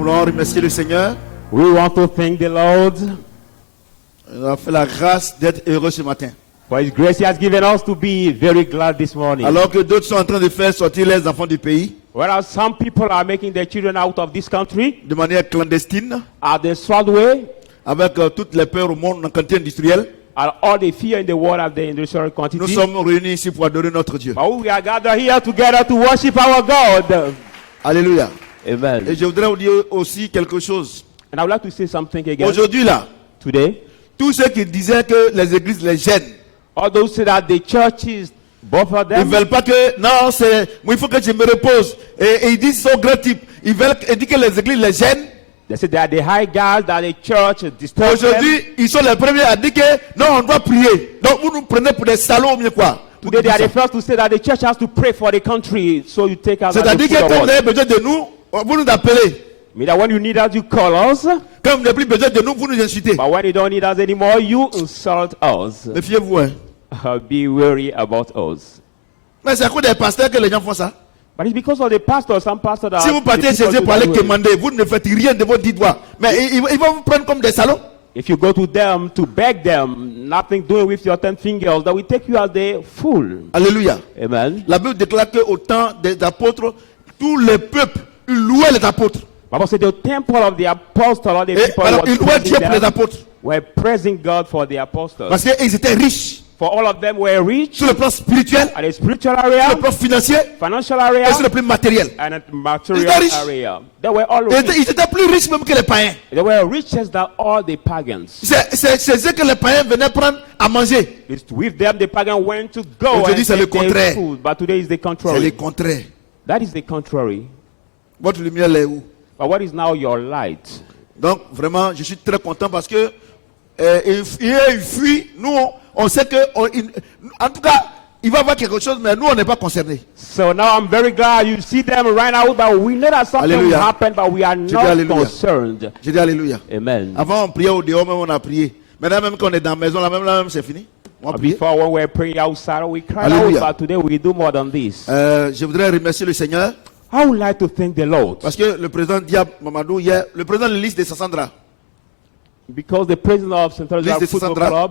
voulons remercier le Seigneur. We want to thank the Lord Il a fait la grâce d'être heureux ce matin. for His grace He has given us to be very glad this morning. Alors que d'autres sont en train de faire sortir les enfants du pays Whereas some people are making their children out of this country de manière clandestine, at the sword way, avec toutes les peurs au monde en quantité industrielle. and all the fear in the world of the industrial Nous quantity. sommes réunis ici pour adorer notre Dieu. But we are gathered here together to worship our God. Alléluia. Et Amen. je voudrais vous dire aussi quelque chose. And I would like to say something again Aujourd'hui là, today. tous ceux qui disaient que les églises les gênent, All those say that the churches buffer ils ne them. veulent pas que, non, c'est, moi il faut que je me repose. Et ils disent son grand type, ils veulent dire que les églises les gênent. They say that the high guys, that the church disturbs them. Aujourd'hui, ils sont les premiers à dire que non, on doit prier. Donc vous nous prenez pour des salauds ou bien quoi? Today they are the first to say that the church has to pray for the country, so you take out. C'est-à-dire que quand vous avez besoin de nous, vous nous appelez. Mean that when you need us, you call us. Quand vous n'avez plus besoin de nous, vous nous insultez. But when you don't need us anymore, you insult us. Méfiez-vous. Hein. Be wary about us. Mais c'est à cause des pasteurs que les gens font ça. But it's because of the pastor. Some pastors that Si vous partez chez eux pour aller commander, vous ne faites rien de vos dix doigts. Mais ils vont vous prendre comme des salauds. If you go to them to beg them, nothing doing with your 10 fingers, that will take you as a fool. Alléluia. Amen. La Bible déclare qu'au temps des apôtres, tous les peuples ils louaient les apôtres. Bible said the temple of the apostle, all the Et people alors, ils louaient Dieu pour les them, apôtres. were praising God for the apostles. Parce qu'ils étaient riches. For all of them were rich Sur le plan spirituel, at the spiritual sur area, le plan financier financial area, et sur le plan matériel. and at material Ils étaient riches. area. They were all Et rich. ils étaient plus riches même que les païens. They were richer than all the pagans. C'est eux que les païens venaient prendre à manger. It's with them the pagan went to go Aujourd'hui, and c'est le take their contraire. food. But today is the C'est le contrary. contraire. That is the contrary. Votre lumière est où? But what is now your light? Donc vraiment, je suis très content parce que il fuit. Nous, on sait que, en tout cas, il va y avoir quelque chose, mais nous, on n'est pas concernés. So now I'm very glad you see them right out, but we know that something will Alléluia. happen, but we are dis not alléluia. concerned. Je dis alléluia. Amen. Avant, on priait au dehors, même on a prié. Maintenant, même quand on est dans la maison, là même c'est fini. On va prier. Before when we were praying outside, we cried Alléluia. out, but today we do more than this. Je voudrais remercier le Seigneur I would like to thank the Lord parce que le président Diab Mamadou, hier, le président de l'île de Sassandra, because the president of Central l'île de Football Sassandra, Club,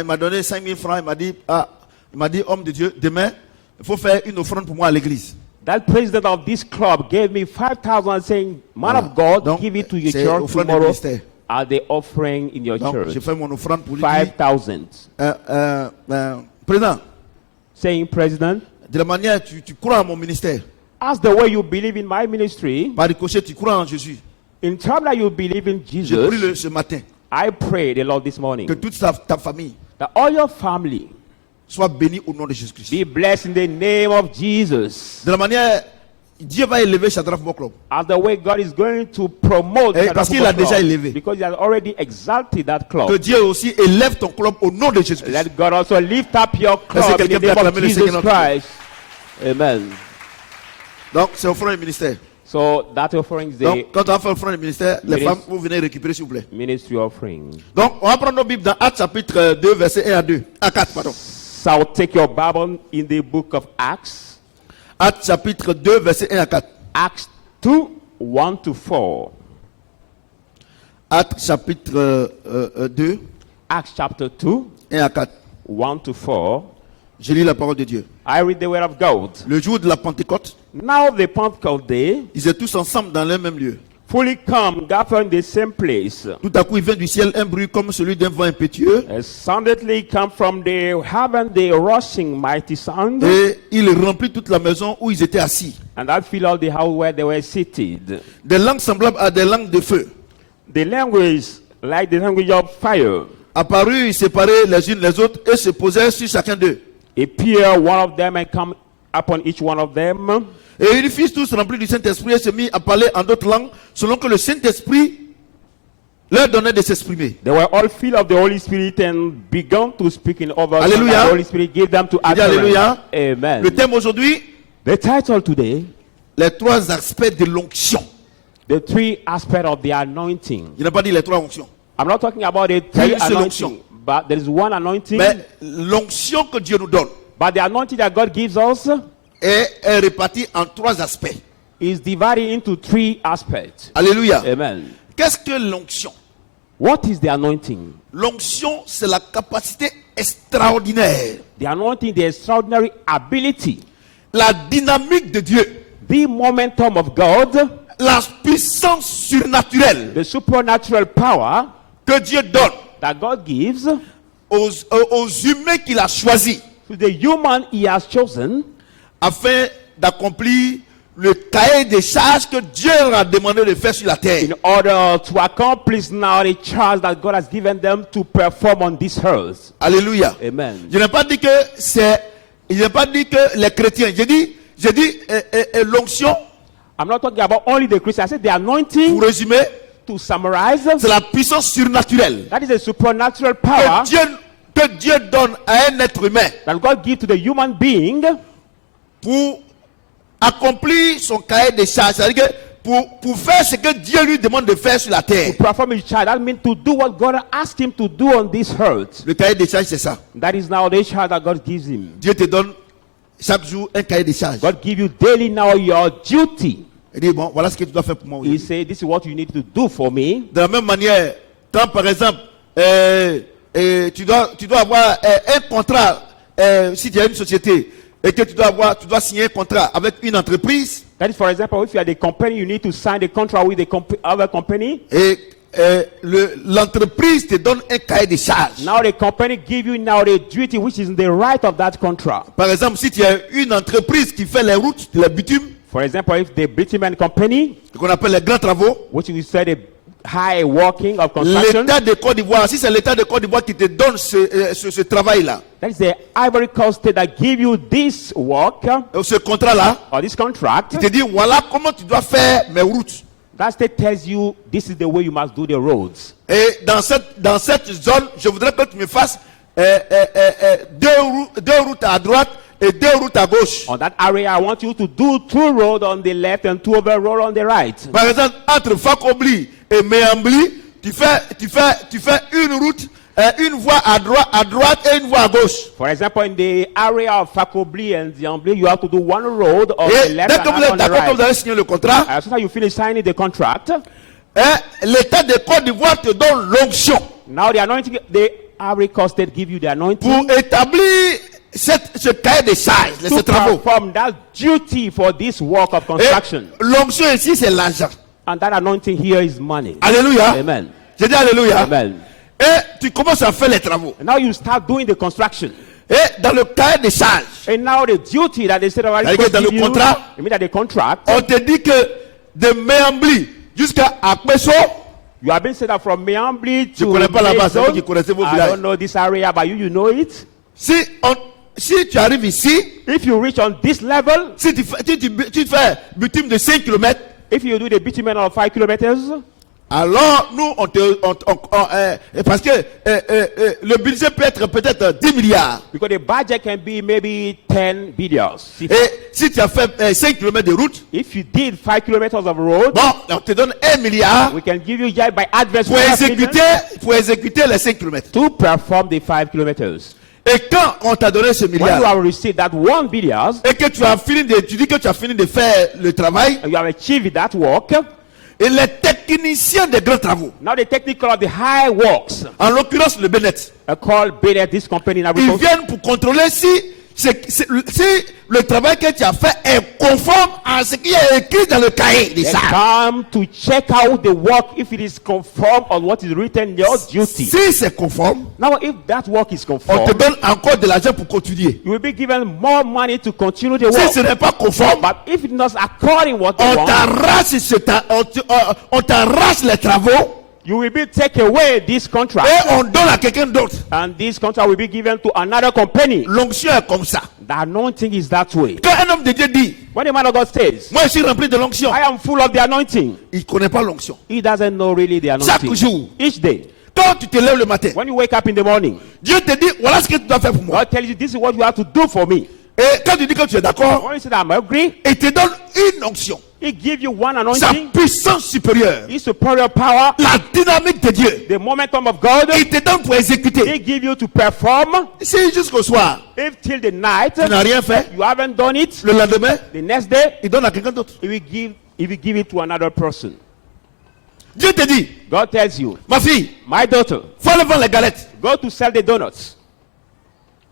il m'a donné 5 000 francs. Il m'a dit, homme de Dieu, demain, il faut faire une offrande pour moi à l'église. that president of this club gave me 5,000 saying, man of God, Donc, give it to your c'est church offrande du tomorrow ministère. at the offering in your Donc, church. j'ai fait mon offrande pour lui. 5,000. Président, Saying, President, de la manière, tu crois en mon ministère. as the way you believe in my ministry, Par ricochet, tu crois en Jésus. in terms that you believe in J'ai pris Jesus, ce matin I pray the Lord this morning que toute ta famille that all your family soit bénie au nom de Jésus-Christ. be blessed in the name of Jesus. De la manière, Dieu va élever Shadrach Football Club. As the way God is going to promote Eh, that parce qu'il a football déjà club, élevé. because He has already exalted that Que club. Dieu aussi élève ton club au nom de Jésus-Christ. Let God also lift up your Est-ce que club in quelqu'un the peut name of acclamer le Jesus Seigneur notre Christ. Amen. Donc, c'est offrande du ministère. So that offering is the Donc, quand on va faire offrande du ministère, les Ministre. femmes, vous venez récupérer s'il vous plaît. ministry offering. Donc, on va prendre nos Bibles dans Actes chapitre 2, verset 1 à 2. À 4, pardon. So take your Bible in the book of Acts. Actes chapitre 2, verset 1 à 4. Acts 2, 1 to 4. Actes chapitre 2, Acts chapter 2, 1 à 4. 1 to 4. Je lis la parole de Dieu. I read the word of God. Le jour de la Pentecôte, Now the Pentecost day, ils étaient tous ensemble dans le même lieu. fully come, gather in the same place. Tout à coup, il vient du ciel un bruit comme celui d'un vent impétueux. Suddenly come from the heaven the rushing mighty sound, Et il remplit toute la maison où ils étaient assis. and that filled all the house where they were seated. Des langues semblables à des langues de feu. The language, like the language of fire, Apparus, séparés les unes les autres et se posaient sur chacun d'eux. appear one of them and come upon each one of them. Et ils furent tous remplis du Saint-Esprit et se mirent à parler en d'autres langues selon que le Saint-Esprit leur donnait de s'exprimer. They were all filled of the Holy Spirit and began to speak in other tongues. Alléluia. The Holy Spirit gave them to Je dis utterance. alléluia. Amen. Le thème aujourd'hui, The title today, les trois aspects de l'onction. the three aspects of the anointing. Je n'ai pas dit les trois onctions. I'm not talking about the Il y a three une seule anointing, onction. but there is one anointing. Mais l'onction que Dieu nous donne But the anointing that God gives us est répartie en trois aspects. is divided into three aspects. Alléluia. Amen. Qu'est-ce que l'onction? What is the anointing? L'onction, c'est la capacité extraordinaire, The anointing, the extraordinary ability, la dynamique de Dieu, the momentum of God, la puissance surnaturelle the supernatural power que Dieu donne that God gives aux humains qu'il a choisis to the human he has chosen afin d'accomplir le cahier des charges que Dieu leur a demandé de faire sur la terre. in order to accomplish now the charge that God has given them to perform on this earth. Alléluia. Amen. Je n'ai pas dit que les chrétiens. J'ai dit l'onction, I'm not talking about only the Christians. I said the anointing, pour résumer, to summarize, c'est la puissance surnaturelle that is a supernatural power que Dieu donne à un être humain that God gives to the human being pour accomplir son cahier des charges. C'est-à-dire que pour faire ce que Dieu lui demande de faire sur la terre. to perform his charge. That means to do what God asked him to do on this earth. Le cahier des charges, c'est ça. That is now the charge that God gives him. Dieu te donne chaque jour un cahier des charges. God give you daily now your duty. Il dit, bon, voilà ce que tu dois faire pour moi He aujourd'hui. said, this is what you need to do for me. De la même manière, quand par exemple, tu dois avoir un contrat, si tu as une société, et que tu dois signer un contrat avec une entreprise, That is, for example, if you are the company, you need to sign the contract with the other company. et l'entreprise te donne un cahier des charges. Now the company give you now the duty which is in the right of that contract. Par exemple, si tu as une entreprise qui fait les routes, les bitumes, For example, if the bitumen company, qu'on appelle les grands travaux, which we say the high working of construction, l'État de Côte d'Ivoire, si c'est l'État de Côte d'Ivoire qui te donne ce travail-là, that is the Ivory Coast state that give you this work ce contrat-là, or this contract. il te dit, voilà comment tu dois faire mes routes. That state tells you this is the way you must do the roads. Et dans cette zone, je voudrais que tu me fasses deux routes à droite et deux routes à gauche. On that area, I want you to do 2 roads on the left and 2 other roads on the right. Par exemple, entre Fakobli et Méambli, tu fais une route, une voie à droite et une voie à gauche. For example, in the area of Fakobli and Diambli, you have to do 1 road on the Et left dès and que vous on êtes the d'accord, que vous right. avez signé le contrat, As soon as you finish signing the contract, l'État de Côte d'Ivoire te donne l'onction now the anointing, the Ivory Coast state give you the anointing pour établir ce cahier des charges, to ces travaux. perform that duty for this work of Et construction. l'onction ici, c'est l'argent. And that anointing here is money. Alléluia. Amen. J'ai dit Alléluia. Amen. Et tu commences à faire les travaux. And now you start doing the construction. Et dans le cahier des charges, And now the duty that the state of Ivory C'est-à-dire Coast que dans give le you, contrat, you mean that the contract, on te dit que de Méambli jusqu'à Akpeso, you have been set up from Meambli je to connais pas là-bas, c'est vous Maison. qui connaissez vos I villages. don't know this area, but you know it. Si tu arrives ici, If you reach on this level, si tu fais bitume de 5 km, if you do the bitumen of 5 kilometers, alors nous, parce que le budget peut être peut-être 10 milliards. because the budget can be maybe 10 billions. Et si tu as fait 5 km de route, If you did 5 kilometers of road, bon, on te donne 1 milliard we can give you just by advance pour exécuter les 5 km. to perform the 5 kilometers. Et quand on t'a donné ce When you milliard, have received that 1 billion, et que tu dis que tu as fini de faire le travail, and you have achieved that work, et les techniciens des grands travaux, now the technical of the high works en l'occurrence le Bennett, are called Bennett, this company in ils agriculture. viennent pour contrôler si le travail que tu as fait est conforme à ce qui est écrit dans le cahier des They charges. come to check out the work if it is conform on what is written in your duty. Si c'est conforme, Now, if that work is on te conform, donne encore de l'argent pour continuer. you will be given more money to continue the Si work. ce n'est pas conforme, But if it is not according what they on want, t'arrache les travaux you will be take away this et contract, on donne à quelqu'un d'autre. and this contract will be given to another company. L'onction est comme ça. The anointing is that way. Quand un homme de Dieu dit, When the man of God says, moi je suis rempli de l'onction, I am full of the anointing, il ne connaît pas l'onction. he doesn't know really the Chaque anointing. jour, Each day, quand tu te lèves le matin, when you wake up in the morning, Dieu te dit, voilà ce que tu dois faire pour moi. God tells you this is what you have to do for me. Et quand tu dis que tu es d'accord, When you say that I'm agree, il te donne une onction. he gives you one Sa anointing, puissance supérieure, his superior power, la dynamique de Dieu, the momentum of God, il te donne pour exécuter. he gives you to perform. Si jusqu'au soir, If till the night tu n'as rien fait, you haven't done it, le lendemain, the next day il donne à quelqu'un d'autre. he will give if you give it to another person. Dieu te dit, God tells you, ma fille, my daughter, faut aller vendre les galettes. go to sell the donuts.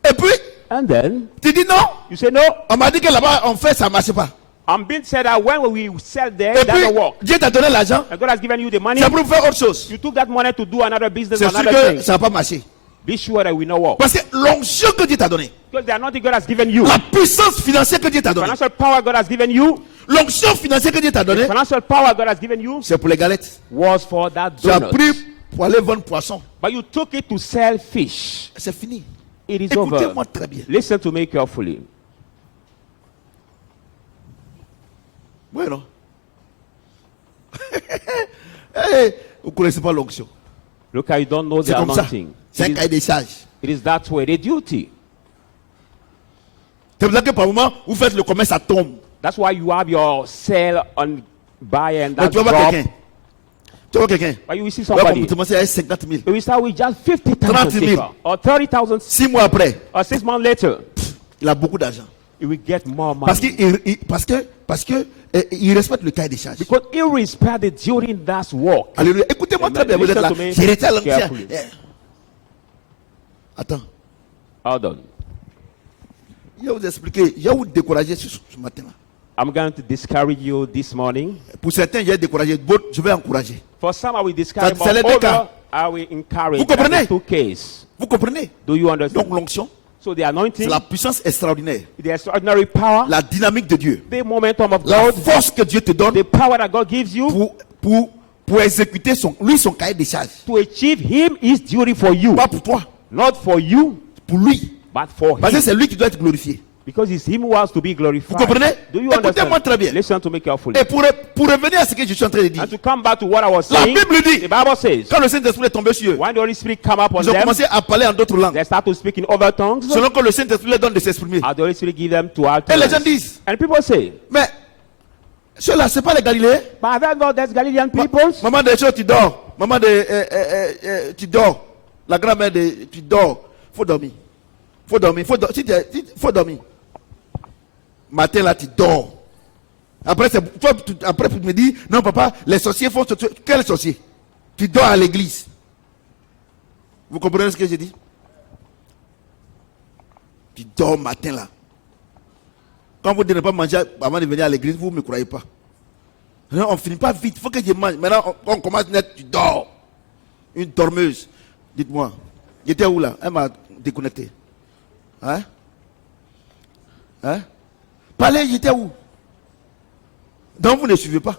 Et puis, And then tu dis non. you say, no, On m'a dit que là-bas, on fait, ça ne marche pas. I'm being said that when we sell there, Et it doesn't puis, work. Dieu t'a donné l'argent. And God has given you the money. C'est pour faire autre chose. You took that money to do another business, C'est sûr another que thing. ça ne va pas marcher. Be sure that we know what. Parce que l'onction que Dieu t'a donnée, Because the anointing God has given you, la puissance financière que Dieu t'a donnée, financial power God has given you, l'onction financière que Dieu t'a donnée, financial power God has given you c'est pour les galettes. was for that Tu as donut. pris pour aller vendre poisson. But you took it to sell fish. C'est fini. It is over. Écoutez-moi très bien. Listen to me carefully. Bueno. Hey, vous ne connaissez pas l'onction. Look how you don't know the C'est comme ça. anointing. C'est un It cahier is, des charges. it is that way, the duty. C'est pour ça que par moment, vous faites le commerce, ça tombe. That's why you have your sell on buy and Donc that tu vas voir drop. quelqu'un. Tu vois quelqu'un. But you will see Tu vas somebody. commencer avec 50 000. You will start with just 50,000 30,000. people, or 30,000, 6 mois après, or 6 months later, il a beaucoup d'argent. you will get more money. Parce que il respecte le cahier des charges. Because he respect the duty in that work. Alléluia. Écoutez-moi très bien, vous êtes Listen là. to me J'ai retiens l'ancien. carefully. Attends, Hold on. je vais vous expliquer. Je vais vous décourager ce matin-là. I'm going to discourage you this morning. Pour certains, je vais décourager. D'autres, je vais encourager. For some, I will discourage, Ça, c'est les but deux cas. other, I will encourage. Vous comprenez? That is two cases. Vous comprenez? Do you understand? Donc l'onction, So the anointing, c'est la puissance extraordinaire. the extraordinary power, La dynamique de Dieu. the momentum of La God, force que Dieu te donne the power that God gives you pour exécuter son cahier des charges. to achieve Him is duty for you, Pas pour toi, not for you, pour lui. but for Parce que Him, c'est lui qui doit être glorifié. because it's Him who has to be glorified. Vous comprenez? Do you Écoutez-moi understand? très bien. Listen to me carefully. Et pour revenir à ce que je suis en train de dire, And to come back to what I was la saying, Bible dit, the Bible says, quand le Saint-Esprit est tombé sur eux, when the Holy Spirit come up on ils ont them, commencé à parler en d'autres langues, they start to speak in other tongues, selon que le Saint-Esprit leur donne de s'exprimer. and the Holy Spirit give them to our Et les gens tongues. disent, And people say, mais ceux-là, ce n'est pas les Galiléens. but I thought there's Galilean people. Maman des choses, tu dors. Maman de, tu dors. La grand-mère de, tu dors. Faut dormir. Faut dormir. Faut dormir. Matin là, tu dors. Après, après, tu me dis, non papa, les sorciers font... Quels sorciers? Tu dors à l'église. Vous comprenez ce que j'ai dit? Tu dors matin là. Quand vous ne devez pas manger avant de venir à l'église, vous ne me croyez pas. Non, on ne finit pas vite, il faut que je mange. Maintenant, on commence net, tu dors. Une dormeuse. Dites-moi, j'étais où là? Elle m'a déconnecté. Hein? Hein? Parlez, j'étais où? Donc vous ne suivez pas.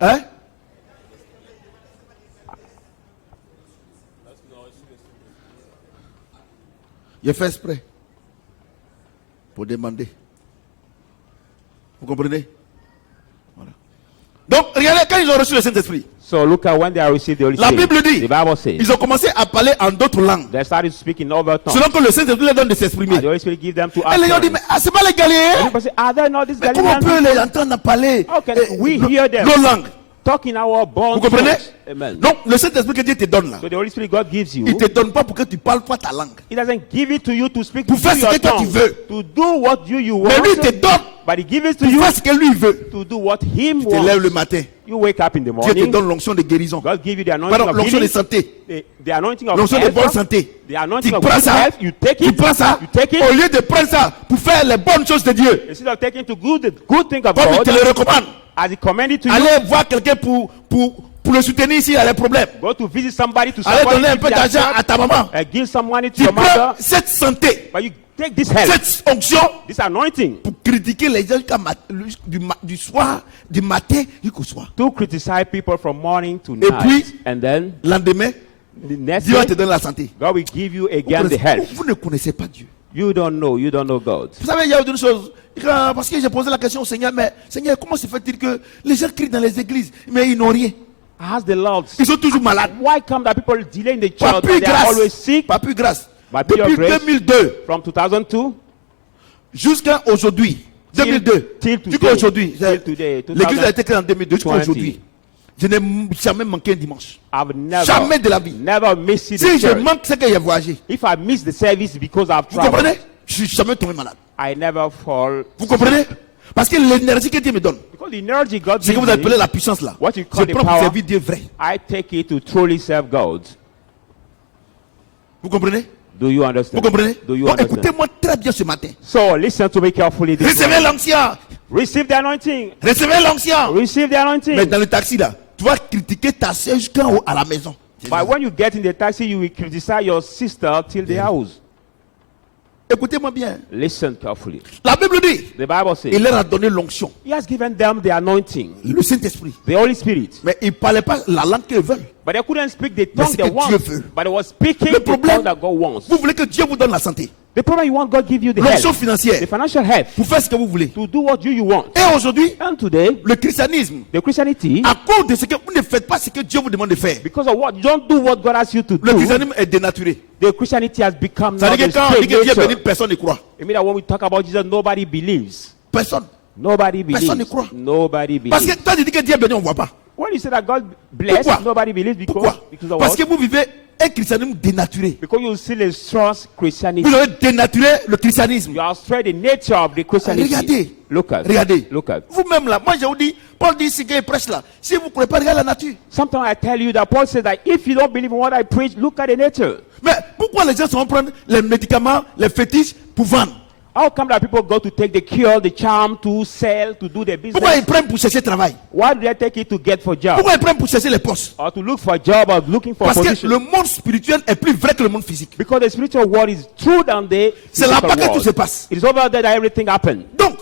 Hein? J'ai fait exprès pour demander. Vous comprenez? Voilà. Donc, regardez, quand ils ont reçu le Saint-Esprit, So look at when they are received the Holy la Spirit. Bible dit, The Bible says, ils ont commencé à parler en d'autres langues, they started to speak in other tongues. selon que le Saint-Esprit leur donne de s'exprimer. And the Holy Spirit give them to Et les gens disent, mais us. c'est pas les Galiléens. People say, are there not these Mais comment on Galilean peut people les entendre parler How can we hear them? nos langues? talking our born Vous comprenez? tongues? Amen. Donc, le Saint-Esprit que Dieu te donne là, So the Holy Spirit God gives you, il ne te donne pas pour que tu parles pas ta langue. He doesn't give it to you to speak Pour to faire ce your que toi tu tongue, veux. to do what you want, Mais lui, il te donne but He gives it to pour you faire ce que lui veut. to do what Him Tu te lèves le wants. matin. You wake up in the Dieu te morning, donne l'onction de guérison. God give you the anointing Pardon, of l'onction de healing, santé. the anointing of L'onction de bonne health, santé. the anointing Tu of prends good ça. health, you take Tu it, prends ça. you take it, Au lieu de prendre ça pour faire les bonnes choses de Dieu. instead of taking to good, the good thing of Comme il God, te le recommande. as He commanded to you, Allez voir quelqu'un pour le soutenir s'il a des problèmes. go to visit somebody to Allez support donner un if peu they are d'argent à sick, ta maman. give some money to Tu your prends mother, cette santé, but you take this health, cette onction this anointing, pour critiquer les gens du soir, du matin jusqu'au soir. to criticize people from morning to Et puis, night, and then lendemain, the next Dieu va te day, donner la santé. God will give you Vous, again the health. vous ne connaissez pas Dieu. You don't know God. Vous savez, il y a une chose. Parce que j'ai posé la question au Seigneur, mais Seigneur, comment se fait-il que les gens crient dans les églises, mais ils n'ont rien? I asked the Lord, Ils sont toujours malades. why come that people delay in the Pas church plus and they are always grâce. sick? Pas plus grâce. By your Depuis grace, 2002 from 2002 jusqu'à aujourd'hui. 2002. till today, Jusqu'à aujourd'hui. till today, L'église a été créée en 2002 jusqu'à 2020. aujourd'hui. Je n'ai jamais manqué un dimanche. I've Jamais de la vie. never missed the Si je church. manque, c'est que j'ai voyagé. If I miss the service because I've Vous comprenez? traveled, Je suis jamais tombé malade. I never fall. Vous comprenez? Parce que l'énergie que Dieu me donne, Because the energy God ce que gives vous appelez me, la puissance là, what you je call the prends pour power, servir Dieu vrai. I take it to truly serve God. Vous comprenez? Do you Vous understand? comprenez? Do you Donc understand? écoutez-moi très bien ce matin. So listen to me carefully. This Recevez morning. l'ancien. Receive the anointing. Recevez l'ancien. Receive the anointing. Mais dans le taxi là, tu vas critiquer ta soeur jusqu'en haut à la maison. But when you get in the taxi, you will criticize your sister till the house. Écoutez-moi bien. Listen carefully. La Bible dit, The Bible says il leur a donné l'onction, He has given them the anointing, le Saint-Esprit. the Holy Spirit. Mais ils ne parlaient pas la langue qu'ils veulent. But they couldn't speak the Mais tongue c'est they que want. Dieu veut. But they were speaking Le the problème- tongue that God wants. Vous voulez que Dieu vous donne la santé, The problem you want God give you the l'onction health, financière, the financial health, pour faire ce que vous voulez. to do what you want. Et aujourd'hui, And today, le christianisme, the Christianity, à cause de ce que vous ne faites pas ce que Dieu vous demande de faire, because of what you don't do what God asks you to le do, christianisme est dénaturé. the Christianity has become Ça now veut dire the que quand on dit que Dieu est straight béni, nature. personne ne croit. It means that when we talk about Jesus, nobody believes. Personne. Nobody Personne ne believes. croit. Nobody Parce believes. que toi, tu dis que Dieu est béni, on ne voit pas. When you say that God bless, Pourquoi? nobody believes because, Pourquoi? because of Parce what? que vous vivez un christianisme dénaturé. Because you still trust Christianity. Vous avez dénaturé le christianisme. You are straight the nature of the Christianity. Regardez. Look at. Regardez. Look at. Vous-même là, moi je vous dis, Paul dit ce qu'il prêche là. Si vous ne croyez pas, regardez la nature. Sometimes I tell you that Paul says that if you don't believe in what I preach, look at the nature. Mais pourquoi les gens sont prendre les médicaments, les fétiches pour vendre? How come that people go to take the cure, the charm, to sell, to do their Pourquoi ils business? prennent pour chercher travail? Why do they take it to get for job? Pourquoi ils prennent pour chercher les postes? Or to look for a job or looking for a Parce que position? le monde spirituel est plus vrai que le monde physique. Because the spiritual world is true than the C'est là-bas physical que tout se world. passe. It is over there that everything happened. Donc,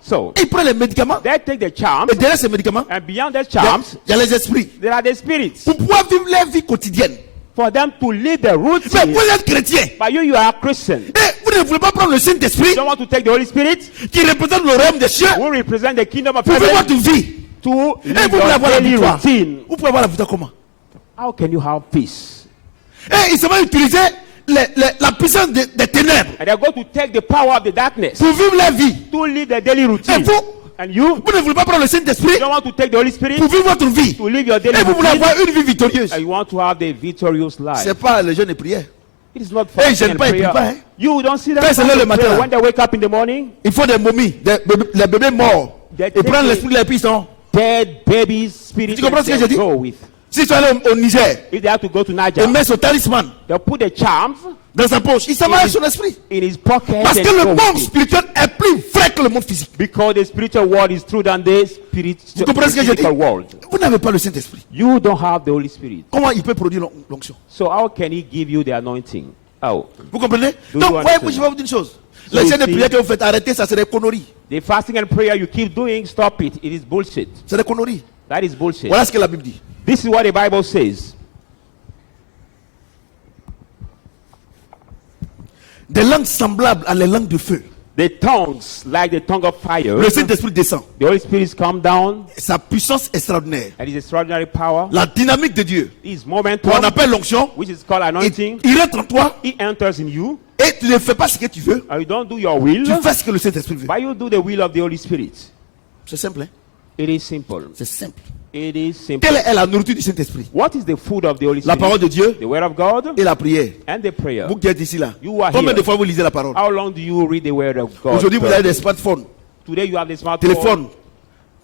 So, ils prennent les médicaments they take the charms, et derrière ces médicaments, and beyond the il y a- charms, il y a les esprits. there are the spirits. Pour pouvoir vivre leur vie quotidienne. For them to live the Mais routine. vous êtes chrétien. But you are a Christian. Et vous ne voulez pas prendre le Saint-Esprit You don't want to take the Holy Spirit, qui représente le royaume des cieux who represent the kingdom of pour vivre heaven, votre vie. to Et live vous pouvez your avoir la daily victoire. routine. Vous pouvez avoir la victoire comment? How can you have peace? Et ils vont utiliser la puissance des ténèbres And they're going to take the power of the darkness pour vivre leur vie. to live the daily Et routine. vous, And you vous ne voulez pas prendre le Saint-Esprit don't want to take the Holy Spirit pour vivre votre vie. to live your daily Et vous voulez routine. avoir une vie victorieuse. And you want to have the victorious life. C'est pas le jeûne et prière. It is not Hey, fasting j'aime and pas, ils prayer. prient pas, hein. You don't see them Quand ils se lèvent le matin, là. when they wake up in the morning. Il faut des momies, les bébés morts. They Ils prennent take l'esprit de la puissance. Dead babies, spirits, Tu comprends ce que and j'ai they dit? go with. Si tu allais au Niger, If they have to go to ils Niger, mettent son talisman they'll put the charms dans sa poche. Il s'en va avec son esprit. in his pocket. Parce and que le go monde with it. spirituel est plus vrai que le monde physique. Because the spiritual world is true than the Vous comprenez ce que j'ai dit? physical world. Vous n'avez pas le Saint-Esprit. You don't have the Holy Spirit. Comment il peut produire l'onction? So how can he give you the anointing? How? Vous comprenez? Do Donc, you voyez, understand? je vais vous dire une chose. So Les you chaînes de see- prière que vous faites, arrêtez, ça c'est des conneries. The fasting and prayer you keep doing, stop it. It is bullshit. C'est des conneries. That is bullshit. Voilà ce que la Bible dit. This is what the Bible says. Des langues semblables à les langues de feu. The tongues, like the tongue of fire, Le Saint-Esprit descend. the Holy Spirit come down, Sa puissance extraordinaire. and his extraordinary power, La dynamique de Dieu. his Qu'on momentum, appelle l'onction. which is called anointing, Il rentre en toi he enters in you, et tu ne fais pas ce que tu veux. and you don't do your will, Tu fais ce que le Saint-Esprit veut. but you do the will of the Holy Spirit. C'est simple, hein? It is simple. C'est simple. It is simple. Quelle est la nourriture du Saint-Esprit? What is the food of the Holy La Spirit? parole de Dieu The word of God et la prière. and the prayer. Vous qui êtes ici là. You are Combien here. de fois vous lisez la parole? How long do you read the word of God? Aujourd'hui, vous avez des smartphones, Today you have the smartphone,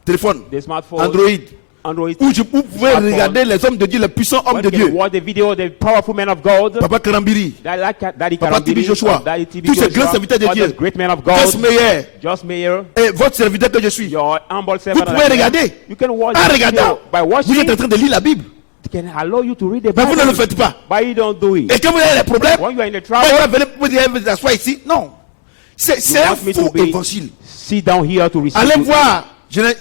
téléphone, the smartphone, Android, Android. où vous pouvez Smartphone. regarder les hommes de Dieu, les puissants hommes One de can Dieu. watch the video of the powerful men of God. Papa Karambiri, Daddy Papa Karambiri, TB Joshua, Daddy TB tous ces Joshua, grands serviteurs de all Dieu. those great men of Joss God, Meyer Joss Mayer, et votre serviteur que je suis. your humble servant. Vous pouvez regarder. You can watch En the regardant, video by watching. vous êtes en train de lire la Bible. It can allow you to read the Mais vous ne le Bible, faites pas. but you don't do it. Et quand vous avez des problèmes, When you are in the quand trouble, vous venez vous dire, vous asseoir ici. Non. C'est un want me to faux be- évangile. sit down here to receive. Allez it. voir.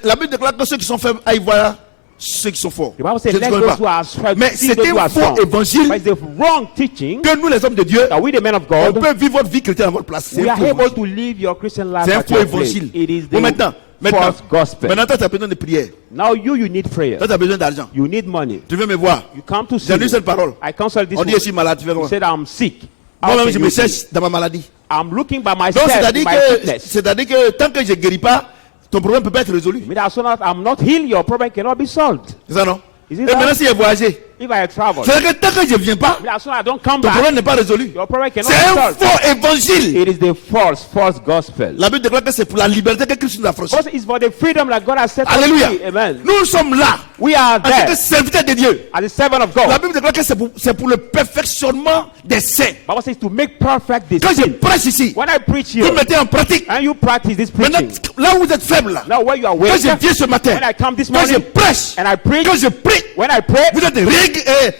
La Bible déclare que ceux qui sont faibles aillent voir ceux qui sont forts. The Bible says, Je ne let connais those pas. who are strong Mais see c'est those who un are faux strong. évangile But it's the wrong teaching que nous, les hommes de Dieu, that we, the men of on God, peut vivre votre vie chrétienne à votre place. C'est we un are faux able évangile. to live your Christian life C'est un at faux your place. évangile. It is Bon, the maintenant, false gospel. toi, tu as besoin de prière. Now you need prayer. Toi, tu as besoin d'argent. You need money. Tu veux me voir. You come to see J'ai lu me. cette parole. I counsel this On dit je woman. suis malade. Tu fais You comment? said I'm sick. How Moi-même, can je you me see? cherche dans ma maladie. I'm looking by Donc, myself, c'est-à-dire my que, sickness. c'est-à-dire que tant que je ne guéris pas, ton problème ne peut pas être résolu. I mean, as soon as I'm not healed, your problem cannot be solved. C'est ça, non? Is Et it that? maintenant, si j'ai voyagé, If I travel, C'est-à-dire que tant que je ne viens pas, as soon as I don't come ton back, problème n'est pas résolu. your problem cannot C'est be un solved. faux évangile. It is the false gospel. La Bible déclare que c'est pour la liberté que Christ nous a franchi. Because it's for the freedom that God has set us Alléluia. free. Amen. Nous sommes là We are en tant there que serviteurs de Dieu. as the servant of La God. Bible déclare que c'est pour le perfectionnement des saints. Bible says to make perfect the Quand je sin. prêche ici, When I preach vous here, mettez en pratique. and you practice this Maintenant, preaching, là où vous êtes faible, là, now where you are quand weak, je viens ce matin, when I come this quand je morning, prêche, and I preach, quand je prie, when I pray, vous êtes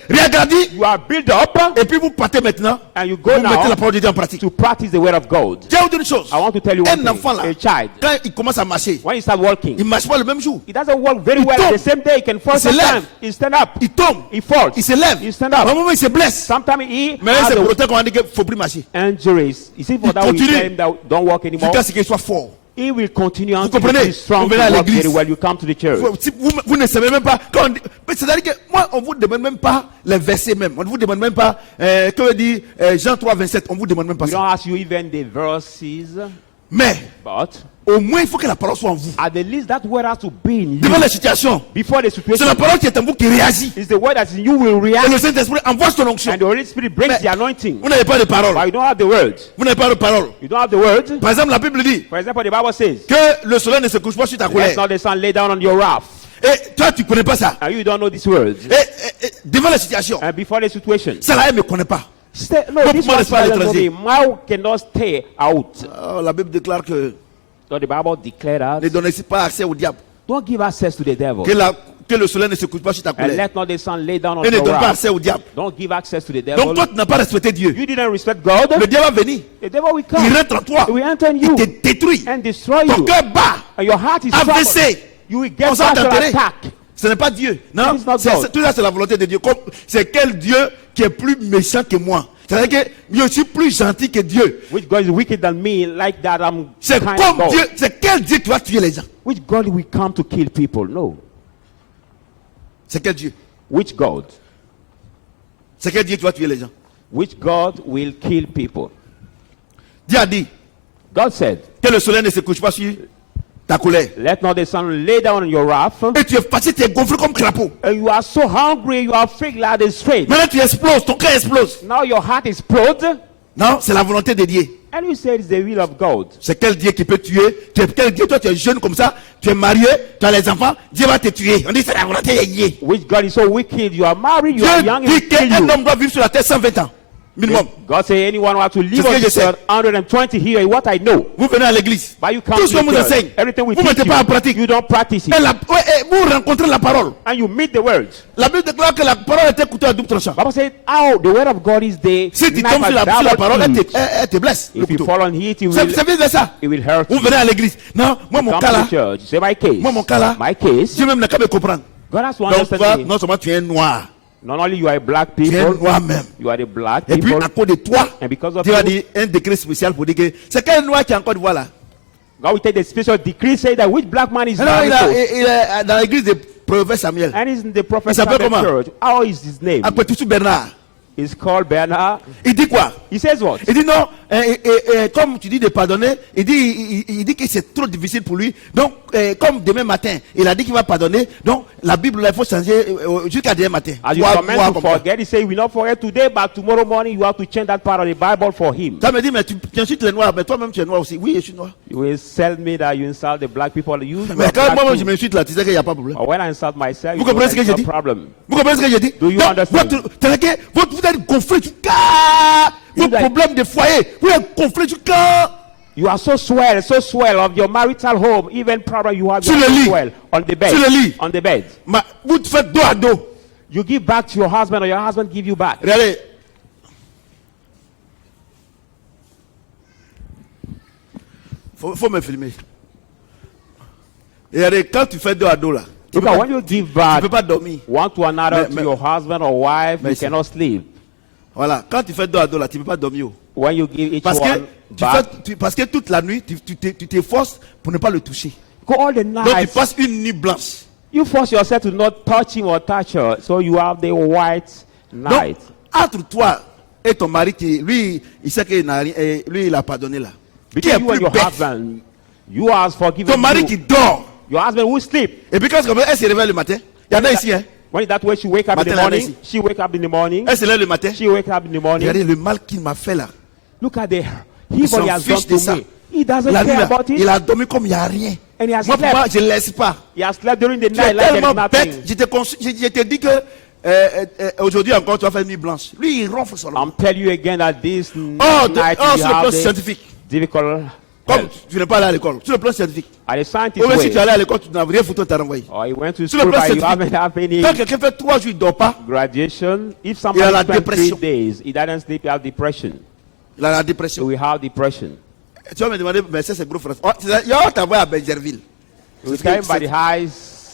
réagradis you are built up, et puis vous partez maintenant. and you go Vous mettez la now parole de Dieu en pratique. to practice the word of God. Je vais vous dire une chose. I want to tell you one Un thing. enfant là, A child, quand il commence à marcher, when he starts walking, il ne marche pas le même jour. it doesn't work very Il well tombe. the same day. He can fall Il se lève. sometimes. He stand up. Il tombe, He falls. il se lève. He stand À un up. moment, il se blesse. Sometimes he Mais là, has c'est pour a autant qu'on a dit qu'il ne faut plus marcher. injuries. You see, for Il that we continue. tell him that don't walk anymore. Jusqu'à ce qu'il soit fort. He will continue until comprenez? he is strong Vous to venez à walk l'église. very well. You come to the church. Vous ne savez même pas. Mais c'est-à-dire que moi, on ne vous demande même pas les versets même. On ne vous demande même pas. Que veut dire Jean 3, 27. On ne vous demande même pas We don't ça. ask you even the verses, Mais but au moins, il faut que la parole soit en vous. at the least that word has to be in Devant you. la situation, Before the c'est situation, la parole qui est en vous qui réagit. it's the word that is in you will Et react, le Saint-Esprit envoie son onction. and the Holy Spirit brings Mais- the anointing. Vous n'avez pas de parole. But you don't have the word. Vous n'avez pas de parole. You don't have the word. Par exemple, la Bible dit For example, the Bible says, que le soleil ne se couche pas sur ta "Let colère. not the sun lay down on your wrath." Et toi, tu ne connais pas ça. And you don't know this word. Et devant la situation, And before the situation, ça là, elle ne me connaît pas. stay, no, Don't this put one my spell doesn't know l'étranger. me. Mouth cannot stay out. Oh, la Bible déclare que So the Bible declared ne that, donnez pas accès au diable. don't give access to the devil. Que le soleil ne se couche pas sur ta And colère. let not the sun lay down on Et ne your donne pas wrath. accès au diable. Don't give access to the Donc devil. toi, tu n'as pas respecté Dieu. You didn't respect God. Le diable va venir. The devil will Il come. rentre en toi. He will enter in Il you te détruit. and destroy Ton you. cœur bat. And your heart is AVC. troubled. You will get On s'en partial enterré. attack. Ce n'est pas Dieu. Non, It is not God. tout ça, c'est la volonté de Dieu. C'est quel Dieu qui est plus méchant que moi? C'est-à-dire que je suis plus gentil que Dieu. Which God is wicked than me, like that I'm C'est kind of comme God. Dieu. C'est quel Dieu qui va tuer les gens? Which God will come to kill people? No. C'est quel Dieu? Which God? C'est quel Dieu qui va tuer les gens? Which God will kill people? Dieu a dit God said, que le soleil ne se couche pas sur ta colère. let not the sun lay down on your wrath. Et tu es fatigué, tu es gonflé comme crapaud. And you are so hungry, you are filled like a straight. Maintenant tu exploses, ton cœur explose. Now your heart explodes. Non, c'est la volonté de Dieu. And you say it's the will of God. C'est quel Dieu qui peut tuer? Quel Dieu, toi tu es jeune comme ça, tu es marié, tu as les enfants, Dieu va te tuer. On dit c'est la volonté de Dieu. Which God is so wicked? You are married, you are Dieu young, dit and kill qu'un you. homme doit vivre sur la terre 120 ans. Minimum. God say anyone who has to live C'est ce on que je this sais. earth 120 here, what I know. Vous venez à l'église. But you come Tout to ce qu'on the vous church. enseigne, Everything we vous ne teach mettez pas en pratique. you don't practice it. Et vous rencontrez la parole. And you meet the word. La Bible déclare que la parole est un couteau à double tranchant. Bible said, oh, the word of God is the Si tu knife tombes sur of la parole, double edge. elle te blesse. Le If you couteau. fall on it, C'est bien de ça. it will hurt Vous you. venez à l'église. Non, moi mon Come cas to là, the church. Say my case. moi mon cas là, My case. Dieu même n'a qu'à me comprendre. God has to Donc understand toi, me. non seulement tu es noir, Not only you are a black tu es people, noir même. you are the black Et puis people. à cause de toi, And because of Dieu a you, dit un décret spécial pour dire que c'est quel noir qui est encore de voilà. God will take the special decree, say that which black man is Non, married to. il est dans l'église de prophète Samuel. And he's in the prophet Il s'appelle Samuel comment? church. How is his name? Après tout Bernard. He's called Bernard. Il dit quoi? He says what? Il dit non, comme tu dis de pardonner, il dit que c'est trop difficile pour lui. Donc, comme demain matin, il a dit qu'il va pardonner. Donc, la Bible, là, il faut changer jusqu'à demain matin. As you Voir command to comme ça. forget, he says, we will not forget today, but tomorrow morning you have to change that part of the Bible for him. Ça me dit, mais tu insultes les noirs, mais toi-même tu es noir aussi. Oui, je suis noir. You will tell me that you insult the black people. You Mais are quand black moi-même je too. m'insulte là, tu sais qu'il n'y a pas de problème. Or when I insult myself, Vous you know comprenez ce que there's j'ai no dit? problem. Vous comprenez ce que j'ai dit? Do you Donc, understand? vous êtes gonflé du cœur. Vos like- problèmes de foyer, vous êtes gonflé du cœur. You are so swell of your marital home, even problem you have, Sur you le are lit. so swell on the bed. Sur le lit. On the bed. Vous faites dos à dos. You give back to your husband, or your husband give you back. Regardez. Faut me filmer. Et regardez, quand tu fais dos à dos là, tu Look peux at pas, when you give tu back peux pas dormir. one to another Mais- to your husband or wife, you Merci. cannot sleep. Voilà, quand tu fais dos à dos là, tu peux pas dormir. When you give each Parce que, one back, parce que toute la nuit, tu t'efforces pour ne pas le toucher. go all the Donc tu night. passes une nuit blanche. You force yourself to not touch him or touch her, so you have the white night. Donc, entre toi et ton mari, lui, il sait qu'il n'a rien, et lui, il a pardonné là. Qui est Between you and plus your bête? husband, you are forgiven. Ton mari you. qui dort. Your husband will sleep. Et puis quand elle se réveille le matin, il y en a ici, hein. When that way she wake up in the Matin, la morning, veille. she wake up in the morning, Elle se lève le matin. she wake up in the morning. Regardez le mal qu'il m'a fait là. Look at the evil he has done fiche de to ça. me. He doesn't La nuit, care là, about il it. a dormi comme il n'y a rien. And he has Moi, pour slept. moi, je ne laisse pas. He has slept during the Tu es night like there tellement is bête. nothing. Je te dis que aujourd'hui encore, tu vas faire une nuit blanche. Lui, il ronfle seulement. I'm telling you again that this Oh, night sur we le plan have the scientifique. difficult Comme health. tu n'es pas allé à l'école. Sur le plan scientifique. At the scientist Ou même si tu es way, allé à l'école, tu n'as rien foutu, on t'a renvoyé. or he went to Sur le school plan but you haven't scientifique. have any Quand quelqu'un fait 3 jours, il ne dort pas, graduation. If Il a somebody la spent 3 dépression. days, he doesn't sleep, he has depression. il a la So dépression. we have depression. Tu vas me demander, mais ça c'est gros frère. Oh, il va t'envoyer à Benjerville. We tell him by the highs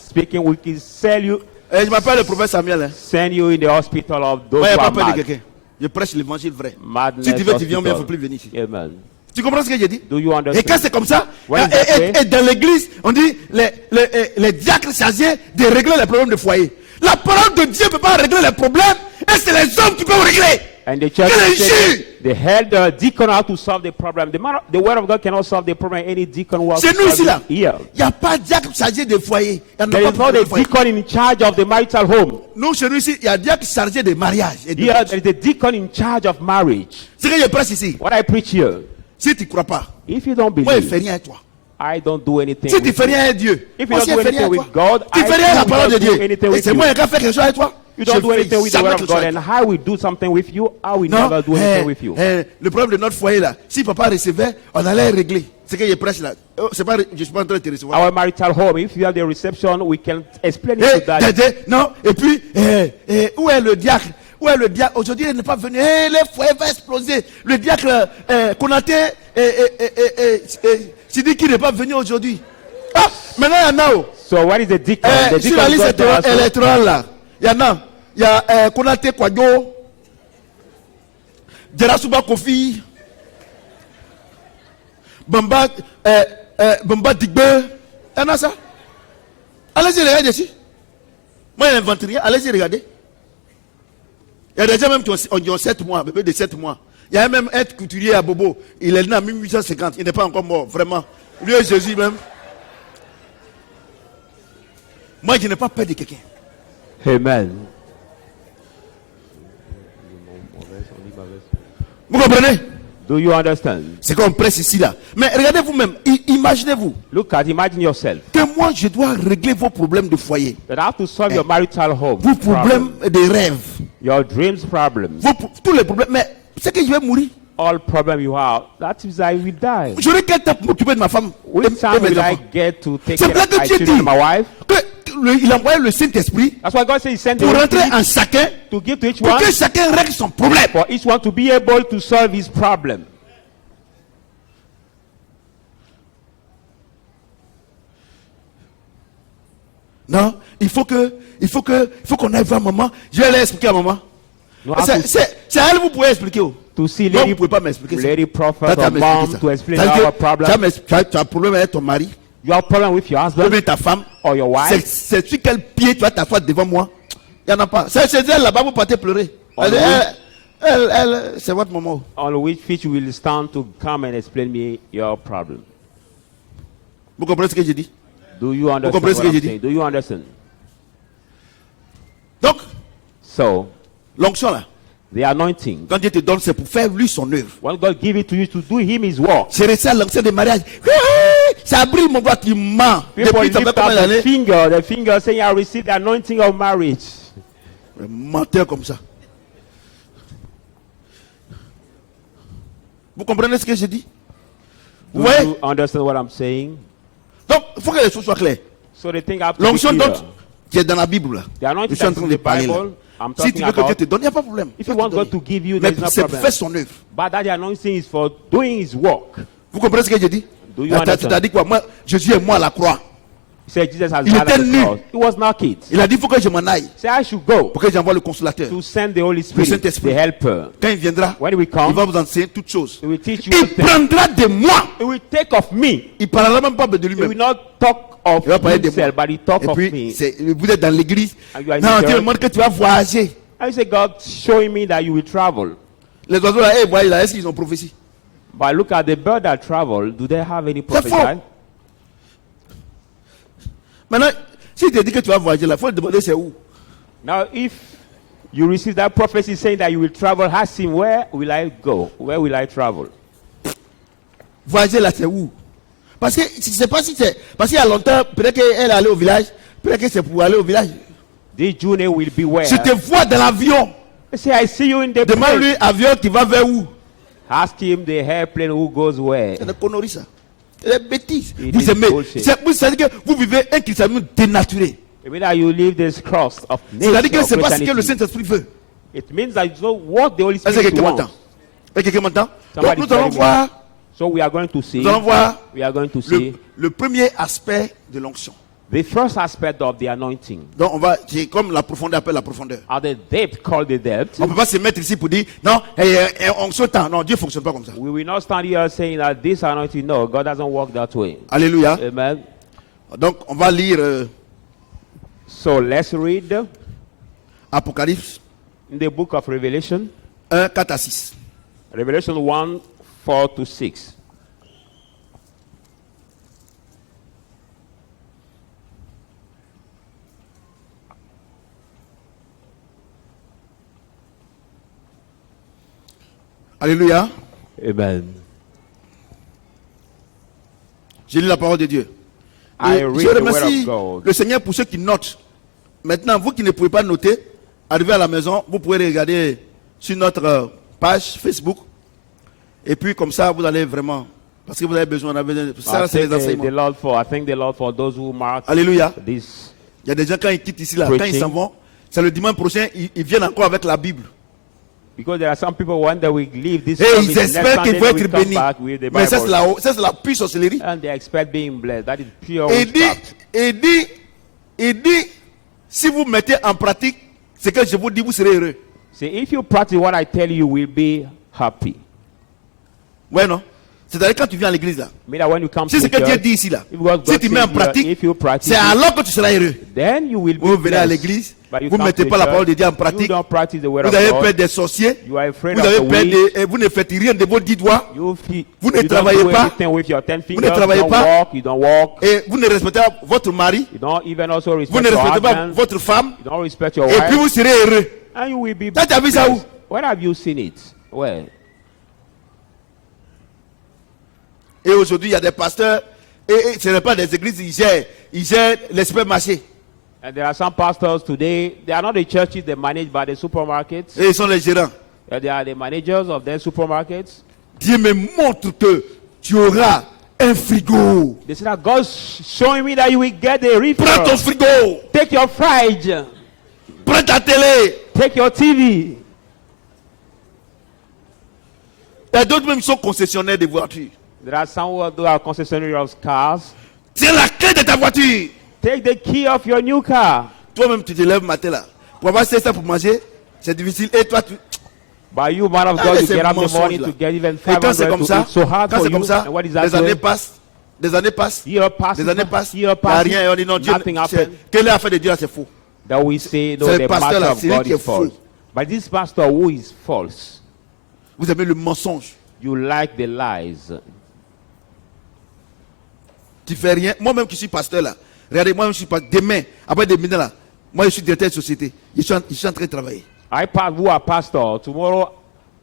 speaking, we can sell you, Je m'appelle le prophète Samuel. Hein. send you in the hospital of those Moi, il n'y who a are pas peur de mad. quelqu'un. Je prêche l'évangile vrai. Madness Si tu veux, tu viens, mais il ne faut hospital. plus venir ici. Amen. Tu comprends ce que j'ai dit? Do you Et understand? quand c'est comme ça, When that way- et dans l'église, on dit les diacres chargés de régler les problèmes de foyer. La parole de Dieu ne peut pas régler les problèmes, et c'est les hommes qui peuvent régler. And the church Quel said injure! the head deacon how to solve the problem. The word of God cannot solve the problem. Any deacon will C'est nous ici là. solve it here. Il n'y a pas de diacre chargé de foyer. Il n'y There a is pas not a de foyer. deacon in charge of the marital home. Nous, chez nous ici, il y a un diacre chargé de mariage. Et de Here, divorce. there is a deacon in charge of marriage. Ce que je prêche ici, What I preach here, si tu ne crois pas, if you don't moi, je ne fais believe, rien à toi. I don't do anything Si tu ne with fais you. rien à Dieu, If moi you aussi, don't je do fais rien à anything toi. with God, Tu I fais rien à la too parole de will not Dieu. do anything Et with c'est you. moi qui ai fait quelque chose avec toi. You don't do Je anything fais with the jamais word of quelque God, chose and avec toi. how we do something with you, I will Non, never do anything with you. le problème de notre foyer là, si papa recevait, on allait régler. Ce que je prêche là, c'est pas, je suis pas en train de te recevoir. Our marital home, if you have the reception, we can explain it to that. Non, et puis, où est le diacre? Où est le diacre? Aujourd'hui, il n'est pas venu. Le foyer va exploser. Le diacre Konaté, Sidi qui n'est pas venu aujourd'hui. Ah, maintenant il y en a. Oh. So what is the deacon? The Sur la deacon liste got there also. électorale là, il y en a. Il y a Konaté Kwadjo, Derasuba Kofi, Bamba Digbe. Il y en a ça. Allez-y, regardez ici. Moi, je n'invente rien. Allez-y, regardez. Il y a des gens même qui ont 7 mois, bébé de 7 mois. Il y a même un couturier à Bobo. Il est né en 1850. Il n'est pas encore mort, vraiment. Lui et Jésus même. Moi, je n'ai pas peur de quelqu'un. Amen. Vous comprenez? Do you understand? C'est qu'on presse ici là. Mais regardez vous-même. Imaginez-vous Look at, imagine yourself. que moi, je dois régler vos problèmes de foyer. That I have to solve your marital home. Vos problèmes de rêve. Your dreams problems. Tous les problèmes. Mais c'est que je vais mourir. All problem you have, that is I will die. J'aurai quel temps pour m'occuper de ma femme et Which time mes will I enfants? get to take C'est care vrai of que my Dieu children dit and my wife? qu'il a envoyé le Saint-Esprit That's why God says He sent the pour Holy rentrer Spirit en chacun, to give to each pour one, que chacun règle son problème. for each one to be able to solve his problem. Non, il faut qu'on aille voir maman. Je vais aller expliquer à maman. No, I have to, C'est à elle que vous pouvez expliquer. Oh. to see Moi, vous lady, ne pouvez pas m'expliquer ça. lady prophet Toi, tu vas or m'expliquer mom ça. to explain C'est-à-dire our que problem. tu as un problème avec ton mari, You have problem with your ou husband bien ta femme. or your wife. C'est sur quel pied tu vas t'asseoir devant moi? Il n'y en a pas. C'est elle là-bas, vous partez pleurer. Oh, C'est votre maman. On which feet you will stand to come and explain me your problem. Vous comprenez ce que j'ai dit? Do you understand comprenez ce what que I'm j'ai dit? saying? Do you understand? Donc, So, l'onction là, the anointing, quand Dieu te donne, c'est pour faire lui son œuvre. when God give it to you to do him his work, J'ai reçu l'onction de mariage. Ça brille mon doigt, tu mens. people Depuis ça fait lift combien up d'années? the finger saying, I received the anointing of marriage. Un menteur comme ça. Vous comprenez ce que j'ai dit? Do Ouais. you understand what I'm saying? Donc, il faut que les choses soient claires. So the thing I have to be L'onction clear. donc, qui est dans la Bible là. The anointing Je suis en that's train in de the parler là. Bible, I'm Si tu talking veux que Dieu about. te donne, il n'y a pas de problème. If Il you va want te God donner. to give you, Mais there's no c'est pour problem. faire son œuvre. But that the anointing is for doing his work. Vous comprenez ce que j'ai dit? Do you Tu understand? as dit quoi? Moi, Jésus est moi à la croix. He said Jesus has Il died était at the nu. cross. He was naked. Il a dit, il faut que je m'en aille. Say I should go Pour que j'envoie le consolateur. to send the Holy Spirit, Saint-Esprit. the helper. Quand il viendra, When he will il come, va vous enseigner toutes choses. he will teach you Il all things. prendra de moi. He will take of me. Il parlera même pas de He will lui-même. not talk of Il va parler de himself, moi. but he talk Et of puis, me. vous êtes dans l'église. And you are in Non, the Dieu me church. demande que tu vas voyager. I say God showing me that you will travel. Les oiseaux là, voilà, là, est-ce qu'ils ont prophétie? But look at the bird that travel. Do they have any C'est faux. prophecy? Maintenant, si tu te dis que tu vas voyager là, il faut te demander c'est où. Now, if you receive that prophecy saying that you will travel, ask him, where will I go? Where will I travel? Voyager là, c'est où? Parce que je ne sais pas si c'est. Parce qu'il y a longtemps, peut-être qu'elle est allée au village, peut-être que c'est pour aller au village. This journey will be where? Je te vois dans l'avion. Say, I see you in the Demande-lui, plane. avion qui va vers où? Ask him the airplane who goes where. C'est des conneries, ça. C'est des bêtises. It Vous is aimez. bullshit. Vous savez que vous vivez un christianisme dénaturé. Maybe that you leave this cross of nature. C'est-à-dire que of ce n'est pas ce que le Christianity. Saint-Esprit veut. It means that it's not what the Holy Est-ce que Spirit quelqu'un wants. m'entend? Est-ce que quelqu'un m'entend? Donc Somebody nous allons telling me. voir, So we are going to see. nous allons voir We are going to see le premier aspect de l'onction. the first aspect of the anointing. Donc on va, c'est comme la profondeur appelle la profondeur. Are the depth called the depth? On ne peut pas se mettre ici pour dire, non, onction temps. Non, Dieu ne fonctionne pas comme ça. We will not stand here saying that this anointing. No, God doesn't work that way. Alléluia. Amen. Donc on va lire So let's read Apocalypse in the book of Revelation, 1, 4 à 6. Revelation 1, 4 to 6. Alléluia. Amen. J'ai lu la parole de Dieu. I Et read je the word remercie of God. le Seigneur pour ceux qui notent. Maintenant, vous qui ne pouvez pas noter, arrivez à la maison, vous pouvez regarder sur notre page Facebook. Et puis comme ça, vous allez vraiment, parce que vous avez besoin, ça c'est les enseignements. I thank the Lord for those who mark Alléluia. this. Il y a des gens quand ils quittent ici, là, quand ils Preaching. s'en vont, c'est le dimanche prochain, ils viennent encore avec la Bible. Because there are some people when they will leave this Et service, ils next espèrent qu'ils Sunday vont they will être come bénis. back with the Mais ça Bible. c'est la pure sorcellerie. And they expect being blessed. That is pure Et witchcraft. il dit, si vous mettez en pratique ce que je vous dis, vous serez heureux. See, if you practice what I tell you, you will be happy. Ouais, non? C'est-à-dire quand tu viens à l'église là, I mean that when you come si to ce que Dieu church, dit ici là, if what si God tu mets en says here, pratique, if you practice c'est it, alors que tu seras heureux. then you will be Vous venez à blessed. l'église, But you vous ne come mettez to pas la church, parole de Dieu en you pratique, don't practice the word vous of avez God. peur des sorciers, You are afraid vous of avez the peur witch. et vous ne faites rien de vos 10 doigts, Vous ne don't travaillez do pas. anything with your 10 ne fingers. travaillez You don't pas. walk. You don't walk. et vous ne respectez pas votre mari, You don't even also vous respect ne your respectez pas husband. votre femme, You don't respect your et puis wife. vous serez heureux. And you will be Ça, tu as vu ça où? blessed. Where have you seen it? Where? Et aujourd'hui, il y a des pasteurs, et ce n'est pas des églises, ils gèrent les supermarchés. And there are some pastors today, they are not the churches, they're managed by the supermarkets. Et ils sont les gérants. They are the managers of their supermarkets. Dieu me montre que tu auras un frigo. They say that God's showing me that you will get a Prends ton refill. frigo. Take your fridge. Prends ta télé. Take your TV. Et d'autres même sont concessionnaires de voitures. There are some who are concessionaires of cars. Tiens la clé de ta voiture. Take the key of your new car. Toi-même, tu te lèves matin là. Pour avoir ça pour manger, c'est difficile. Et toi, tu... By you, man of Ah, God, mais you c'est get up in the mensonge, morning là. to get even Et quand c'est 500 comme to ça, eat. So hard quand for c'est you. comme ça, And what is that des années doing? passent, des années passent, Year passes, des années passent, il n'y year a passes, rien. Et on dit non, Dieu, nothing happened. quelle est l'affaire de Dieu là, c'est faux. That we say, no, C'est le the pasteur master là, of c'est lui God qui est is false. faux. But this pastor who is false, Vous aimez le mensonge. you like the lies. Tu fais rien. Moi-même qui suis pasteur là, regardez, moi-même je suis pas. Demain, après des minutes là, moi je suis directeur de société. Je suis en train de travailler. Who are pastor, tomorrow,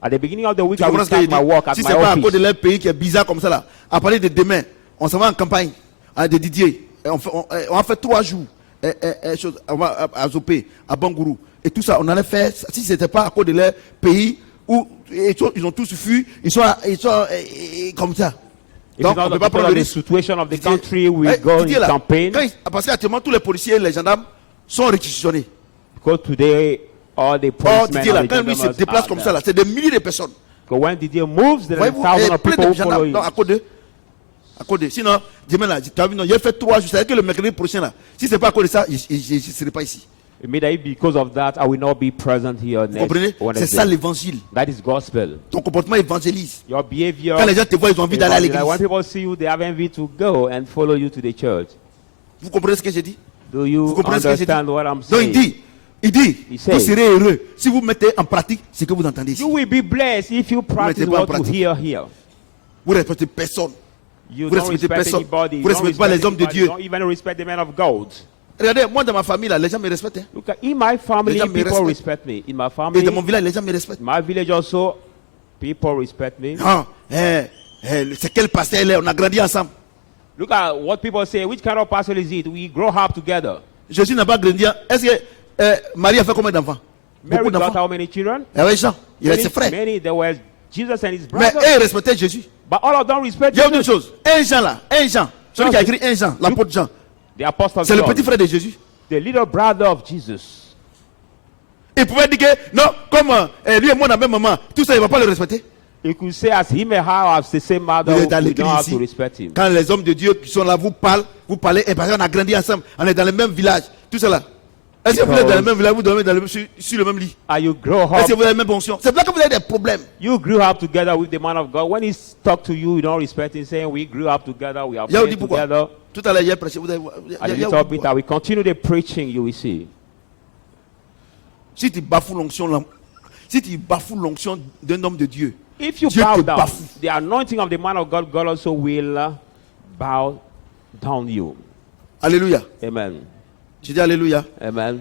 at the beginning of the week, Tu I will comprends ce que je start my work dis? at Si my c'est pas à cause de office. leur pays qui est bizarre comme ça là, à parler de demain, on s'en va en campagne à des Didier. Et on a fait 3 jours à Zopé, à Bangourou. Et tout ça, on allait faire, si ce n'était pas à cause de leur pays, où ils ont tous fui, ils sont comme ça. If Donc, it's not on ne peut pas because prendre of le the risque. situation of the Didier, country, we ouais, go Didier, in là, campaign. parce qu'actuellement, tous les policiers et les gendarmes sont réquisitionnés. Because today, all the Or, policemen Didier, là, and the quand lui se gendarmes déplace are comme ça, there. là, c'est des milliers de personnes. Because when Didier moves, there are Voyez-vous, thousands of plein people de who follow gendarmes. him. Donc, à cause de. Sinon, demain là, tu as vu, non, j'ai fait 3 jours. C'est-à-dire que le mercredi prochain là, si c'est pas à cause de ça, je ne serai pas ici. Immediately because of that, I will not be present here Vous next comprenez? C'est Wednesday. ça l'évangile. That is gospel. Ton comportement évangélise. Your behavior. Quand les gens te voient, ils ont envie d'aller à Like when l'église. people see you, they have envy to go and follow you to the church. Vous comprenez ce que j'ai dit? Do you Vous comprenez ce que j'ai dit? understand what I'm Donc saying? il dit, He vous says, serez heureux si vous mettez en pratique ce que vous entendez ici. You will be blessed if you practice mettez pas en what you pratique. hear here. Vous ne respectez personne. You Vous don't respectez respect personne. anybody. Vous You don't respectez pas les respect hommes de anybody. Dieu. You don't even respect the men of God. Regardez, moi dans ma famille, là, les gens me respectent. Hein. Look, in my family, Les gens me people respectent. respect me. In my Et family, dans mon village, les gens me respectent. my village also, people respect me. Ah, c'est quel pasteur il est? On a grandi ensemble. Look at what people say. Which kind of pastor is it? We grow up together. Jésus n'a pas grandi. Est-ce que Marie a fait combien d'enfants? Mary Beaucoup got d'enfants. how many children? Et oui, Jean, il a ses frères. Many. There were Jesus and his Mais brothers. eux, ils respectaient Jésus. But all of them respect Il y a une Jesus. chose. Un Jean là, un Jean. Celui qui a écrit un Jean, l'apôtre Jean. The apostle C'est le John, petit frère de Jésus. the little brother of Jesus. Il pouvait dire que non, comme lui et moi, on a la même maman, tout ça, il ne va pas le respecter. You could say as him and her have the same mother, Vous êtes à we l'église don't have to ici. respect him. Quand les hommes de Dieu qui sont là vous parlez, et parce qu'on a grandi ensemble, on est dans le même village, tout cela. Est-ce que vous êtes dans le même village, vous dormez sur le même lit? And you grow Est-ce up, que vous avez la même onction? C'est là que vous avez des problèmes. you grew up together with the man of God. When he talk to you, you don't respect him, saying we grew up together, we are Il y a dit praying pourquoi? together. Tout à l'heure, il y a prêché. Vous avez, And a il y a little dit bit, pourquoi? I will continue the preaching, you will see. Si tu bafoues l'onction, si tu bafoues l'onction d'un homme de Dieu, If you Dieu bow te down, bafoue. the anointing of the man of God, God also will bow down you. Alléluia. Amen. Je dis Alléluia. Amen.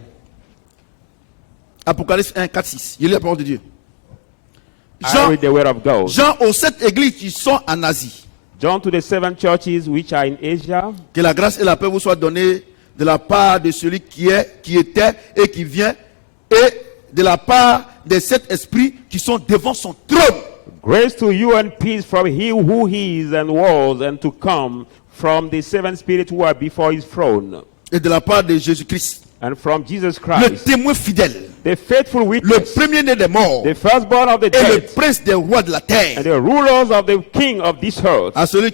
Apocalypse 1, 4, 6. Il lit la parole de Dieu. I read the word of God. Jean aux 7 églises qui sont en Asie. John to the 7 churches which are in Asia. Que la grâce et la paix vous soient données de la part de celui qui est, qui était et qui vient, et de la part des 7 esprits qui sont devant son trône. Grace to you and peace from he who is and was and to come, from the 7 spirits who are before his throne, Et de la part de Jésus-Christ, and from Jesus le Christ, témoin fidèle, the faithful le witness, premier-né des morts, the firstborn of the et le dead, prince des rois de la terre, and the rulers of the king of this earth, à celui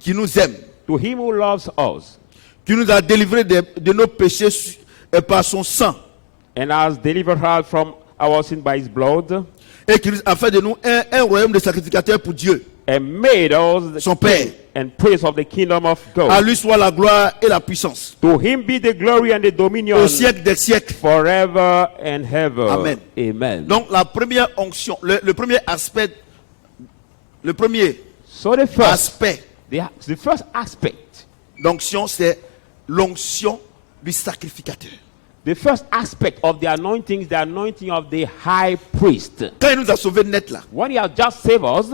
qui nous aime, to him who loves us, qui nous a délivrés de nos péchés par son sang, and has delivered us from our sin by his blood, et qui a fait de nous un royaume de sacrificateurs pour Dieu, and made us the son Père. king and priest of the kingdom of À God. lui soit la gloire et la puissance, To him be the glory and the dominion au siècle des siècles. forever and ever. Amen. Amen. Donc la première onction, le premier aspect, le premier So the first, aspect the first aspect, d'onction, c'est l'onction du sacrificateur. the first aspect of the anointing is the anointing of the high priest. Quand il nous a sauvés net là, When he has just saved us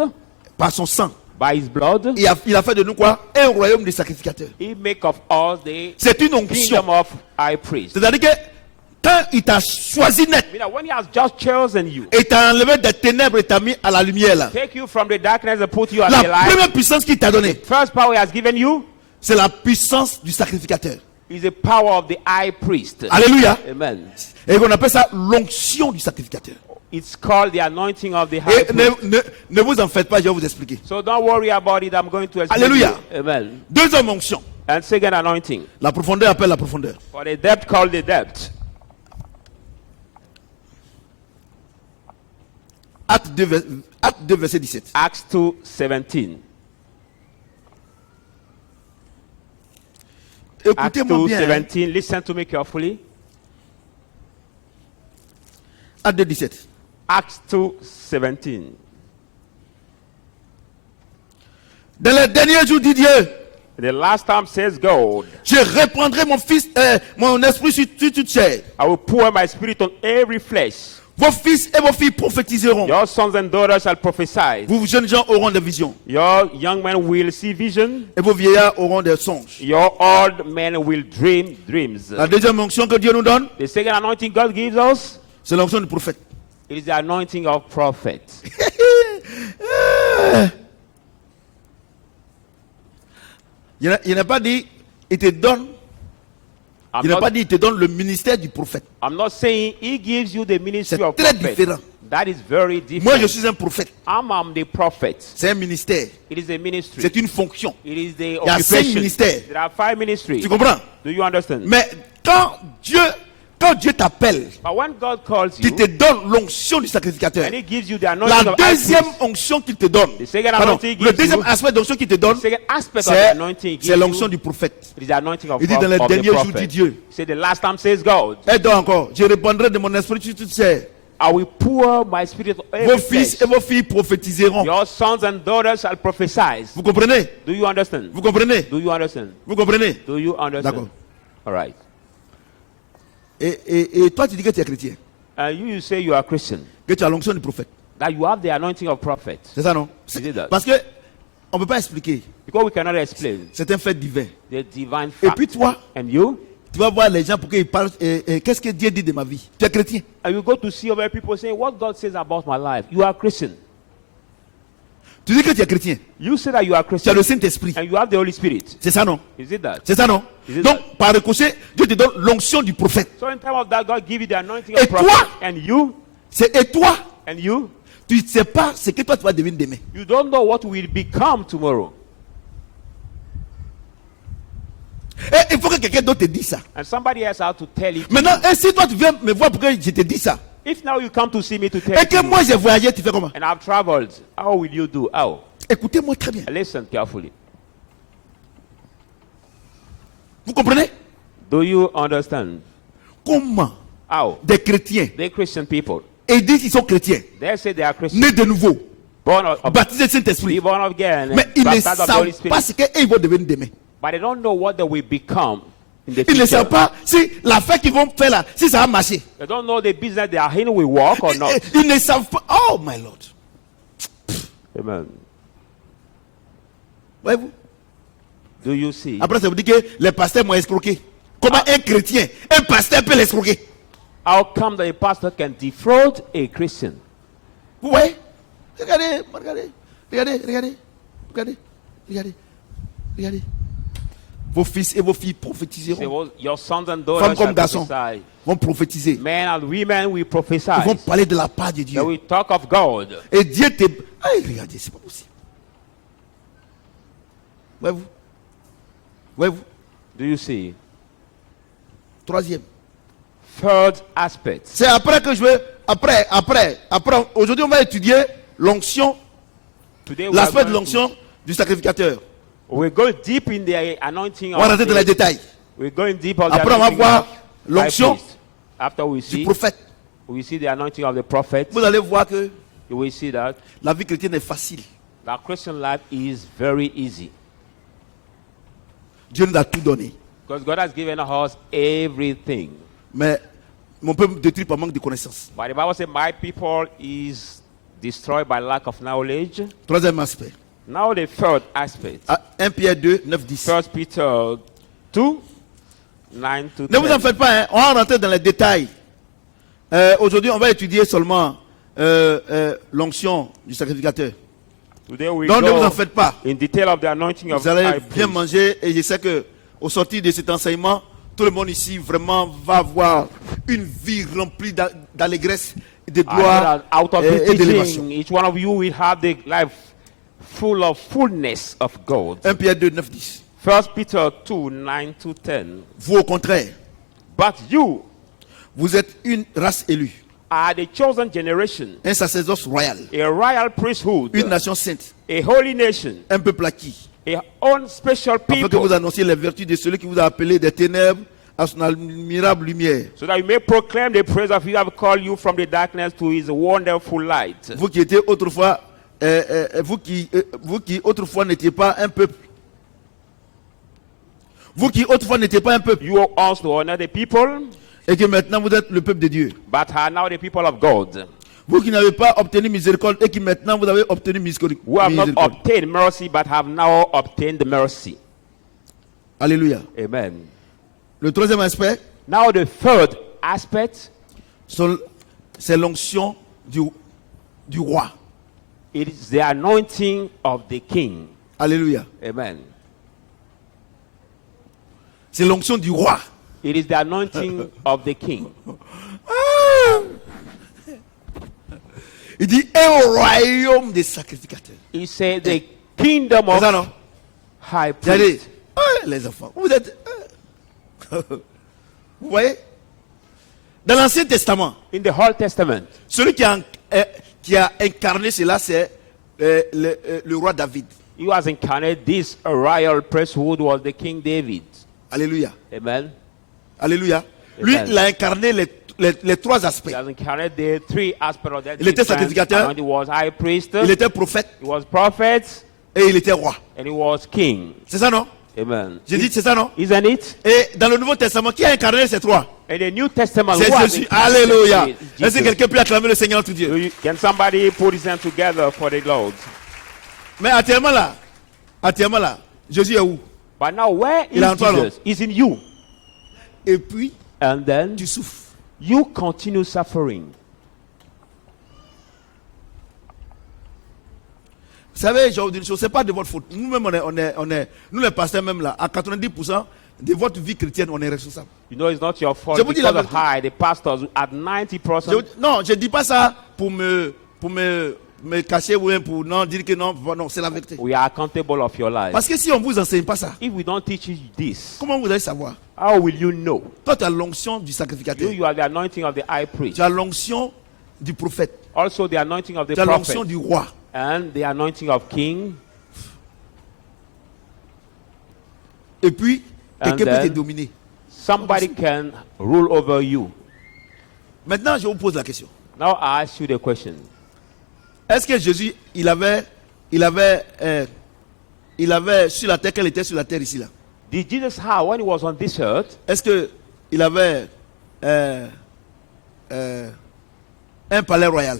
par son sang, by his blood, il a fait de nous quoi? Un royaume de sacrificateurs. he make of us the C'est une onction. kingdom of high priest. C'est-à-dire que quand il t'a choisi net, Meaning when he has just chosen you, et t'a enlevé des ténèbres et t'a mis à la lumière là, take you from the darkness and put you at la the light, première puissance qu'il t'a donnée, first power he has given you c'est la puissance du sacrificateur. is the power of the high priest. Alléluia. Amen. Et on appelle ça l'onction du sacrificateur. It's called the anointing of the high Et priest. ne vous en faites pas, je vais vous expliquer. So don't worry about it. I'm going to explain. Alléluia. you. Amen. Deuxième onction, And second anointing. la profondeur appelle la profondeur. For the depth called the depth. Acte 2, verset 17. Acts 2:17. Acts Écoutez-moi bien. 2:17. Listen to me carefully. Acte 2, 17. Acts 2:17. Dans les derniers jours, dit Dieu, The last time says God, je reprendrai mon esprit sur toute chair. I will pour my spirit on every flesh. Vos fils et vos filles prophétiseront. Your sons and daughters shall prophesy. Vous jeunes gens auront des visions. Your young men will see vision. Et vos vieillards auront des songes. Your old men will dream dreams. La deuxième onction que Dieu nous donne, The second anointing God gives us, c'est l'onction du prophète. it is the anointing of prophet. Il n'a pas dit, il te donne, il n'a pas dit, il te donne le ministère du prophète. I'm not saying he gives you the ministry C'est of très prophet. différent. That is very Moi, je different. suis un prophète. I'm the prophet. C'est un ministère. It is a ministry. C'est une fonction. It is the y a 5 occupation. ministères. There are 5 ministries. Tu comprends? Do you understand? Mais quand Dieu t'appelle, But when God calls qu'il you te donne l'onction du sacrificateur, and he gives you the anointing la of high deuxième priest, onction qu'il te donne, the second pardon, anointing he le gives deuxième you, aspect d'onction qu'il te donne, the second aspect of the c'est anointing he gives c'est l'onction you, du prophète. it is the anointing of, Il dit dans les of the derniers jours, prophet. dit Dieu. Say the last time says God, Et donc encore, je répandrai de mon esprit sur toute chair. I will pour my spirit on every Vos fils flesh. et vos filles prophétiseront. Your sons and daughters shall prophesy. Vous comprenez? Do you understand? Vous comprenez? Do you understand? Vous comprenez? Do you understand? D'accord. All right. Et toi, tu dis que tu es chrétien, And you say you are Christian, que tu as l'onction du prophète. that you have the anointing of prophet. C'est ça, non? Is it that? Parce que on ne peut pas expliquer. Because we cannot explain C'est un fait divin. the divine Et fact. puis toi, And you? tu vas voir les gens pour qu'ils parlent. Qu'est-ce que Dieu dit de ma vie? Tu es chrétien. And you go to see other people saying what God says about my life. You are Christian. Tu dis que tu es chrétien. You say that you are Tu as Christian. le Saint-Esprit. And you have the Holy Spirit. C'est ça, non? Is it that? C'est ça, non? Is it Donc, that? par ricochet, Dieu te donne l'onction du prophète. So in time of that, God give you the anointing Et of prophet. toi? And you? Et toi, And you? tu ne sais pas ce que toi tu vas devenir demain. You don't know what will become tomorrow. Et il faut que quelqu'un d'autre te dise ça. And somebody else has to tell it. Maintenant, et si toi tu viens me voir pour que je te dise ça, If now you come to see me to tell et it que to me, moi j'ai voyagé, tu fais comment? and I've traveled, how will you do? How? Écoutez-moi très bien. Listen carefully. Vous comprenez? Do you understand? Comment How? des chrétiens, They're Christian people. et ils disent qu'ils sont chrétiens, They say they are Christian. nés de nouveau, Born of baptisés de be Saint-Esprit, born again. mais ils ne Baptized of the Holy savent pas Spirit. ce qu'ils vont devenir demain. But they don't know what they will become in the Ils ne future. savent pas si l'affaire qu'ils vont faire là, si ça va marcher. They don't know the business they are in will work or not. Ils ne savent pas. Oh my Lord. Amen. Voyez-vous? Do you see? Après, ça vous dit que les pasteurs m'ont escroqué. Comment un chrétien, un pasteur peut l'escroquer? How come that a pastor can defraud a Christian? Vous voyez? Regardez, regardez, regardez, regardez, regardez, regardez, regardez. Vos fils et vos filles Say, prophétiseront. well, your sons and Femmes daughters comme shall garçons prophesy. vont prophétiser. Men and women will prophesy. Ils vont parler de la part de Dieu. They will talk of God. Et Dieu te... Aïe, regardez, c'est pas possible. Voyez-vous? Voyez-vous? Do you see? Troisième. Third aspect. C'est après que je veux... Après. Aujourd'hui, on va étudier l'onction, Today we are l'aspect de going l'onction du sacrificateur. we're going deep in the anointing On va of rentrer dans les détails. we're going deep on the Après, on va anointing voir of high l'onction priest. After we du see prophète. the anointing of the prophet, Vous allez voir que you will see that la vie chrétienne est facile. the Christian life is very easy. Dieu nous a tout donné. Because God has given us everything. Mais mon peuple détruit par manque de connaissances. But the Bible says, my people is destroyed by lack of knowledge. Troisième aspect. Now the third aspect. À 1 Pierre 2, 9, 10. 1 Peter 2, 9 to Ne vous en 10. faites pas, hein. On va rentrer dans les détails. Aujourd'hui, on va étudier seulement l'onction du sacrificateur. Today we Donc ne vous en go faites pas. in detail of the anointing of Vous allez high bien priest. manger et je sais que au sortir de cet enseignement, tout le monde ici vraiment va avoir une vie remplie d'allégresse, de I know gloire that out of et this d'élévation. teaching, each one of you will have the life full of fullness of God. 1 Pierre 2, 9, 10. 1 Peter 2, 9 to 10. Vous au contraire, But you vous êtes une race élue, are the chosen generation, un sacerdoce royal, a royal priesthood, une nation sainte, a holy nation, un peuple acquis, a own special afin que vous people, annonciez les vertus de celui qui vous a appelé des ténèbres à son admirable lumière. so that you may proclaim the praise of He who have called you from the darkness to His wonderful light. Vous qui étiez autrefois, vous qui autrefois n'étiez pas un peuple. Vous qui autrefois n'étiez pas un peuple You also are not the people, et que maintenant vous êtes le peuple de Dieu. but are now the people of God, Vous qui n'avez pas obtenu miséricorde et qui maintenant vous avez obtenu miséricorde. who have not obtained mercy, but have now obtained mercy. Alléluia. Amen. Le troisième aspect, Now the third aspect, c'est l'onction du roi. it is the anointing of the king. Alléluia. Amen. C'est l'onction du roi. It is the anointing of the king. Ah! Il dit, et au royaume des sacrificateurs. He said the kingdom C'est ça, of non? high Regardez, priest. les enfants, vous êtes... Vous voyez? Dans l'Ancien Testament, In the Old Testament, celui qui a incarné cela, c'est le roi David. he was incarnate. This royal priesthood was the King David. Alléluia. Amen. Alléluia. Lui, Amen. il a incarné les trois aspects. He has incarnate the three aspects of that. Il était different sacrificateur. anointing. He was high priest. Il était prophète He was prophet, et il était roi. and he was king. C'est ça, non? Amen. J'ai dit, c'est ça, non? Isn't it? Et dans le Nouveau Testament, qui a incarné ces trois? In the New Testament, C'est who has Jésus. incarnated Alléluia. Jesus? Est-ce que quelqu'un peut acclamer le Seigneur tout Dieu? Can somebody put his hands together for the Lord? Mais actuellement là, Jésus est où? But now, where is Il est en toi, non? Jesus? He's in you. Et puis, And then tu souffres. you continue suffering. Vous savez, je vais vous dire une chose, c'est pas de votre faute. Nous-mêmes, nous les pasteurs même là, à 90% de votre vie chrétienne, on est responsable. You know, it's not your fault Je vous dis la because of vérité. the pastors at 90%. Non, je dis pas ça pour me cacher ou bien pour non dire que non, c'est la vérité. We are accountable of your life. Parce que si on vous enseigne pas ça, If we don't teach you this, comment vous allez savoir? how will you know? Toi, tu as l'onction du sacrificateur. You are the anointing of the high priest. Tu as l'onction du prophète. Also the anointing of the Tu as l'onction prophet. du roi. And the anointing of king. Et puis, quelqu'un And peut te then- dominer. Somebody can rule over you. Maintenant, je vous pose la question. Now I ask you the question. Est-ce que Jésus, il avait sur la terre, qu'elle était sur la terre ici là? Did Jesus have, when he was on this earth, Est-ce que il avait un palais royal?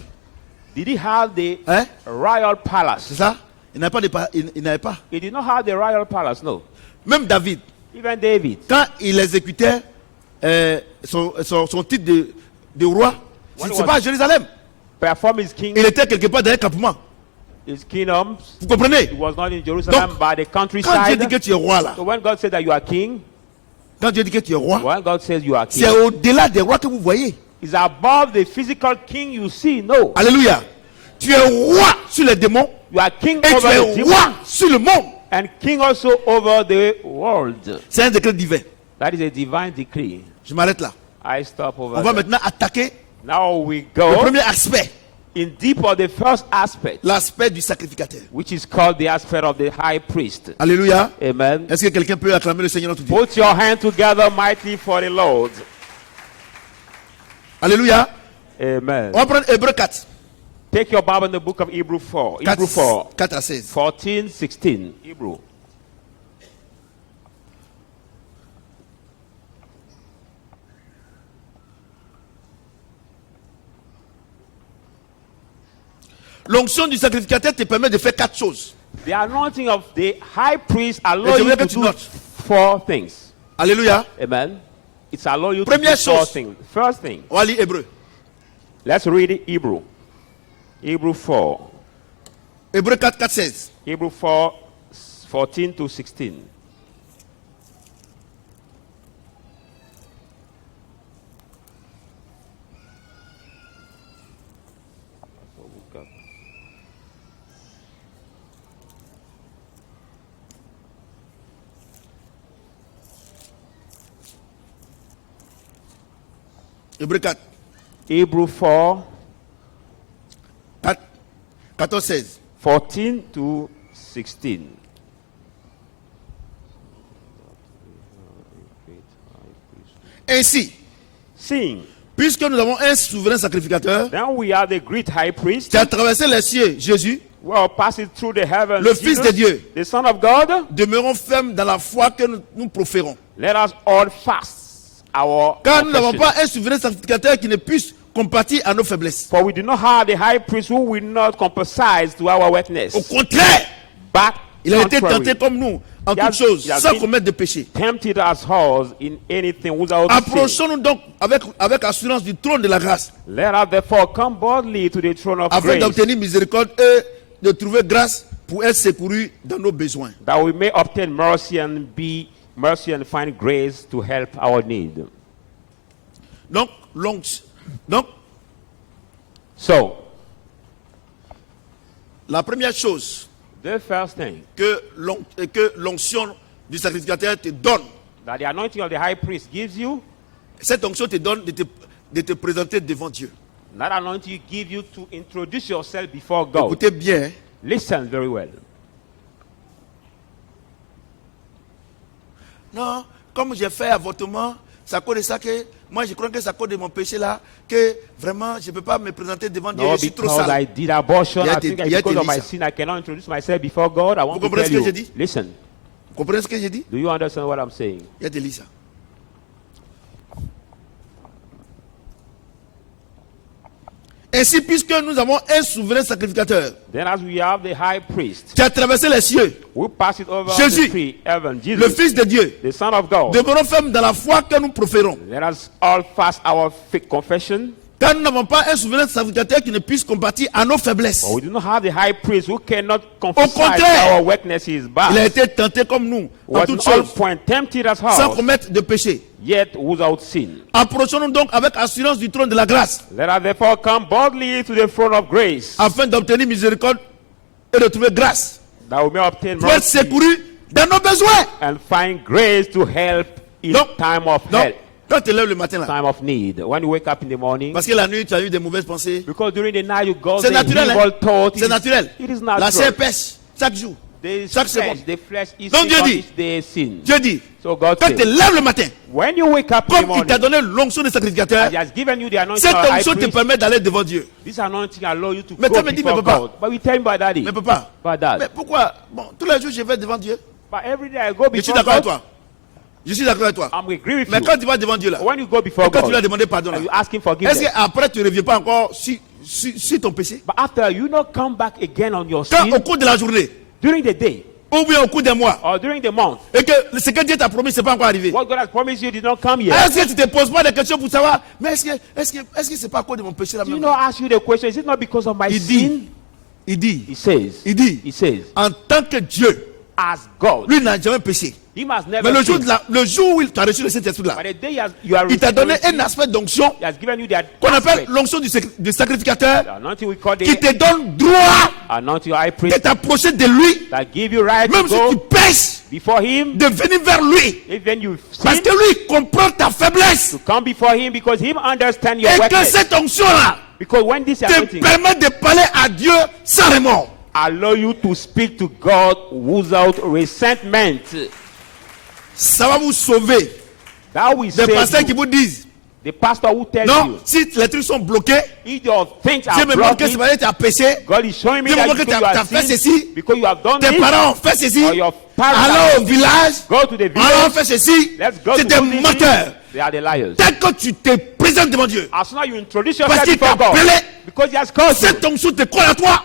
did he have the Hein? royal C'est palace? ça? Il n'avait pas il n'avait pas. He did not have the royal palace, no. Même David, Even David, quand il exécutait son titre de roi, When c'est was- pas à Jérusalem. performed his king, Il était quelque part dans un campement. his kingdoms. Vous comprenez? It was not in Jerusalem, Donc, but the Quand Dieu dit countryside. que tu es roi là, So when God said that you are king, quand Dieu dit que tu es roi, when God says you are king, c'est au-delà des rois que vous voyez. is above the physical king you see. No, Alléluia. Tu es roi sur les démons you are king et tu over es the demons roi sur le monde. and king also over the world. C'est un décret divin. That is a divine decree. Je m'arrête là. I stop over On va there. maintenant attaquer Now we le go premier aspect, in deep of the first aspect, l'aspect du sacrificateur. which is called the aspect of the high priest. Alléluia. Amen. Est-ce que quelqu'un peut acclamer le Seigneur notre Dieu? Put your hand together mightily for the Lord. Alléluia. Amen. On va prendre Hébreu 4. Take your Bible in the book of Hebrew 4. Hebrew 4, 4 à 16. 14, 16. Hebrew. L'onction du sacrificateur te permet de faire 4 choses. The anointing of the high priest Et allows je you veux que to tu do notes. 4 things. Alléluia. Amen. It's allow you to Première do 4 chose. things. First thing, On va lire Hébreu. let's read it Hebrew. Hebrew 4. Hébreu 4, 4, 16. Hebrew 4, 14 to 16. Hébreu 4, Hebrew 4, 4, 14, 16. 14 to 16. Ainsi, Seeing, puisque nous avons un souverain sacrificateur then we are the great high priest qui a traversé les cieux, Jésus, who are passing through the heavens. Le Fils de Dieu. The Son of God. demeurons fermes dans la foi que nous proférons. Let us hold fast our Car nous n'avons confession. pas un souverain sacrificateur qui ne puisse compatir à nos faiblesses. For we do not have the high priest who will not compromise to our Au weakness. contraire, But il a été contrary, tenté comme nous en Il a- toutes choses, il a sans dit- commettre de péché. tempted as us in anything without sin. Approchons-nous donc avec assurance du trône de la grâce, Let us therefore come boldly to the throne of afin grace, d'obtenir miséricorde et de trouver grâce pour être secouru dans nos besoins. that we may obtain mercy and find grace to help our need. Donc, So, la première chose the first thing que l'onction du sacrificateur te donne, that the anointing of the high priest gives you, cette onction te donne de te présenter devant Dieu. that anointing give you to introduce yourself before God. Écoutez bien, hein. Listen very well. Non, comme j'ai fait avortement, c'est à cause de ça que moi je crois que c'est à cause de mon péché là que vraiment je ne peux pas me présenter devant Dieu, No, je suis trop because I sale. did abortion, Il y a I été- think il y a because été of dit my ça. sin, I cannot introduce myself before God. I want Vous to comprenez tell ce que you. j'ai dit? Listen, Comprenez ce que j'ai dit? Do you understand what I'm saying? Il y a des lits ça. Ainsi, puisque nous avons un souverain sacrificateur Then as we have the high priest, qui a traversé les cieux, we pass it over Jésus, the three heaven, Jesus, le Fils de Dieu, the Son of God. demeurons fermes dans la foi que nous proférons. Let us all fast our confession. Car nous n'avons pas un souverain sacrificateur qui ne puisse compatir à nos faiblesses. But we do not have the high priest who cannot confess contraire, our weaknesses Il a back. été tenté comme nous, en Was toutes in all choses, point tempted as sans us, commettre de péché. yet without sin. Approchons-nous donc avec assurance du trône de la grâce, Let us therefore come boldly to the throne of grace, afin d'obtenir miséricorde et de trouver grâce, that we may obtain pour être mercy secourus dans nos besoins. and find grace to help in Donc, time of Donc, help, quand tu te lèves le matin là, time of need. When you wake up in the morning, parce que la nuit tu as eu des mauvaises pensées, because during the night you got c'est the naturel. evil thought. C'est naturel. It is La natural. chair pêche chaque jour. The chaque flesh, seconde. the flesh is Donc Dieu sin, dit, is the sin. Dieu dit, So God quand tu te says, lèves le matin, when you wake up in the comme il t'a morning, donné l'onction de sacrificateur, He has given you the anointing cette of a high onction te priest. permet d'aller devant Dieu. This anointing allow you to Mais go toi me dis, before mais papa, God. But we tell him, but daddy, Mais papa, but dad, mais pourquoi? Bon, tous les jours je vais devant Dieu. but every day I go Je suis before d'accord avec God. toi. Je suis d'accord avec toi. I'm agree with Mais you. quand tu vas devant Dieu là, When you go before et quand tu lui as God, demandé pardon là, and you ask him est-ce forgiveness, qu'après tu ne reviens pas encore sur ton péché? but after you not come back again on your Quand au sin cours de la journée, during the day ou bien au cours des mois, or during the month, et que ce que Dieu t'a promis, c'est pas encore arrivé. what God has promised you did not come yet. Est-ce que tu te poses pas des questions pour savoir, mais est-ce que c'est pas à cause de mon péché là Do you même? not ask you the question? Is it not because of my Il dit, sin? il dit, He says, en tant que Dieu, as God, lui n'a jamais péché. he must Mais never le sin. jour où il t'a reçu le Saint-Esprit là, But the day you are il t'a donné receiving, un aspect d'onction he has given you that qu'on appelle aspect, l'onction du sacrificateur, the anointing we call qui the te donne droit anointing high de priest, t'approcher de lui, that give you right même to si tu go pèches, before him, de venir vers lui. even you Parce sin, que lui il comprend ta faiblesse. to come before him because him understand your Et que weakness. cette onction-là Because when this te anointing permet de parler à Dieu sans remords. allow you to speak to God without resentment, Ça va vous sauver. that will Des pasteurs save qui you. vous disent, The pastor who tells non, you, si les trucs sont bloqués, if your things Dieu are me montre que blocking, c'est parce que tu as péché, God is showing me Dieu me that montre que because tu you as have fait sinned, ceci, because you have done tes this, parents ont fait ceci, or your parents allons have au village, go to the allons village, faire ceci. let's go C'est to des do this. menteurs. They are the liars. Dès que tu te présentes devant Dieu, As soon as you introduce parce yourself qu'il t'a before God, appelé, because he has called you, cette onction te colle à toi.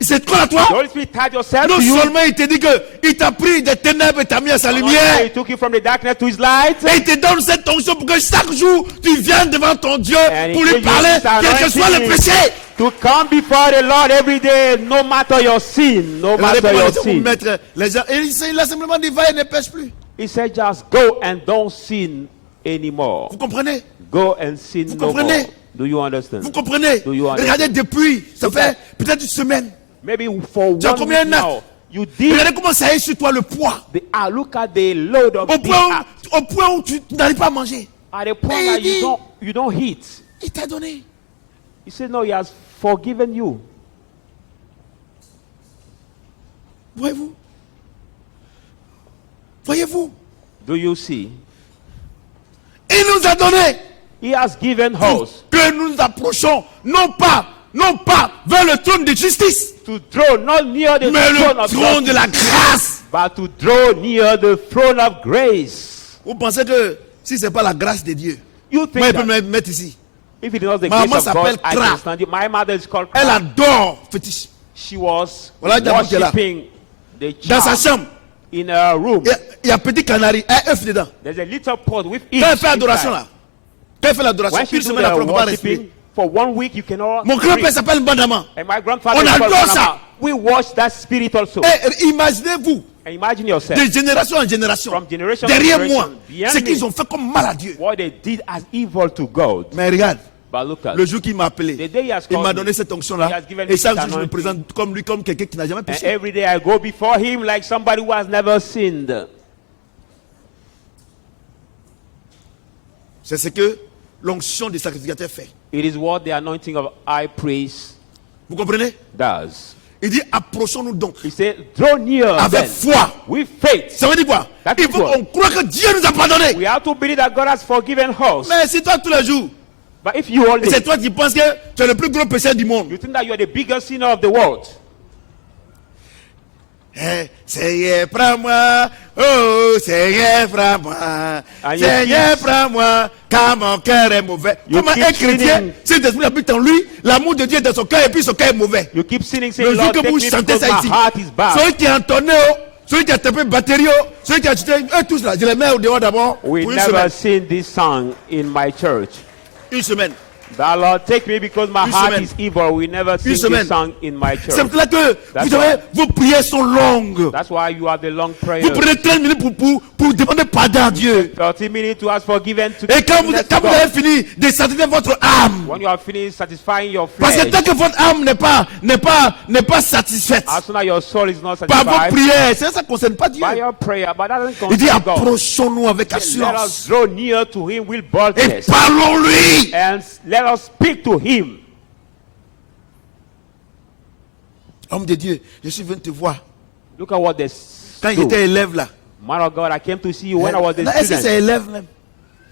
Il se colle à toi. the Holy Spirit tied yourself Non to you. seulement il te dit que il t'a pris des ténèbres et t'a mis à sa Not only lumière, He took you from the darkness to his light, et il te donne cette onction pour que chaque jour tu viennes devant ton Dieu And pour he lui gives you parler, this quel que soit le anointing. péché. to come before the Lord every day, no matter your sin, no La matter your réponse pour sin. mettre les gens. Et il a simplement dit va et ne pêche plus. He said, just go and don't sin anymore. Vous comprenez? Go and sin Vous no more. comprenez? Do you understand? Vous comprenez? Do you understand? Regardez depuis, ça fait peut-être une semaine. Maybe for Tu as 1 combien week d'actes? now, you did. Regardez comment ça est sur toi le poids. Look at the load of Au the point act. au point où tu n'arrives pas à manger. At the point Et that il dit- you don't eat. Il t'a donné. He said, no, he has forgiven you. Voyez-vous? Voyez-vous? Do you see? Il nous a donné He has given us que nous nous approchons non pas vers le trône de justice, to draw not near the mais throne le of trône de justice, la grâce. but to draw near the throne of grace. Vous pensez que si ce n'est pas la grâce de Dieu, You moi think il peut that me mettre ici. if it is not the Maman grace of God, s'appelle I Kra. can stand it. My mother is called Elle Kra. adore fétiche. She was Voilà, David qui est là. worshiping the Dans sa child chambre, in her room. il y a petit canari, un œuf dedans. There's a little pot with Quand elle each fait l'adoration inside. là, quand elle fait l'adoration, When she une do semaine après, on the ne peut pas respirer. worshiping, for 1 week you cannot Mon grand-père breathe. s'appelle Bandama. And my grandfather On is called adore ça. Panama. We watch that spirit also. Et imaginez-vous, And imagine yourself, de génération en génération, from generation to derrière generation, moi, behind ce me, qu'ils ont fait comme mal à Dieu. what they did as evil to God. Mais regarde, But look at le jour qu'il m'a appelé, the day he has il called m'a me, donné cette he onction-là. has given Et me chaque this jour, je me anointing. présente comme lui, comme quelqu'un qui n'a jamais And péché. every day I go before him like somebody who has never sinned. C'est ce que l'onction du sacrificateur fait. It is what the anointing of high priest Vous comprenez? does. Il dit approchons-nous donc He said, draw near avec then foi. with faith. Ça veut dire quoi? That Il is faut what? qu'on croit que Dieu nous a pardonné. We have to believe that God has forgiven us. Mais si toi tous les jours, But if you et only, c'est toi qui penses que tu es le plus gros pécheur du monde, you think that you are the biggest sinner of the world, Seigneur, prends-moi. Oh, Seigneur, prends-moi. And you Seigneur, keep- prends-moi. Car mon cœur est mauvais. You Comment keep un chrétien, sinning. cet esprit habite en lui, l'amour de Dieu est dans son cœur et puis son cœur est mauvais. You keep sinning, Le saying, jour Lord, que take vous me chantez because ça my ici, heart is bad. celui qui a entonné, celui qui a tapé batterie, celui qui a chuté, eux tous là, je les mets au dehors d'abord We pour une never semaine. sing this song in my church. Une semaine. The Lord, take me because my Une heart semaine. is evil. We never sing semaine. this song in my C'est church. pour cela que, That's vous savez, why. vos prières sont longues. That's why you have the long prayers. Vous prenez 13 minutes pour demander pardon à Dieu. 30 minutes to ask forgiveness to Et quand vous forgiveness to avez God. fini de satisfaire votre âme, When you have finished satisfying your parce que flesh, tant que votre âme n'est pas satisfaite as soon as your soul is not par vos satisfied prières, ça ne concerne pas Dieu. by your prayer, but that doesn't Il dit concern God. approchons-nous avec Let us assurance draw near to Him with et boldness parlons-lui. and let us speak to Him. Homme de Dieu, je suis venu te voir. Look at what they Quand do. j'étais élève là. Man of God, I came to see you when I was Non, a est-ce que c'est student. élève même?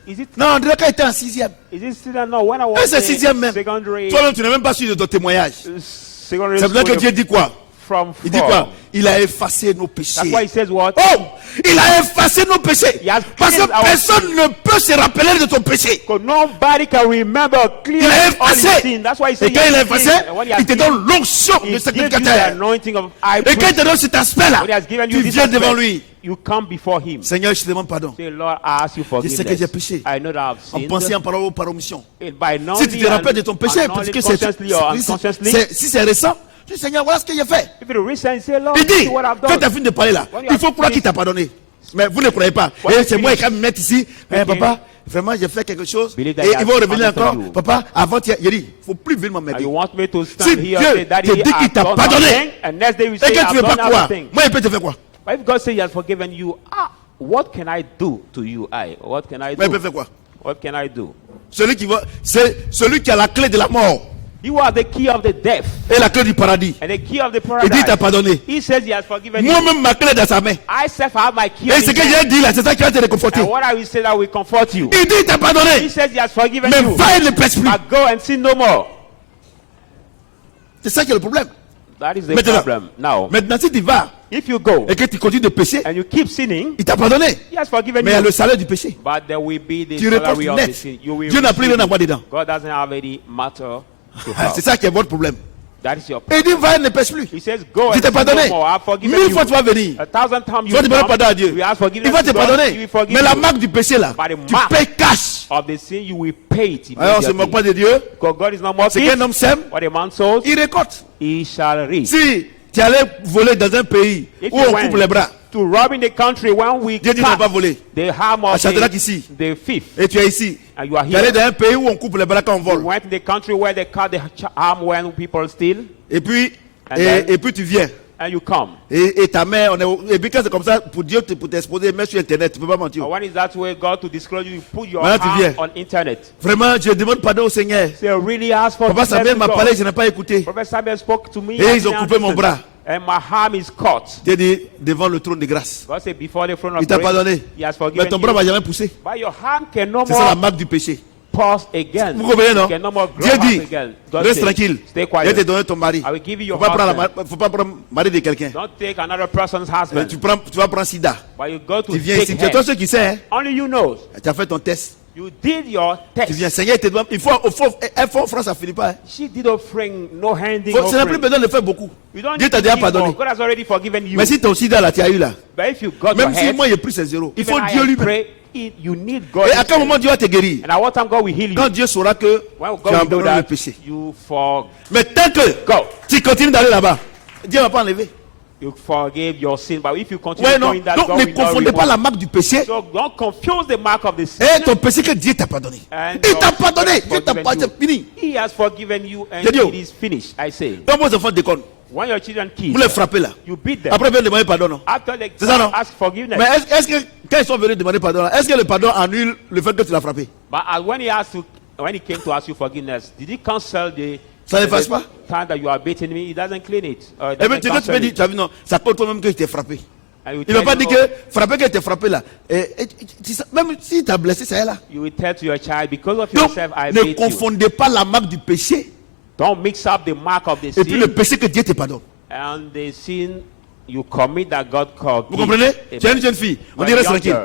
Is it Non, on dirait quand il était en 6e. student? No, when I Et was c'est 6e in même. secondary Toi-même, tu n'es même pas sûr de ton témoignage. secondary C'est pour ça que school Dieu dit quoi? from Il dit four. quoi? Il a effacé nos That's why he péchés. says what? Oh! Il a effacé nos péchés. He has Parce cleansed que our personne ne peut se rappeler de ton péché. Because nobody can remember Il a clearly all his effacé. sin. That's why he Et said quand il a effacé, when he has il te given- donne l'onction he de gives you the sacrificateur. anointing of high Et quand il priest. te donne cet aspect-là, When he has given you tu this viens devant aspect, lui. you come before him. Seigneur, je te demande pardon. Say, Lord, I ask you Je sais que j'ai forgiveness. péché. I know that I've En sinned. pensant, en parlant ou par omission. And by Si tu te rappelles de ton péché, parce que consciously or unconsciously, si c'est récent, tu dis Seigneur, voilà ce que j'ai fait. if it is recent, say, Lord, Il dit, see what I've quand tu as done. fini de parler là, When you il have faut croire qu'il t'a pardonné. Mais vous ne croyez pas. When Et you c'est moi qui finish vais me mettre ici. Eh, speaking, papa, vraiment, j'ai fait quelque chose. Et believe that ils he has vont revenir forgiven encore. you. Papa, avant, il a dit, il ne faut plus venir And m'aider. you want me to Si stand here Dieu and say, Daddy, te dit qu'il I've t'a done pardonné, something, and next day you Et say, que tu ne I've veux pas done croire. everything. Moi, il peut te faire quoi? But if God says He has forgiven you, what can I do to you? What can I Moi, il peut do? faire quoi? What can I do? C'est celui qui a la clé de la mort You are the key of the death et la clé du paradis. and the key of the Il dit, il t'a paradise. pardonné. He says He has forgiven you. Moi-même, ma clé est dans sa main. I self have my key. Et in ce his que hand. j'ai dit là, c'est ça qui va te réconforter. And what I will say that will comfort you. Il dit, il t'a He pardonné. says He has forgiven Mais you. va et ne pêche plus. But go and sin no more. C'est ça qui est le problème. That is the Maintenant, problem. Now, maintenant, si tu vas if you go et que tu continues de pécher, and you keep sinning, il t'a pardonné. He has forgiven Mais il y a you. le salaire du péché. But there will be the Tu reportes salary of the net. sin. You will Dieu n'a plus receive rien à it. voir dedans. God doesn't have any matter to Ah, have. c'est ça qui est votre problème. That is your Et il dit, va et ne pêche plus. He says, go Je and t'ai sin pardonné. no more. I've forgiven 1000 you. fois tu vas venir. 1,000 times Tu you vas demander come, pardon à Dieu. you ask forgiveness Il va te to God, He will pardonner. forgive Mais la you. marque du péché là, By the tu mark payes cash. of the sin, you will pay it Alors on ne se moque immediately. pas de Dieu. Because God is not C'est mocking. qu'un homme sème, What a man sows, il récolte. he shall reap. Si tu allais voler dans un pays If où you on went coupe les bras, to rob in the country when we Dieu dit cut ne pas voler. the ham À of Châteauneuf ici. the fifth, Et tu es ici. and you are Tu allais here. dans un pays où on coupe les bras quand on You vole. went in the country where they cut the ham when people steal, Et puis, And then- et puis tu viens. and you come. Et ta mère, et puis quand c'est comme ça, pour Dieu, pour t'exposer, mets sur Internet, tu ne peux pas mentir. But when is that way God to disclose you? You put your Maintenant, tu hand viens. on internet. Vraiment, je demande pardon au Seigneur. Say, really ask for Papa forgiveness Samuel to m'a God. parlé, je n'ai pas écouté. Prophet Samuel spoke to me. Et I ils ont didn't coupé mon understand. bras. And my arm is cut. Dieu dit, devant le trône de grâce. God said, before the throne of Il t'a grace, pardonné. He has Mais forgiven ton bras ne you. va jamais pousser. But your hand can no C'est ça la more marque du péché. pause again. Vous comprenez, non? Can no more grow Dieu up dit, again. God reste said, tranquille. Stay Je vais te quiet. donner ton mari. I will give you Il your ne husband. faut pas prendre le mari de quelqu'un. Don't take another person's husband. Tu vas prendre sida. But you go to Tu viens take ici. C'est toi her. ceux qui sais, hein? Only you know. Tu as fait ton test. You did your Tu viens, test. Seigneur, il te demande. Il faut un fond France, ça ne finit pas. Hein? She did offering, no handing Tu n'as plus offering. besoin de faire beaucoup. You don't Dieu need t'a to déjà give pardonné. more. God has already forgiven you. Mais si ton sida là, tu as eu là, But if you got même your si head, moi j'ai pris c'est zéro, il even faut I Dieu have lui-même. prayed, you need God. Et à quel moment Dieu va te guérir? And at what time God will heal you? Quand Dieu saura que When tu God as will do abandonné le that, péché. you for Mais tant que go. tu continues d'aller là-bas, Dieu ne va pas enlever. You forgave your sin. But if you continue Ouais, non. doing that, Donc God ne will not confondez pas remove. la marque du péché So don't confuse the mark of the sin. et ton péché que Dieu t'a pardonné. And Il your t'a sin pardonné. has Dieu t'a forgiven pardonné. you. C'est fini. He has forgiven you and J'ai dit, oh. it is finished. I say. Quand vos enfants déconnent, When your children kill, vous les frappez là. you beat them. Après, vous demander pardon, non? After they C'est ça, non? ask forgiveness. Mais est-ce que quand ils sont venus demander pardon, là, est-ce que le pardon annule le fait que tu l'as frappé? But when he came to ask you forgiveness, did he cancel the Ça n'efface pas? time that you are beating me? He doesn't clean it. It Eh bien, doesn't tu cancel peux dire, it. tu as vu, non, c'est à cause de toi-même que je t'ai frappé. And you Il ne va tell pas you, dire que frapper que t'es frappé là. Même si tu as blessé, ça est là. you will tell to your child, because of Donc, yourself, I ne beat you. confondez pas la marque du péché Don't mix up the mark of the et puis le sin péché que Dieu te pardonne. and the sin you commit that God called. Vous comprenez? Tu es une jeune fille, on dit reste tranquille.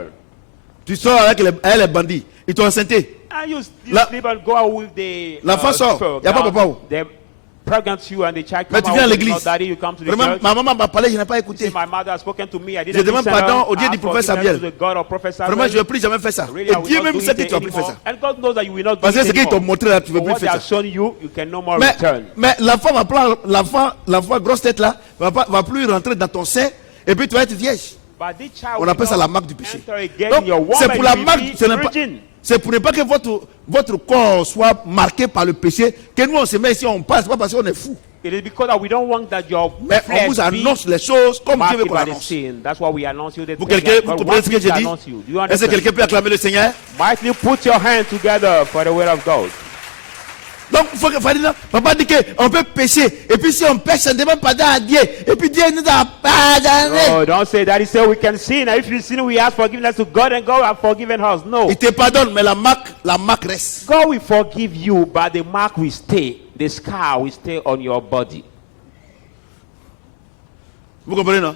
Tu sors avec les bandits, ils t'ont enceinté. And you La- sleep and go out with the L'enfant sort, y a pas papa où? They pregnant you and the child Mais come tu viens à out with l'église. no daddy, you come to the Vraiment, church. ma maman m'a parlé, je n'ai pas Say, écouté. my mother has spoken to me. I Je didn't demande listen. pardon au Dieu Ask du prophète forgiveness Samuel. to the God of Prophet Vraiment, Samuel. je ne vais plus jamais faire ça. Really, Et I will Dieu not même do sait it que tu vas plus faire anymore. ça. And God knows that you will not do Parce que it ce qu'ils t'ont anymore. montré là, tu ne For veux what plus they faire have ça. shown you, you can no more return. Mais l'enfant grosse tête là, va plus rentrer dans ton sein et puis tu vas être vierge. But this child On will appelle ça not la marque du péché. enter again Donc, in your woman, c'est pour la you will marque, be ce n'est pas, virgin. c'est pour ne pas que votre corps soit marqué par le péché, que nous on se met ici, on passe, pas parce qu'on est fou. It is because that we don't want that your Mais on flesh vous be annonce les choses comme Dieu veut marked qu'on by the annonce. sin. That's why we announce you the Vous, things quelqu'un, that vous God comprenez wants ce que to j'ai dit? announce you. Do you Est-ce que understand? quelqu'un peut acclamer le Seigneur? Might you put your hands together for the word of God? Donc, il faut que papa dit qu'on peut pécher. Et puis si on pêche, on demande pardon à Dieu. Et puis Dieu nous a pardonné. No, don't say that. He said we can sin. And if you sin, we ask forgiveness to God and God has forgiven us. No. Il te pardonne, mais la marque reste. God will forgive you, but the mark will stay. The scar will stay on your body. Vous comprenez, non?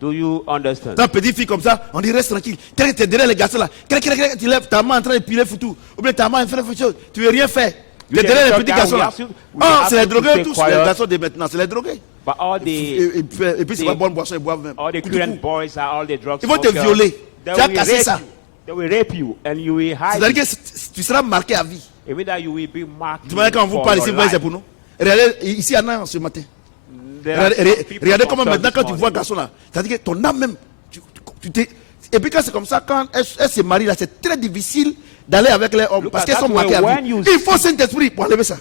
Do you understand? Dans petite fille comme ça, on dit reste tranquille. Quelqu'un te derrière les garçons là. Quelqu'un, tu lèves ta main en train de piler foutu. Ou bien ta main en train de faire quelque chose. Tu veux rien faire. Tu es derrière les petits garçons là. Oh, c'est les drogués tous, les garçons de maintenant, c'est les drogués. But all the Et puis c'est pas bonne boisson, ils boivent même. all the Coup de current coup. boys are all the drugs. Ils vont te smokers. violer. They Tu as will cassé rape ça. you. They will rape you and you will hide. C'est-à-dire it. que tu seras marqué à vie. Even that you will be marked. Tu vois, quand on vous for parle your ici, vous voyez, c'est life. pour nous. Regardez, ici, il y en a ce matin. There are some people Regardez from comment church maintenant, this quand tu morning. vois un garçon là, c'est-à-dire que ton âme même, tu t'es. Et puis quand c'est comme ça, quand elle se marie là, c'est très difficile d'aller avec les hommes Look parce at qu'elles sont that marquées way, à when vie. you Il faut Saint-Esprit pour enlever ça.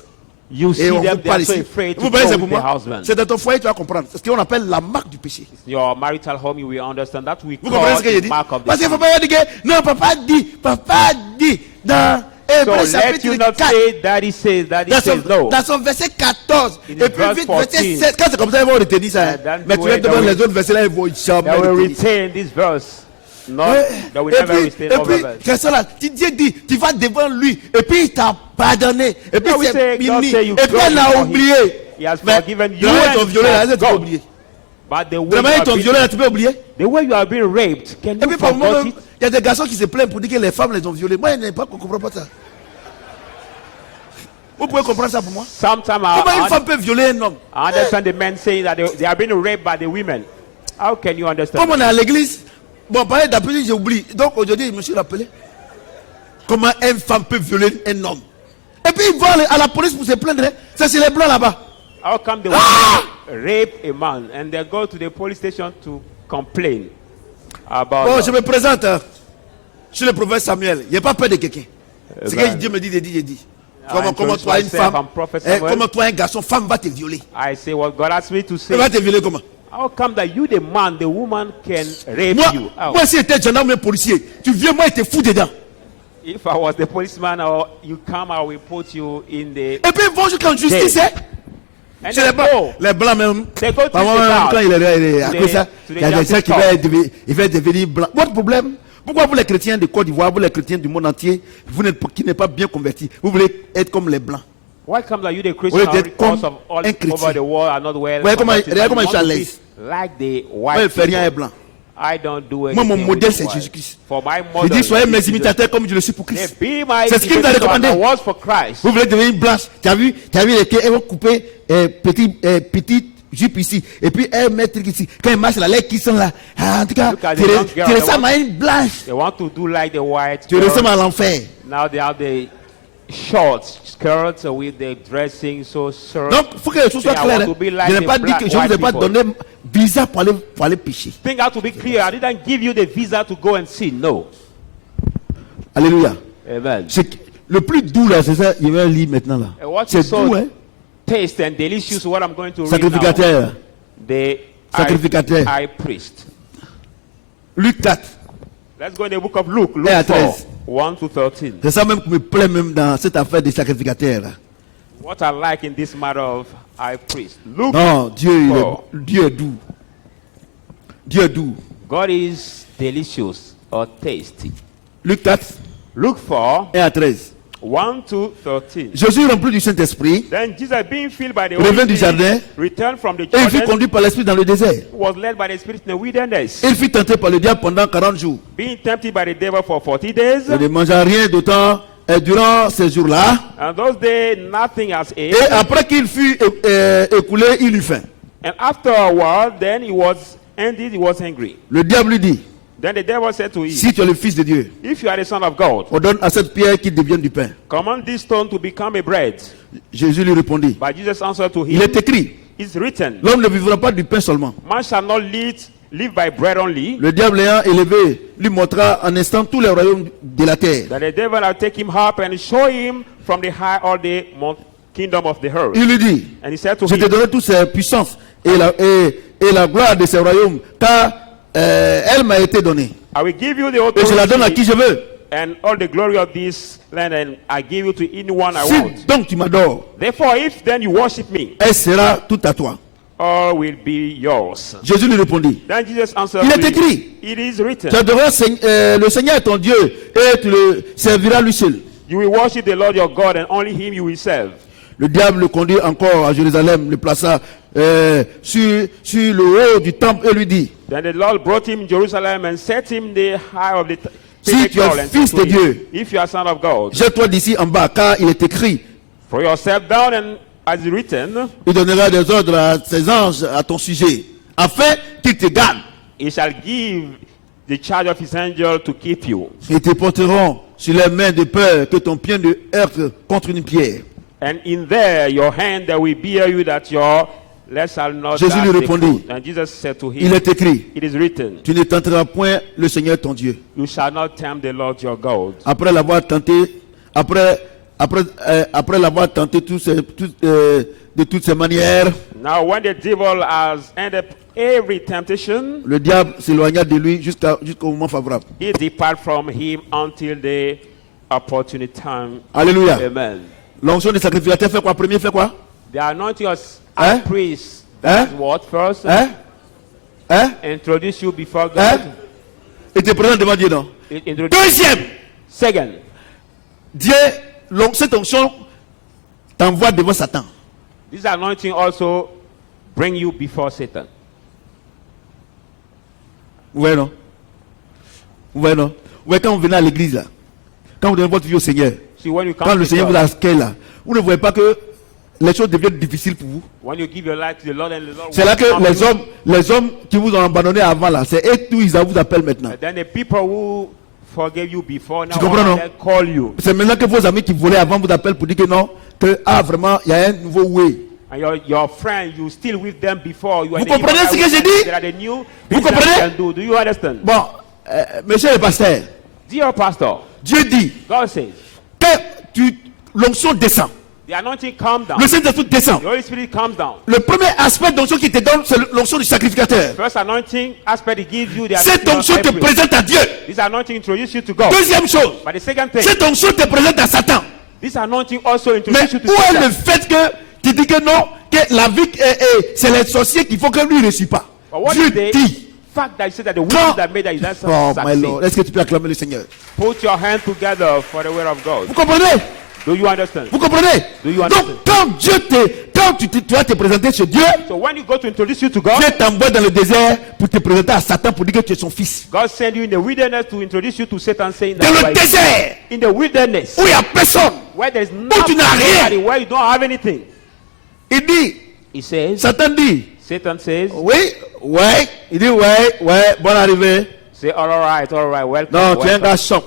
You see Et on them, vous they parle are so ici. afraid to Vous voyez, go c'est with pour their moi. husband. C'est dans ton foyer, tu vas comprendre. C'est ce qu'on appelle la marque du péché. Your marital home, you will understand that we Vous comprenez call ce que j'ai the dit? mark of the Parce qu'il ne faut sin. pas dire que non, papa dit dans Hébreux So let chapitre you not 4. say daddy says no. Dans son verset 14 In et puis verse vite verset 14. 16. Quand c'est comme ça, ils vont retenir ça. And then Mais tu vas they demander will- les autres versets là, ils vont jamais They will retenir. retain this verse. Not, they will Et never retain puis, over verse. qu'est-ce là, Dieu dit, tu vas devant lui, et puis il t'a pardonné, et puis Yeah, we c'est say, God fini, say you et puis go elle a before him. oublié. He has Mais forgiven you vraiment, ils and t'ont violé là, tu peux God. oublier. But the way, Vraiment, you ils have t'ont been, violé là, tu peux oublier. the way you have been raped, can Et you puis par moment, forget il it? y a des garçons qui se plaignent pour dire que les femmes les ont violés. Moi, je ne comprends pas ça. Vous pouvez comprendre ça pour moi? Sometimes Comment une I femme peut violer un homme? understand the men saying that they are being raped by the women. How can you understand? Comme on est à l'église, bon, parler d'appeler, j'ai oublié. Donc aujourd'hui, je me suis rappelé. Comment une femme peut violer un homme? Et puis ils vont à la police pour se plaindre. Ça, c'est les blancs là-bas. How come the women rape a man and they go to the police station to complain about Bon, that? je me présente. Je suis le prophète Samuel. Il n'y a pas peur de quelqu'un. Ce ben, que Dieu me dit, j'ai dit. I Comment toi, une myself, femme, I'm Prophet Samuel. comment toi, un garçon, femme va te violer. I say what God asked me to Elle say. va te violer comment? How come that you, the man, the woman, can rape Moi, you? How? moi si j'étais gendarme ou policier, tu viens, moi, il te fous dedans. If I was the policeman or you come, I will put you in the. Et puis ils vont jusqu'en justice. Hein? And C'est they les blancs. go. Les blancs même. They go to Par moment, the même, house. quand il est à To cause de the- ça, to the il y a des gens justice qui court. veulent devenir blancs. Votre problème, pourquoi vous les chrétiens de Côte d'Ivoire, vous les chrétiens du monde entier, qui n'êtes pas bien convertis, vous voulez être comme les blancs? Why come that you, the Oui, Christian, d'être because comme of all un chrétien. over the world are not well? Ouais, comment- converted, regarde comment but je suis à you want to l'aise. be like the Moi, je white ne fais rien à people. blanc. I don't do Moi, anything mon with modèle, the c'est white. Jésus-Christ. For my Je model, dis, soyez is mes Jesus. imitateurs comme je le suis pour Yeah, Christ. be my C'est ce qu'il nous a imitator recommandé. as I was for Christ. Vous voulez devenir blanche. Tu as vu les quais, elles vont couper petite jupe ici. Et puis elles mettent ici. Quand elles marchent là, les qui sont là. Ah, en tout cas, Look at tu the young girl, they ressembles à une blanche. They want to do like the white. Tu girl. ressembles à l'enfer. Now they have the short skirts with the dressing so short. Donc, il faut que les choses soient Say, I claires. want hein. to be like Je n'ai the pas dit black que je ne vous ai white pas people. donné visa pour aller pécher. Thing have to be clear. I didn't give you the visa to go and sin. No. Alléluia. Amen. Le plus doux là, c'est ça, il va lire maintenant là. And what C'est is so doux, hein. taste and delicious, what I'm going to read Sacrificateur. now. The Sacrificateur. high priest. Luc 4. Let's go in the book of Luke. Luke Et à 4, 13. 1 to 13. C'est ça même qui me plaît même dans cette affaire des sacrificateurs là. What I like in this matter of high priest. Luke, Non, Oh. Dieu est doux. Dieu est doux. God is delicious or tasty. Luc 4, Luke 4, 1 à 13. 1 to 13. Jésus rempli du Saint-Esprit, Then Jesus, being filled by the revint Holy du Spirit, jardin, returned from the et il fut Jordan, conduit par l'Esprit dans le désert. was led by the Spirit in the wilderness, Il fut tenté par le diable pendant 40 jours. being tempted by the devil for 40 days. Il ne mangea rien d'autant durant ces jours-là. And those days nothing has ate. Et après qu'il fut écoulé, il eut faim. And after a while, then he was ended, he was hungry. Le diable lui dit, Then the devil said to him, si tu es le Fils de Dieu, if you are the Son of God, ordonne à cette pierre qu'il devienne du pain. command this stone to become a bread. Jésus lui répondit, But Jesus answered to il him, est écrit, it's written, l'homme ne vivra pas du pain seulement. man shall not live by bread only. Le diable ayant élevé lui montra en instant tous les royaumes de la terre. That the devil will take him up and show him from the high all the kingdom of the earth. Il lui dit, And he said to je te him, donnerai toutes ces puissances et la gloire de ces royaumes, car elle m'a été donnée. I will give you the Et je la donne à qui authority je veux. and all the glory of this land, and I give you to anyone I Si want. donc tu m'adores, Therefore, if then you worship me, elle sera toute à toi. all will be yours. Jésus lui répondit, Then Jesus answered, il est to him, écrit, it is written, tu adoreras le Seigneur ton Dieu et tu le serviras lui seul. you will worship the Lord your God, and only him you will serve. Le diable le conduit encore à Jérusalem, le plaça sur le haut du temple et lui dit, Then the Lord brought him in Jerusalem and set him the high of the Si tu es pinnacle and fils said to de him, Dieu, if you are son of God, jette-toi d'ici en bas, car il est écrit, throw yourself down, and as written, il donnera des ordres à ses anges à ton sujet, afin qu'ils te gardent. he shall give the charge of his angel to keep you. Ils te porteront sur les mains de peur que ton pied ne heurte contre une pierre. And in there your hand that will bear you, that your leg shall not Jésus dash lui the répondit, foot. And Jesus said to Il him, est écrit, it is written, tu ne tenteras point le Seigneur ton Dieu. you shall not tempt the Lord your God. Après l'avoir tenté, après l'avoir tenté de toutes ces manières, Now when the devil has ended every temptation, le diable s'éloigna de lui jusqu'au moment favorable. he depart from him until the opportune time. Alléluia. Amen. L'onction des sacrificateurs fait quoi? Premier fait quoi? The anointing of Hein? priest, Hein? that's what first Hein? Hein? introduce you before God. Hein? Et te présente devant Dieu, non? It introduce- Deuxième, Second, Dieu, cette onction t'envoie devant Satan. this anointing also bring you before Satan. Vous voyez, non? Vous voyez, non? Vous voyez, quand vous venez à l'église, là, quand vous donnez votre vie au Seigneur, See, when you come quand to le Seigneur vous God, accueille là, vous ne voyez pas que les choses deviennent difficiles pour vous. when you give your life to the Lord and the Lord C'est là que will come les hommes qui vous ont abandonné avant là, c'est eux tous, ils vous appellent maintenant. and then the people who forgave you before now comprends, non? they call you. C'est maintenant que vos amis qui volaient avant vous appellent pour dire que non, que vraiment, il y a un nouveau way. And your friend, you still with them before. You are Vous the comprenez evil ce que that j'ai will- dit? There are the new Vous things that comprenez? you can do. Do you understand? Bon, monsieur le pasteur, Dear pastor, Dieu dit God says, que l'onction descend. the anointing comes down. Le Saint-Esprit descend. The Holy Spirit comes down. Le premier aspect d'onction qui te donne, c'est l'onction du sacrificateur. First anointing aspect, it gives you the Cette anointing onction of te every- présente à Dieu. This anointing introduces you to God. Deuxième chose, But the second thing, cette onction te présente à Satan. this anointing also Mais introduces you to où est le Satan. fait que tu dis que non, que la vie, c'est les sorciers qu'il faut que lui ne réussisse pas. But what Dieu is the dit. fact that you say that the Quand- witches that made that you don't Oh my succeed? Lord, est-ce que tu peux acclamer le Seigneur? Put your hand together for the word of God. Vous comprenez? Do you understand? Vous comprenez? Do you Donc understand? quand tu vas te présenter chez Dieu, So when you go to introduce you to God, Dieu t'envoie dans le désert pour te présenter à Satan pour dire que tu es son fils. God send you in the wilderness to introduce you to Satan, saying Dans that you le are désert in the wilderness où il n'y a personne, where there is tu n'as rien. nobody, where you don't have anything. il dit, He says, Satan dit, Satan says, oui, ouais, il dit ouais, bonne arrivée. say, all right, welcome. Non, tu es un welcome. gars choc.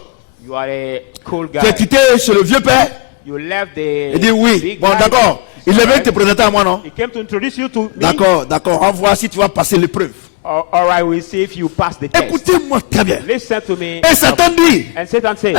You are a cool Tu es guy. quitté chez le vieux père. You left the Il dit oui. big Bon, guy. d'accord. Il est venu Alright. te présenter à moi, non? He came to introduce you to me. D'accord. On voit si tu vas passer l'épreuve. All right, we'll see if you pass the test. Écoutez-moi très bien. Listen to me. Et Satan dit, And Satan says,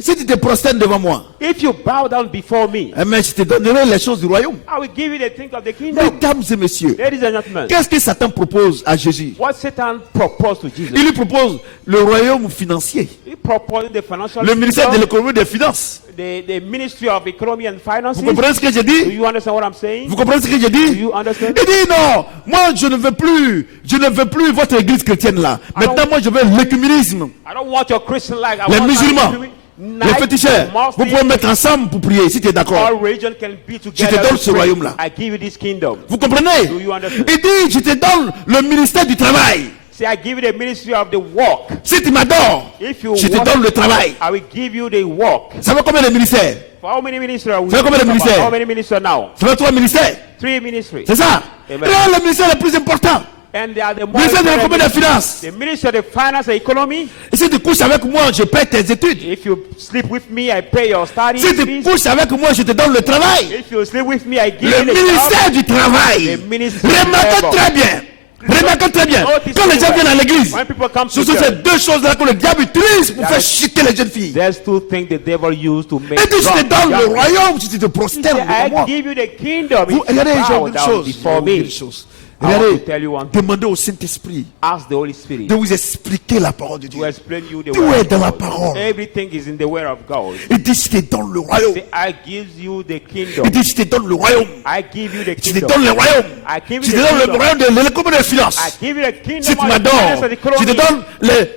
si tu te prosternes devant moi, if you bow down before me, je te donnerai les choses du royaume. I will give you the things of the kingdom. Mesdames et messieurs, Ladies and gentlemen, qu'est-ce que Satan propose à Jésus? what Satan proposed to Jesus, Il lui propose le royaume financier. He proposed the financial Le ministère de kingdom, l'économie et des finances. the Ministry of Economy and Finances. Vous comprenez ce que j'ai Do dit? you understand what I'm saying? Vous comprenez ce que j'ai Do dit? you understand? Il dit non, moi je ne veux plus votre église chrétienne là. Maintenant moi je veux l'écuménisme. I don't want your Christian life. I Les want musulmans, my les féticheurs, vous pouvez mettre ensemble pour prier si tu es all d'accord. religion can be Je te together. donne to ce pray. royaume-là. I give you this kingdom. Vous comprenez? Do you understand? Il dit je te donne le ministère du travail. Say, I give you the ministry of the work. Si tu m'adores, If you je te want, donne le travail. I will give you the work. Ça fait combien de ministères? For how many ministers are we Ça fait combien de talking about? ministères? How many ministers now? Ça fait 3 ministères. 3 ministries. C'est ça? Amen. Là, le ministère le plus important. And they are the more Ministère de l'économie et des important finances. the ministry of the finance and economy. Et si tu couches avec moi, je paie tes études. If you sleep with me, I pay your study Si tu fees. couches avec moi, je te donne le travail. If you sleep with me, I give Le you the ministère job. du travail. The ministry of Remarquez labor. très bien. Remarquez très bien. Quand les gens viennent à l'église, When people come ce to sont ces church, deux choses-là que le diable utilise pour faire chuter les jeunes filles. there's two things the devil used to make Et puis je te drunk donne le young men. royaume si tu te prosternes devant I moi. give you the kingdom. Vous, If you regardez, j'ai bow une down chose. before J'ai une me. chose. I want to Regardez, tell you one thing. demandez au Saint-Esprit Ask the Holy Spirit de vous expliquer la parole de Dieu. to explain you the Tout word est of dans la God. parole. Everything is in the word of God. Il dit, je te donne le royaume. Say, I give you the kingdom. Il dit, je te donne le royaume. I give you the Je te kingdom. donne le royaume. I give Je you te the donne le kingdom. royaume de l'économie et des I finances. give you the kingdom Si tu of the m'adores, finance and je economy. te donne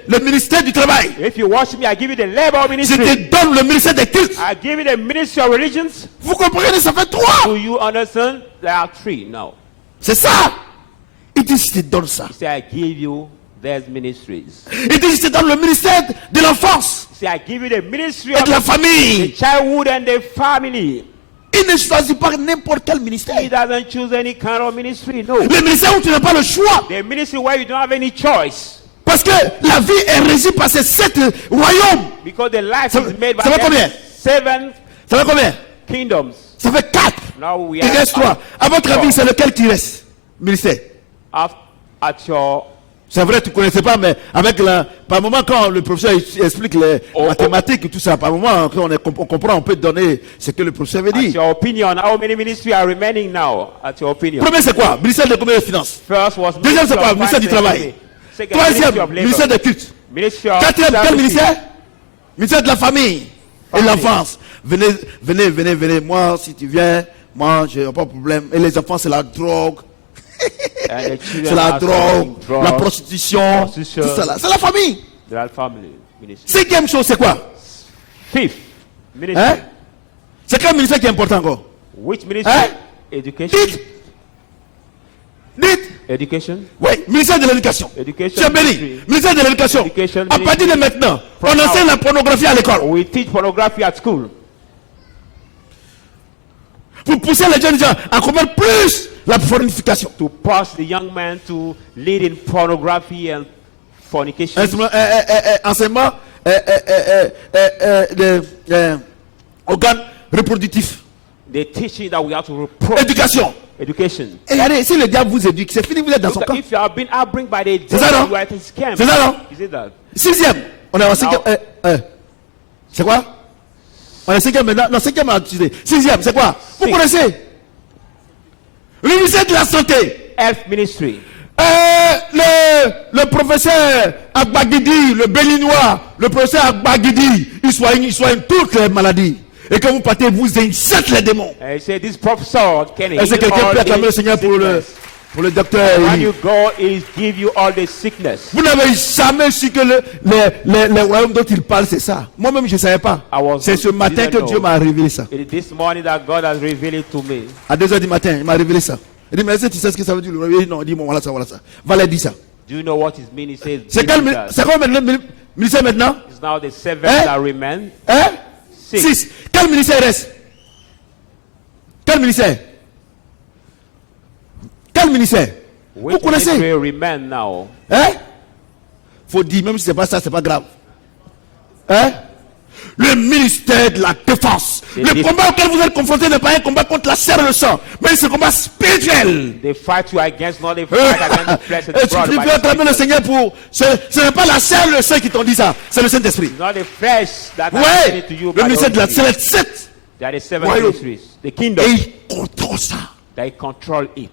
le ministère du travail. If you worship me, I give you the labor Je ministry. te donne le ministère des cultes. I give you the ministry of religions. Vous comprenez, ça fait 3. Do you understand? There are 3 now. C'est ça. Il dit, je te donne ça. Say, I give you those ministries. Il dit, je te donne le ministère de l'enfance Say, I give you the ministry et of de la the famille. childhood and the family. Il ne choisit pas n'importe quel ministère. He doesn't choose any kind of ministry. No. Le ministère où tu n'as pas le choix. The ministry where you don't have any choice. Parce que la vie est régie par ces 7 royaumes. Because the life Ça- is made by ça fait the combien? 7 Ça fait combien? kingdoms. Ça fait 4. Now we Il are reste 3. À votre avis, c'est lequel qui reste? Ministère. at your C'est vrai, tu ne connaissais pas, mais avec par moment, quand le professeur explique les mathématiques et tout ça, par moment, quand on comprend, on peut donner ce que le professeur veut at dire. your opinion. How many ministries are remaining now? At your opinion. Premier, c'est quoi? Ministère de l'économie et des finances. First was Deuxième, c'est ministry quoi? of Ministère du finance and travail. economy. Second, Troisième, ministry of labor. ministère des cultes. Ministry of Quatrième, quel services. ministère? Ministère de la famille et de l'enfance. Venez. Moi, si tu viens, moi, j'ai pas de problème. Et les enfants, c'est la drogue. And the children C'est la are drogue, selling la drugs. prostitution, Prostitution. tout ça là. C'est la famille. They are family ministry. Cinquième chose, c'est quoi? Fifth ministry. Hein? C'est quel ministère qui est important encore? Which ministry? Hein? Education. Dites. Education. Oui, ministère de l'éducation. Education Tu es béni. ministry. Ministère de l'éducation. Education À partir de maintenant, on From enseigne now. la pornographie à l'école. We teach pornography at school Pour pousser les jeunes gens à commettre plus la pornification. to push the young man to lead in pornography and fornication. Enseignement des organes reproductifs. The teaching that we have to reproach. Éducation. Education. Et regardez, si le diable vous éduque, c'est fini, vous êtes dans son Look, camp. if you have been outbring by the C'est ça, non? devil, you are at his camp. C'est ça, non? Is it that? Sixième. On est en cinquième. C'est quoi? On est cinquième maintenant. Non, cinquième à utiliser. Sixième, c'est quoi? Vous Six. connaissez? Le ministère de la santé. Health ministry. Le professeur Agbagidi, le Béninois, le professeur Agbagidi, il soigne toutes les maladies. Et quand vous partez, vous injectez les démons. And he said, this professor can Est-ce que heal quelqu'un peut all acclamer le the Seigneur pour le sickness. docteur When Eli? you go, he give you all the sickness. Vous n'avez jamais su que les royaumes dont il parle, c'est ça. Moi-même, je ne savais pas. C'est ce matin que Dieu m'a révélé ça. It is this morning that God has revealed it to me. À 2h du matin, il m'a révélé ça. Il dit, mais est-ce que tu sais ce que ça veut dire le royaume? Il dit, non, dis-moi, voilà ça, voilà ça. Valère dit ça. Do you know what his meaning says? C'est quoi le ministère maintenant? It's now the seven Hein? that remain. Hein? Six. 6. Quel ministère reste? Quel ministère? Quel ministère? Which Vous connaissez? ministry remain now? Hein? Faut dire, même si c'est pas ça, c'est pas grave. Hein? Le ministère de la défense. Le combat auquel vous êtes confronté n'est pas un combat contre la chair et le sang, mais c'est un combat spirituel. They fight you against, not they fight against the flesh and Et the blood. tu but peux acclamer le it's Seigneur pour. Ce n'est pas la chair et le sang qui t'ont dit ça, c'est le Saint-Esprit. not the flesh that has Ouais, given it to you. le but the ministère de la Holy Spirit. c'est les 7. There are 7 Royaume. ministries. The kingdom. Et il contrôle ça. They control it.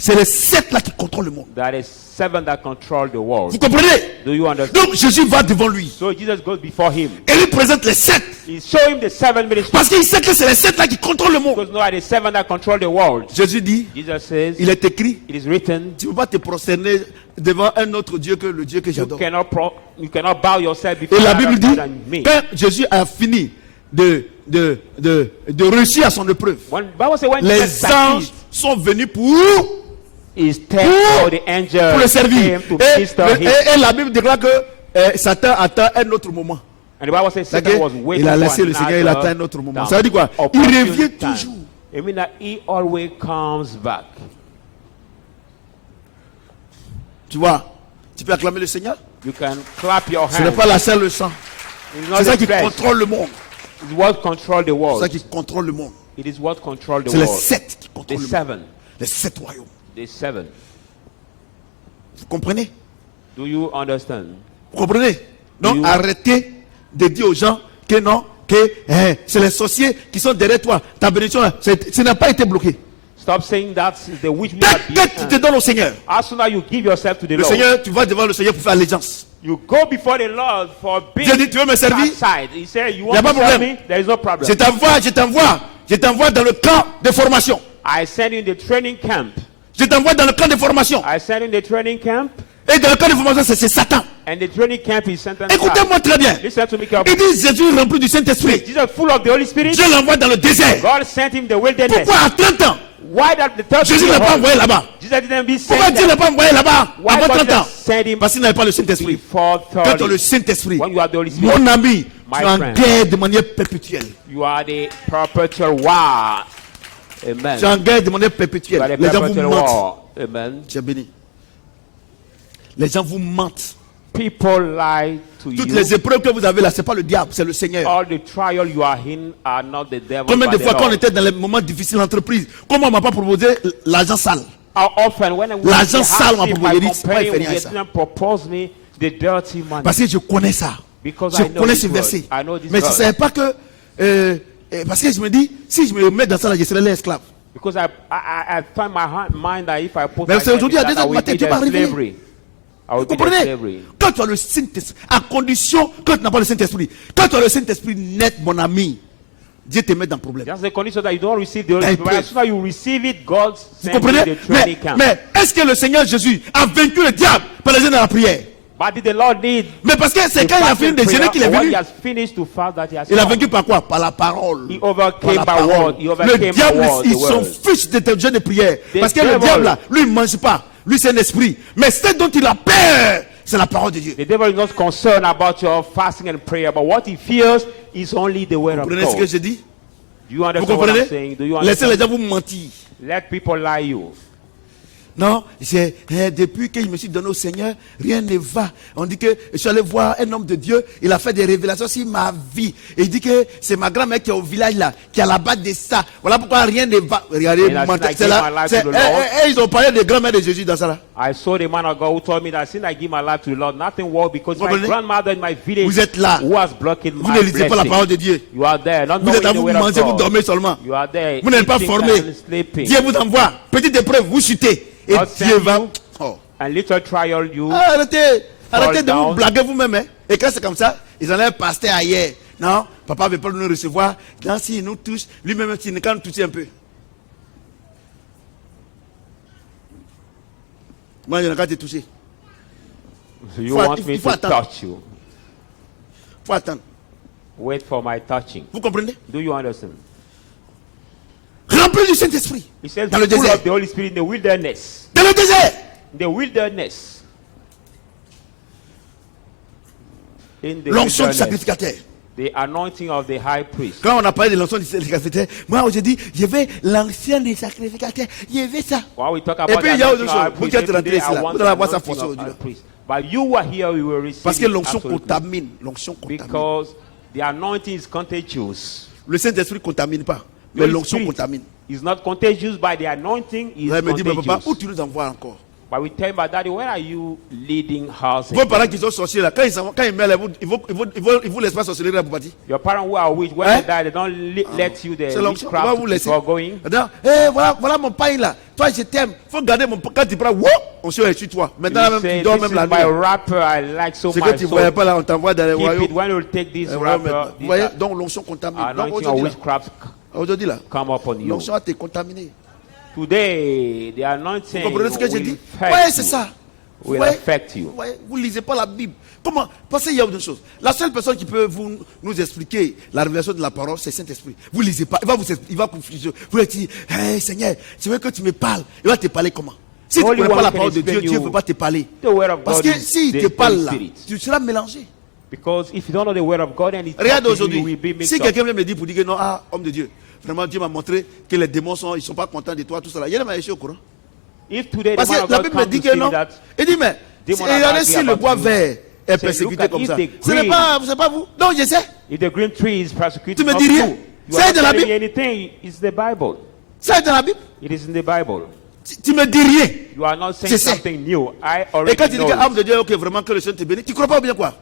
C'est les 7 là qui contrôlent le monde. There is 7 that control the world. Vous comprenez? Do you understand? Donc Jésus va devant lui So Jesus goes before him. et lui présente les 7. He show him the 7 ministries. Parce qu'il sait que c'est les 7 là qui contrôlent le monde. Because no, the 7 that control the world. Jésus dit, Jesus says, il est écrit, it is written, tu ne peux pas te prosterner devant un autre Dieu que le Dieu que you j'adore. cannot bow yourself before Et la another Bible dit, God than me. quand Jésus a fini de réussir à son épreuve, When Bible says when les Jesus anges succeeds, sont venus pour is thankful the angels le servir. came to minister him. Et la Bible déclare que Satan attend un autre moment. And the Bible says Satan C'est-à-dire, was waiting il a for laissé le Seigneur, il attend un autre moment. Ça veut dire quoi? Il revient time. toujours. It means that he always comes back. Tu vois, tu peux acclamer le Seigneur. You can clap your Ce n'est hands. pas la chair, le sang. It's not C'est ça the qui flesh. contrôle le monde. It's what control the C'est ça world. qui contrôle le monde. It is what control the C'est les world. 7 qui The contrôlent le monde. 7. Les 7 royaumes. The 7. Vous comprenez? Do you understand? Vous comprenez? Donc You- arrêtez de dire aux gens que non, que c'est les sorciers qui sont derrière toi. Ta bénédiction, ça n'a pas été bloqué. Stop saying that is the witch we Dès are que tu te donnes au Seigneur, As soon as you give yourself to the le Lord, Seigneur, tu vas devant le Seigneur pour faire allégeance. you go before the Lord for being Dieu dit, tu veux me servir? outside. He said, you Y a want pas to serve problème. me? There is no problem. Je t'envoie dans le camp de formation. I send you in the training camp. Je t'envoie dans le camp de formation. I send you in the training camp. Et dans le camp de formation, c'est Satan. And the training camp is Satan's Écoutez-moi très bien. Listen to me Il carefully. dit Jésus rempli du Saint-Esprit. Jesus full of the Holy Spirit. Dieu l'envoie dans le désert. God sent him the wilderness. Pourquoi à 30 ans, Why that the third Jésus n'a pas envoyé là-bas? Jesus didn't be Pourquoi sent Dieu n'a pas envoyé là-bas Why avant God 30 ans? just sent him Parce qu'il n'avait pas le Saint-Esprit. before Quand tu as 30? le Saint-Esprit, When you have the Holy Spirit, mon ami, My tu es en friend. guerre de manière perpétuelle. you are the perpetual war. Amen. Tu es en guerre de manière You perpétuelle. are the Les gens vous perpetual mentent. war. Amen. Tu es béni. Les gens vous mentent. People lie to Toutes you. les épreuves que vous avez là, ce n'est pas le diable, c'est le Seigneur. All the trial you are in are not the devil. Combien de but the fois quand on Lord. était dans les moments difficiles d'entreprise, comment on m'a pas proposé l'argent sale? How often when we L'argent sale m'a my proposé, il dit, c'est pas company inférieur à ça. Vietnam propose me the dirty money. Parce que je connais ça. Because Je I know connais this ce word. verset. I know this Mais je ne verse. savais pas que... parce que je me dis, si je me mets dans ça, là, je serai l'esclave. Because I find mind that if I put Mais c'est myself aujourd'hui, à in that, 2 heures I du will matin, be Dieu in va révéler. slavery. I Vous will be in comprenez? slavery. Quand tu as le Saint-Esprit, à condition que tu n'as pas le Saint-Esprit, quand tu as le Saint-Esprit net, mon ami, Dieu te met dans le problème. That's the condition that you don't receive the Holy Dans Spirit. But les as soon as you receive it, God Vous sends you comprenez? the training camp. Mais est-ce que le Seigneur Jésus a vaincu le diable par les gens dans la prière? But did the Lord need Mais parce que c'est the quand il a fasting fini de prayer, gêner qu'il est or when venu. he has finished to fast that he has Il a come? vaincu par quoi? Par la parole. He Par overcame la by parole. word. He Le overcame by diable, word. ils the s'en word. fichent de tes jeunes de prière. The Parce que le devil- diable, là, lui, il ne mange pas. Lui, c'est un esprit. Mais ce dont il a peur, c'est la parole de Dieu. The devil is not concerned about your fasting and prayer, but what he fears is only the word Vous of comprenez ce que God. je dis? Do you Vous understand what I'm comprenez? saying? Do you Laissez les understand? gens vous mentir. Let people lie you. Non, depuis que je me suis donné au Seigneur, rien ne va. On dit que je suis allé voir un homme de Dieu, il a fait des révélations sur ma vie. Et il dit que c'est ma grand-mère qui est au village là, qui a là-bas de ça. Voilà pourquoi rien ne va. Regardez, And I menteur, said, I c'est gave là. my life C'est- to the Lord. ils ont parlé de grand-mère de Jésus dans ça là. I saw the man of God who told me that since I give my life to the Lord, nothing will because Vous my comprenez? grandmother in my village Vous êtes là. who has blocked Vous my ne lisez pas la blessing. parole de Dieu. You are there, not Vous knowing êtes là, the vous word of mangez, vous God. dormez seulement. You are there, Vous n'êtes pas eating formé. and sleeping. Dieu vous envoie. Petite épreuve, vous chutez. Et God Dieu send va. you. Oh. And little trial you. Arrêtez de down. vous blaguer vous-même. Hein. Et quand c'est comme ça, ils enlèvent pasteur ailleurs. Non, papa ne veut pas nous recevoir. Quand s'il nous touche, lui-même, il nous touche un peu. Moi, je n'ai qu'à te toucher. You Faut- want il me faut to attendre. touch you. Il faut attendre. Wait for my touching. Vous comprenez? Do you understand? Rempli du Saint-Esprit. He says, Dans le full désert. of the Holy Spirit in the wilderness. Dans le désert. The wilderness. In the L'onction du wilderness. sacrificateur. The anointing of the high priest. Quand on a parlé de l'onction du sacrificateur, moi, j'ai dit, je vais l'ancien des sacrificateurs. Je vais ça. While we talk Et about puis, the il y a autre anointing of chose. high Vous priest, qui êtes rentrés today ici, I là, want vous the allez avoir ça anointing forcé of aujourd'hui. high priest. But you were here, you will receive Parce que it l'onction absolutely. contamine. L'onction contamine. Because the anointing is contagious. Le Saint-Esprit ne contamine pas. The Mais Holy l'onction Spirit contamine. is not contagious by the anointing, is Vous allez me dire, mais papa, où contagious. tu nous envoies encore? But we tell him, but Daddy, where are you leading us? Vos parents qui sont sorciers là, quand ils meurent, ils vous laissent pas sorceller là pour partir. Your parents who are witch, when Eh? they die, they don't let you the C'est l'onction. On va witchcraft vous laisser. before going. Maintenant, voilà mon pain là. Toi, je t'aime. Faut garder mon pain. Quand tu prends, on se sur toi. Maintenant, You même, say, tu dors this même is la my nuit. wrapper I like so C'est que much. tu ne So voyais pas là, on t'envoie dans les keep it. royaumes. When you take this Vous wrapper, voyez, this donc l'onction contamine. Donc anointing of aujourd'hui là, witchcraft aujourd'hui là, come upon you. l'onction a été contaminée. Today, the Vous anointing comprenez ce que je will dis? affect Oui, c'est you. ça. Will Ouais, affect you. ouais, vous ne lisez pas la Bible. Comment? Parce qu'il y a autre chose. La seule personne qui peut nous expliquer la révélation de la parole, c'est Saint-Esprit. Vous ne lisez pas. Il va vous dire, hey, Seigneur, je veux que tu me parles. Il va te parler comment? Si tu ne Only connais pas one la can parole de Dieu, explain Dieu ne you peut pas te parler. The word of Parce God que is s'il the te parle Holy là, Spirit. tu seras mélangé. Because if you don't know the word of God and it's Regarde you aujourd'hui. will be mixed Si up. quelqu'un vient me dire pour dire que non, ah, homme de Dieu, vraiment Dieu m'a montré que les démons ils sont pas contents de toi, tout ça là. Il y a des au courant. If today the Parce man que of la God Bible me comes dit to que see non. that, Il dit, mais Demon regardez are si happy le about bois you. vert est Say, persécuté look at comme if ça. the Ce n'est green- pas vous. Non, je sais. if the green tree is persecuted, Tu me not dis rien. you. You C'est are dans not la telling Bible. me anything. It's the Bible. Ça est dans la Bible. It is in the Bible. Tu me dis rien. You are not saying Je sais. something new. I Et quand already tu dis know que it. homme de Dieu, ok, vraiment que le Seigneur te bénisse, tu ne crois pas ou bien quoi?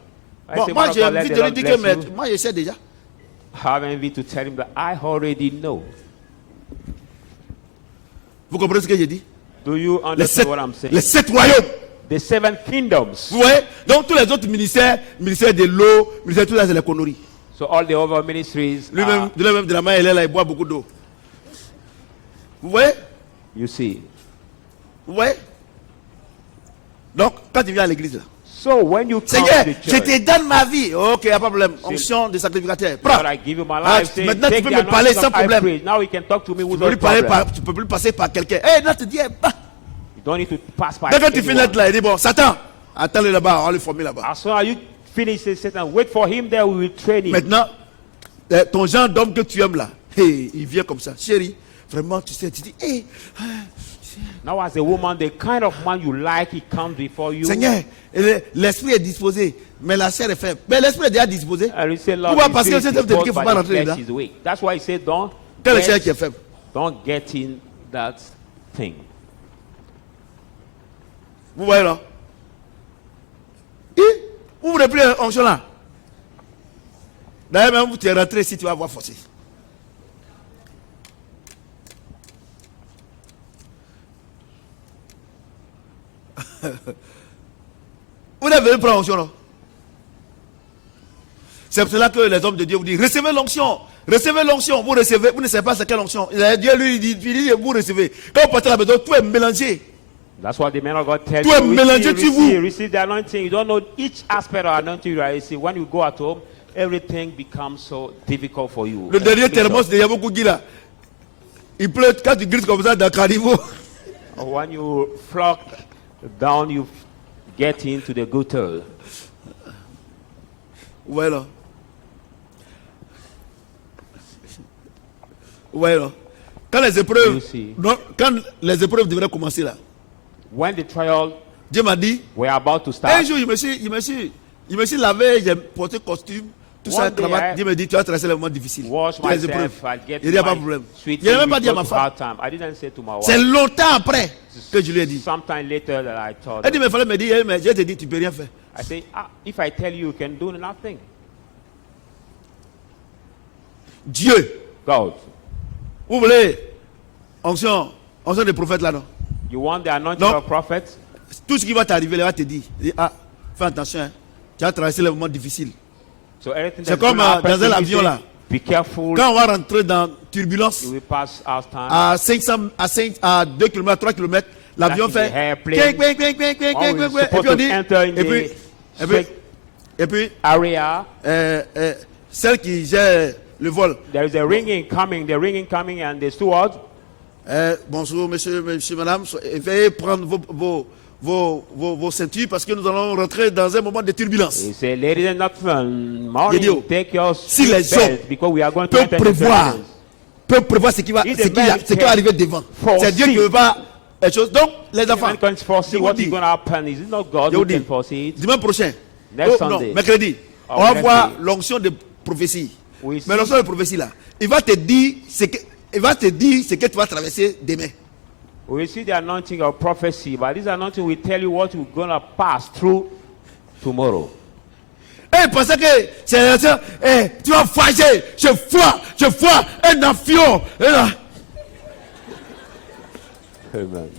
I Bon, say, moi man of j'ai God, let envie the de lui Lord dire que bless you. moi je sais déjà. Have envy to tell him that I already know. Vous comprenez ce que j'ai dit? Do you understand what I'm saying? Les 7 royaumes. The 7 kingdoms. Vous voyez? Donc tous les autres ministère de l'eau, ministère tout ça, c'est les conneries. So all the other ministries, Lui-même, de la main, il est là, il boit beaucoup d'eau. Vous voyez? you see. Vous voyez? Donc, quand tu viens à l'église, là, So when you come Seigneur, to the je church, te donne ma vie. Ok, il n'y a pas de problème. Onction de sacrificateur. Prends. Lord, I give you my Ah, life. Say, maintenant, tu take peux the me parler anointing sans of high problème. priest. Now you can talk to me Tu without peux plus parler problem. tu peux plus passer par quelqu'un. Eh, non, tu dis, eh, bah. You don't need to pass by Dès que tu finis anyone. là, il dit, bon, Satan, attends-le là-bas, on va le former là-bas. As soon as you finish this Satan, wait for him there, we will train him. Maintenant, ton genre d'homme que tu aimes là, hey, il vient comme ça. Chérie, vraiment, tu sais, tu dis, hey, Now as a woman, the kind of man you like, he comes before you. Seigneur, l'esprit est disposé, mais la chair est faible. Mais l'esprit est déjà disposé. And you say, Lord, Pourquoi? the Parce que spirit le is Seigneur te dit bold, qu'il ne faut but pas the rentrer flesh dedans. is weak. That's why he said, Quelle est la chair qui est faible? don't get in that thing. Vous voyez là? Vous voulez plus onction là? D'ailleurs, même tu es rentré ici, tu vas avoir forcé. Vous n'avez pas prendre onction là? C'est pour cela que les hommes de Dieu vous disent, recevez l'onction. Recevez l'onction. Vous recevez, vous ne savez pas c'est quelle onction. Dieu lui dit, vous recevez. Quand vous partez à la maison, tout est mélangé. That's what the man of God tells Tout est you. mélangé sur vous. Receive the anointing. You don't know each aspect of anointing you receive. When you go at home, everything becomes so difficult for you. Le dernier Mix up. thermos de Yaboku là. Il pleut quand tu grises comme ça dans Caribo. When you flock down, you get into the gutter. Voilà. Voilà. Quand les épreuves, You see. non, quand les épreuves devraient commencer là, When the trial Dieu m'a dit, were about to un start, jour je me suis lavé, j'ai porté costume, tout ça, One day, cravate. Dieu me dit, tu vas traverser les moments difficiles. wash Les épreuves. myself, I'll get Il n'y a pas de my problème. sweet Je n'ai même thing, pas we dit à go ma to femme. hard time. I didn't say to my C'est wife. longtemps après que je lui ai dit. Sometime later that I told Elle dit, her. mais il fallait me dire, mais je te dis, tu ne peux rien faire. I say, if I tell you, you can do nothing. Dieu, God, vous voulez onction des prophètes là, non? you want the anointing Non. of prophets? Tout ce qui va t'arriver, il va te dire, ah, fais attention, hein. Tu vas traverser les moments difficiles. So everything C'est that's comme, going to happen dans to un you, avion, say, là. be careful. Quand on va rentrer dans turbulence, You will pass our time. à 2 km, 3 km, l'avion That's in fait the airplane. et Always puis supposed on to dit, enter in et puis, area. celle qui gère le vol. There is a ringing coming, and the steward. Bonjour monsieur, madame, veuillez prendre vos ceintures parce que nous allons rentrer dans un moment de turbulence. He said, ladies and gentlemen, morning, Idiot. take your Si les seat hommes belt because we are going to Peut enter into prévoir, turbulence. ce qui va, If ce the qui man va arriver devant. foresee. C'est Dieu qui veut pas les choses. Donc, les The enfants, man can foresee je vous what dis, is going to happen. Is it not God je who vous dis, can foresee it? dimanche prochain, Next non, Sunday. mercredi, Oh, on va mercredi. voir l'onction de prophétie. We Mais see. l'onction de prophétie là, il va te dire ce que tu vas traverser demain. We see the anointing of prophecy, but this anointing will tell you what you're going to pass through tomorrow. Et parce que c'est ça, tu vas fâcher, je vois un avion. Et là, Amen.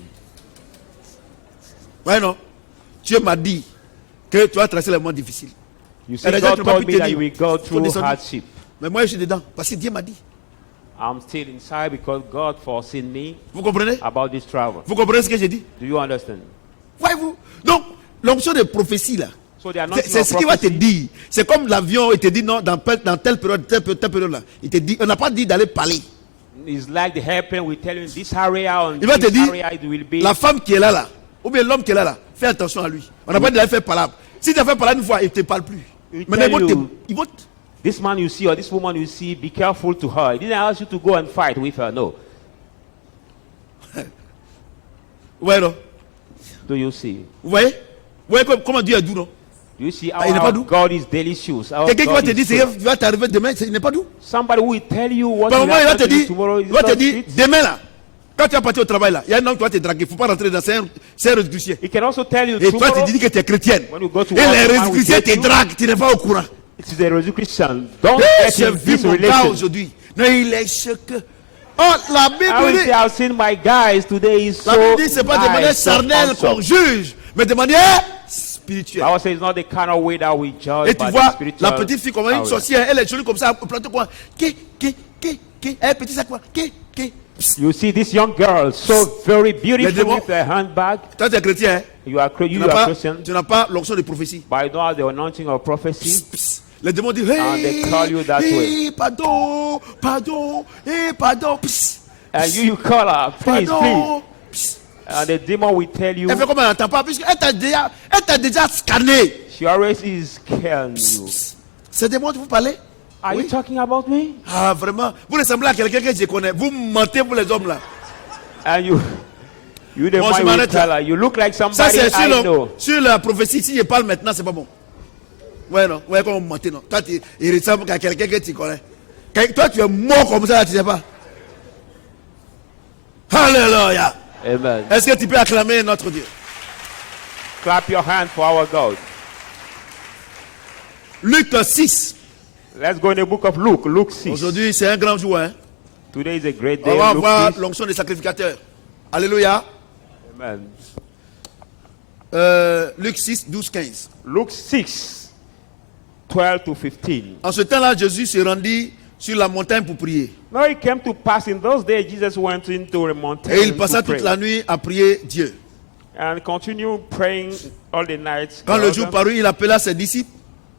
ouais, non. Dieu m'a dit que tu vas traverser les moments difficiles. You Et see, les gens God ne vont pas told pu me that tenir. you will go Faut through descendre. hardship. Mais moi, je suis dedans parce que Dieu m'a dit. I'm still inside because God foreseen me Vous comprenez? about this travel. Vous comprenez ce que j'ai dit? Do you understand? Voyez-vous? Donc, l'onction de prophétie, là, So the anointing c'est of ce qu'il va te prophecy, dire. C'est comme l'avion, il te dit non, dans telle période, là. Il te dit, on n'a pas dit d'aller parler. is like the airplane will tell you in this area, on Il va te this dire, area it will be. la femme qui est là, ou bien l'homme qui est là, fais attention à lui. On n'a pas dit d'aller faire palabre. Si tu as fait palabre une fois, il ne te parle plus. Il Maintenant, tell you- ils vont This man you see or this woman you see, be careful to her. He didn't ask you to go and fight with her. No. ouais, non. Do you see? Vous voyez? Vous voyez comment Dieu est doux, non? Do you see il n'est pas how doux. God is delicious? How Quelqu'un qui va God te is dire, sweet. ce qui va t'arriver demain, il n'est pas doux. Somebody who will tell you what Par will moment, il va te happen to you dire, tomorrow. il va te Is dire, not it? demain là, quand tu vas partir au travail là, il y a un homme qui va te draguer. Il ne faut pas rentrer dans c'est un réductien. He can also tell you Et toi, tomorrow. tu dis que tu es chrétienne. When you go to Et work, les the man will réductiens take te you. draguent, tu n'es pas au courant. It is a resurrection Christian. Don't Eh, get j'ai in vu this mon gars relation. aujourd'hui. Non, il est choqué. Oh, la I will Bible say dit, I've seen my guys today is la so Bible dit, c'est pas de manière nice, so charnelle handsome. qu'on juge, mais de manière spirituelle. I would say it's not the kind of way that we judge, Et tu but vois, the spiritual. la petite fille comme une power. sorcière, elle est jolie comme ça, au plateau quoi. Elle petit ça quoi. You see this young girl, so very Les beautiful démons. with a handbag. Toi, tu es chrétien, hein? You are Tu you n'as are pas, Christian, tu n'as pas l'onction de prophétie. but you don't have the anointing of prophecy. Les démons disent, And they call you that way. pardon, pardon, pardon, And you call her, please, please. pardon. And the demon will tell you, Elle fait comme elle n'entend pas, puisqu'elle t'a déjà scanné. she always is scaring you. C'est des mots que vous parlez? Are Oui. you talking about me? Ah, vraiment. Vous ressemblez à quelqu'un que je connais. Vous mentez pour les hommes là. And you the Bon, one je will m'arrête tell là. her, you look like Ça, somebody c'est I know. sur la prophétie. Si je parle maintenant, c'est pas bon. Ouais, non. Ouais, comment vous mentez, non. Toi, il ressemble à quelqu'un que tu connais. Toi, tu es mort comme ça, là, tu sais pas. Alléluia. Amen. Est-ce que tu peux acclamer notre Dieu? Clap your hand for our God. Luc 6. Let's go in the book of Luke, Luke 6. Aujourd'hui, c'est un grand jour. Hein? Today is a great On day. va Luke voir 6. l'onction des sacrificateurs. Alléluia. Amen. Luc 6, 12, 15. Luke 6, 12 to 15. En ce temps-là, Jésus se rendit sur la montagne pour prier. Now it came to pass in those days, Jesus went into a mountain Et il to passa pray, toute la nuit à prier Dieu. and continued praying all the nights. Quand le jour parut, il appela ses disciples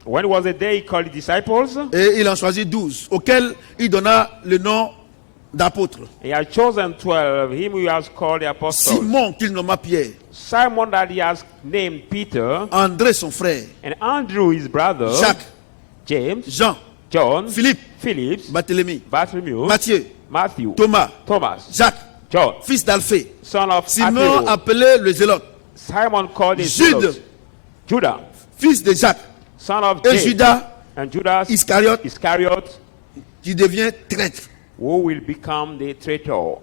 When it was a day, he called the disciples. et il en choisit 12, auxquels il donna le nom d'apôtres. He had chosen 12, him who has called the apostles. Simon, qu'il nomma Pierre, Simon that he has named Peter, André son frère, and Andrew his brother, Jacques, James, Jean, John, Philippe, Philip, Barthélemy, Bartholomew, Matthieu, Matthew, Thomas, Thomas, Jacques, John, fils d'Alphée, son of Simon Alphaeus, appelé le Zélote, Simon called his Jude, Zealots, Judah, fils de Jacques, son of et James, Judas and Judas Iscariote, Iscariot, qui devient traître. who will become the traitor.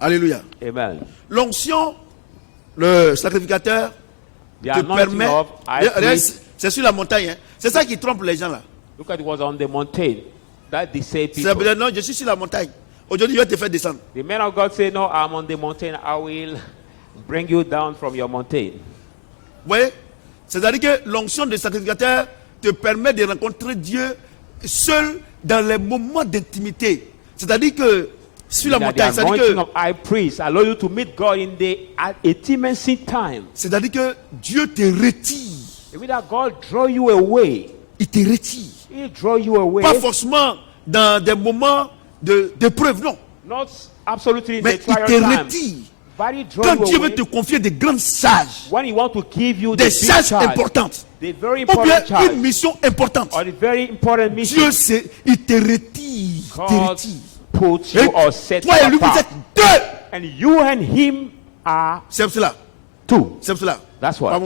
Alléluia. Amen. L'onction, le sacrificateur, The te anointing permet. of high priest. C'est sur la montagne. Hein. C'est ça qui trompe les gens là. Look at it was on the mountain that deceive C'est people. dire non, je suis sur la montagne. Aujourd'hui, je vais te faire descendre. The man of God said, no, I'm on the mountain. I will bring you down from your mountain. Vous voyez? C'est-à-dire que l'onction de sacrificateur te permet de rencontrer Dieu seul dans les moments d'intimité. C'est-à-dire que sur la That the montagne, c'est-à-dire anointing que, of high priest allow you to meet God in the intimacy time. c'est-à-dire que Dieu te retire. It means that God draw you away. Il te retire. He draw you away. Pas forcément dans des moments d'épreuve, non. Not absolutely in Mais the il trial te time. retire. But he draw Quand you Dieu away veut te confier des grandes charges, when he want to give you the des big charges charge, importantes, the very ou bien important charge, une mission importante, or the very important mission. Dieu, il te retire. Il te God retire. puts Et you or set toi et lui, you vous apart. êtes deux. And you and him are C'est cela. two. C'est cela. That's what. Par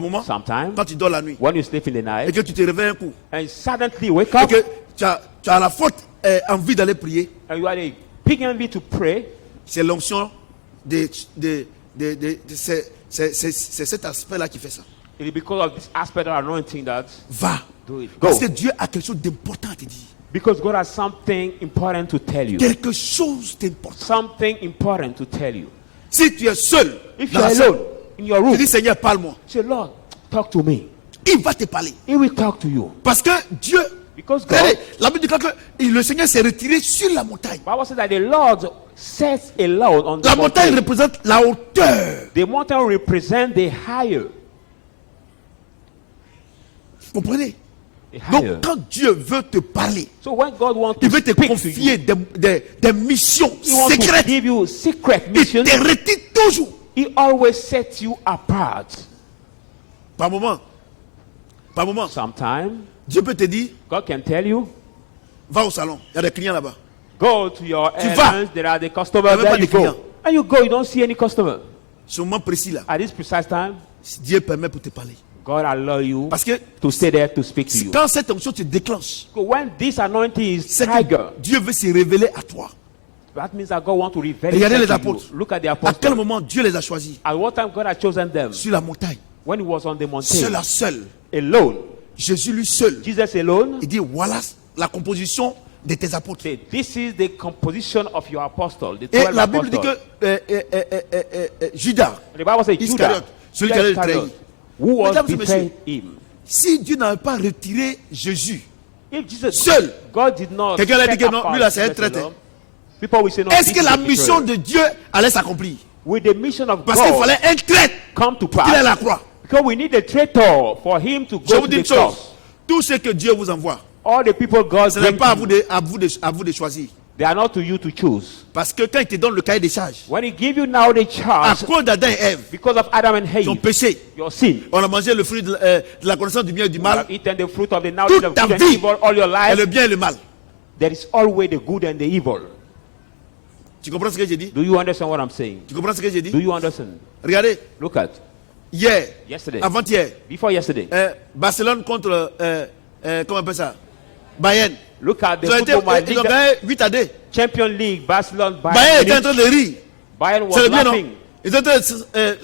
moment, Sometimes quand tu dors la nuit when you sleep in the et night que tu te réveilles un coup, and suddenly wake et up que tu as la forte envie d'aller prier, and you are a big envy to pray, c'est l'onction c'est cet aspect-là qui fait ça. It is because of this aspect of anointing that Va. do it. Parce Go. que Dieu a quelque chose d'important à te dire. Because God has something important to tell you. Quelque chose d'important. Something important to tell you. Si tu es seul, If dans you la are salle, alone in your tu room, dis Seigneur, parle-moi. say, Lord, talk to me. Il va te parler. He will talk to you. Parce que Dieu, Because God, regardez, la Bible dit que le Seigneur s'est retiré sur la montagne. Bible says that the Lord sets alone on the La montagne mountain. représente la hauteur. The mountain represents the higher. Vous comprenez? The higher. Donc, quand Dieu veut te parler, So when God wants il to veut te speak to confier you, des missions He wants to secrètes. give you secret Il missions. te retire toujours. He always sets you apart. Par moment, Sometimes Dieu peut te dire, God can tell you, va au salon, il y a des clients là-bas. go to your Tu vas. errands. There are the Il y a customers même pas there. de You go, clients. and you go. You don't see any customer Ce moment précis là, at this precise time. si Dieu permet pour te parler. God allow you Parce que to stay there to speak to you. quand cette onction se déclenche, So when this anointing is c'est que triggered, Dieu veut se révéler à toi. that means that God wants to reveal Regardez les himself to you. apôtres. Look at the À quel apostles. moment Dieu les a choisis? At what time God had chosen them? Sur la montagne. When he was on the Seul mountain, à seul. alone. Jésus lui seul. Jesus alone. Il dit, voilà la composition de tes apôtres. Say, this is the composition of your apostle, the Et 12 la Bible dit apostles. que Judas, The Bible says Judas, Iscariot, celui qui allait le Iscariot, trahir. who was Mesdames et betrayed messieurs, him. si Dieu n'avait pas retiré Jésus, If Jesus, seul, God did not quelqu'un a dit set que non, apart lui là c'est un Jesus traître. alone, people will say, no, Est-ce this que is la a mission betrayer. de Dieu allait s'accomplir? With the mission of Parce qu'il God fallait un traître come to qu'il ait la pass, croix. because we need a traitor for him to Je go vous to dis the une chose, cross. tout ce que Dieu vous envoie, All the people God ce n'est brings pas à you, vous de choisir. they are not to you to choose. Parce que quand il te donne le cahier des charges, When he give you now the à charge, cause d'Adam et Ève, because of Adam and ils ont Eve, péché. your sin, On a mangé le fruit de la connaissance du bien et du you mal, have eaten the fruit of the knowledge toute of ta good and vie, evil all your et life. le bien et le mal. There is always the good and the evil. Tu comprends ce que j'ai dit? Do you understand what I'm saying? Tu comprends ce que j'ai dit? Do you understand? Regardez, Look at hier, yesterday, avant-hier, before yesterday. Barcelone contre, comment on appelle ça? Bayern. Look at the Ils ont, été, football ils ont league, gagné 8-2. Champion League, Barcelona, Bayern était en Bayern, train de rire. Bayern C'est was bien, non? laughing. Ils étaient en train de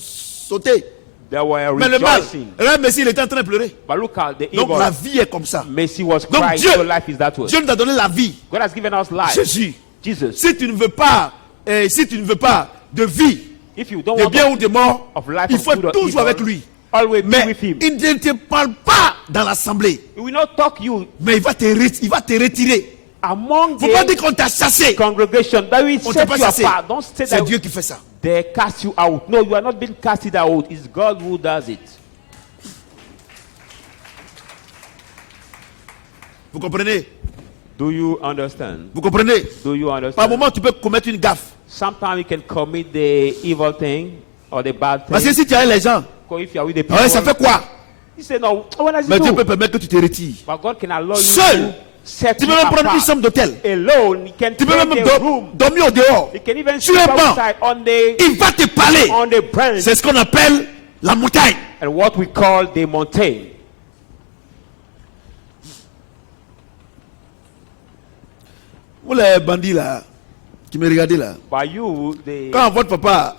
sauter. They were Mais le mal, rejoicing. regarde Messi, il était en train de pleurer. But look at the Donc evil. la vie est comme ça. Messi was Donc crying. Dieu, So life is that way. Dieu nous a donné la vie. God has given us life. Jésus. Jesus. Si tu ne veux pas, de vie, If you don't de want bien ou de mort, of life il of faut good or toujours evil, avec lui. always be Mais with him. il ne te parle pas dans l'assemblée. He will not talk you Mais il va te retirer. among Faut pas the dire qu'on t'a chassé. congregation. That will On set t'a pas you chassé. apart. Don't say C'est that Dieu qui fait ça. they cast you out. No, you are not being casted out. It's God who does it. Vous comprenez? Do you understand? Vous comprenez? Do you Par understand? moment, tu peux commettre une gaffe. Sometimes you can commit the evil thing or the bad Parce que thing. si tu as les gens, Because if you are with the people, ouais, ça fait quoi? you say no. What does Mais it Dieu do? peut permettre que tu te retires. But God can allow you Seul. to set Tu you peux même prendre une apart. chambre d'hôtel. Alone, he can Tu peux take même the room. dormir au dehors. He can even Sur sleep un banc. outside Il va te parler. on the branch C'est ce qu'on appelle la montagne. and what we call the mountain. Vous les bandits là, qui me regardez là. By you, Quand votre papa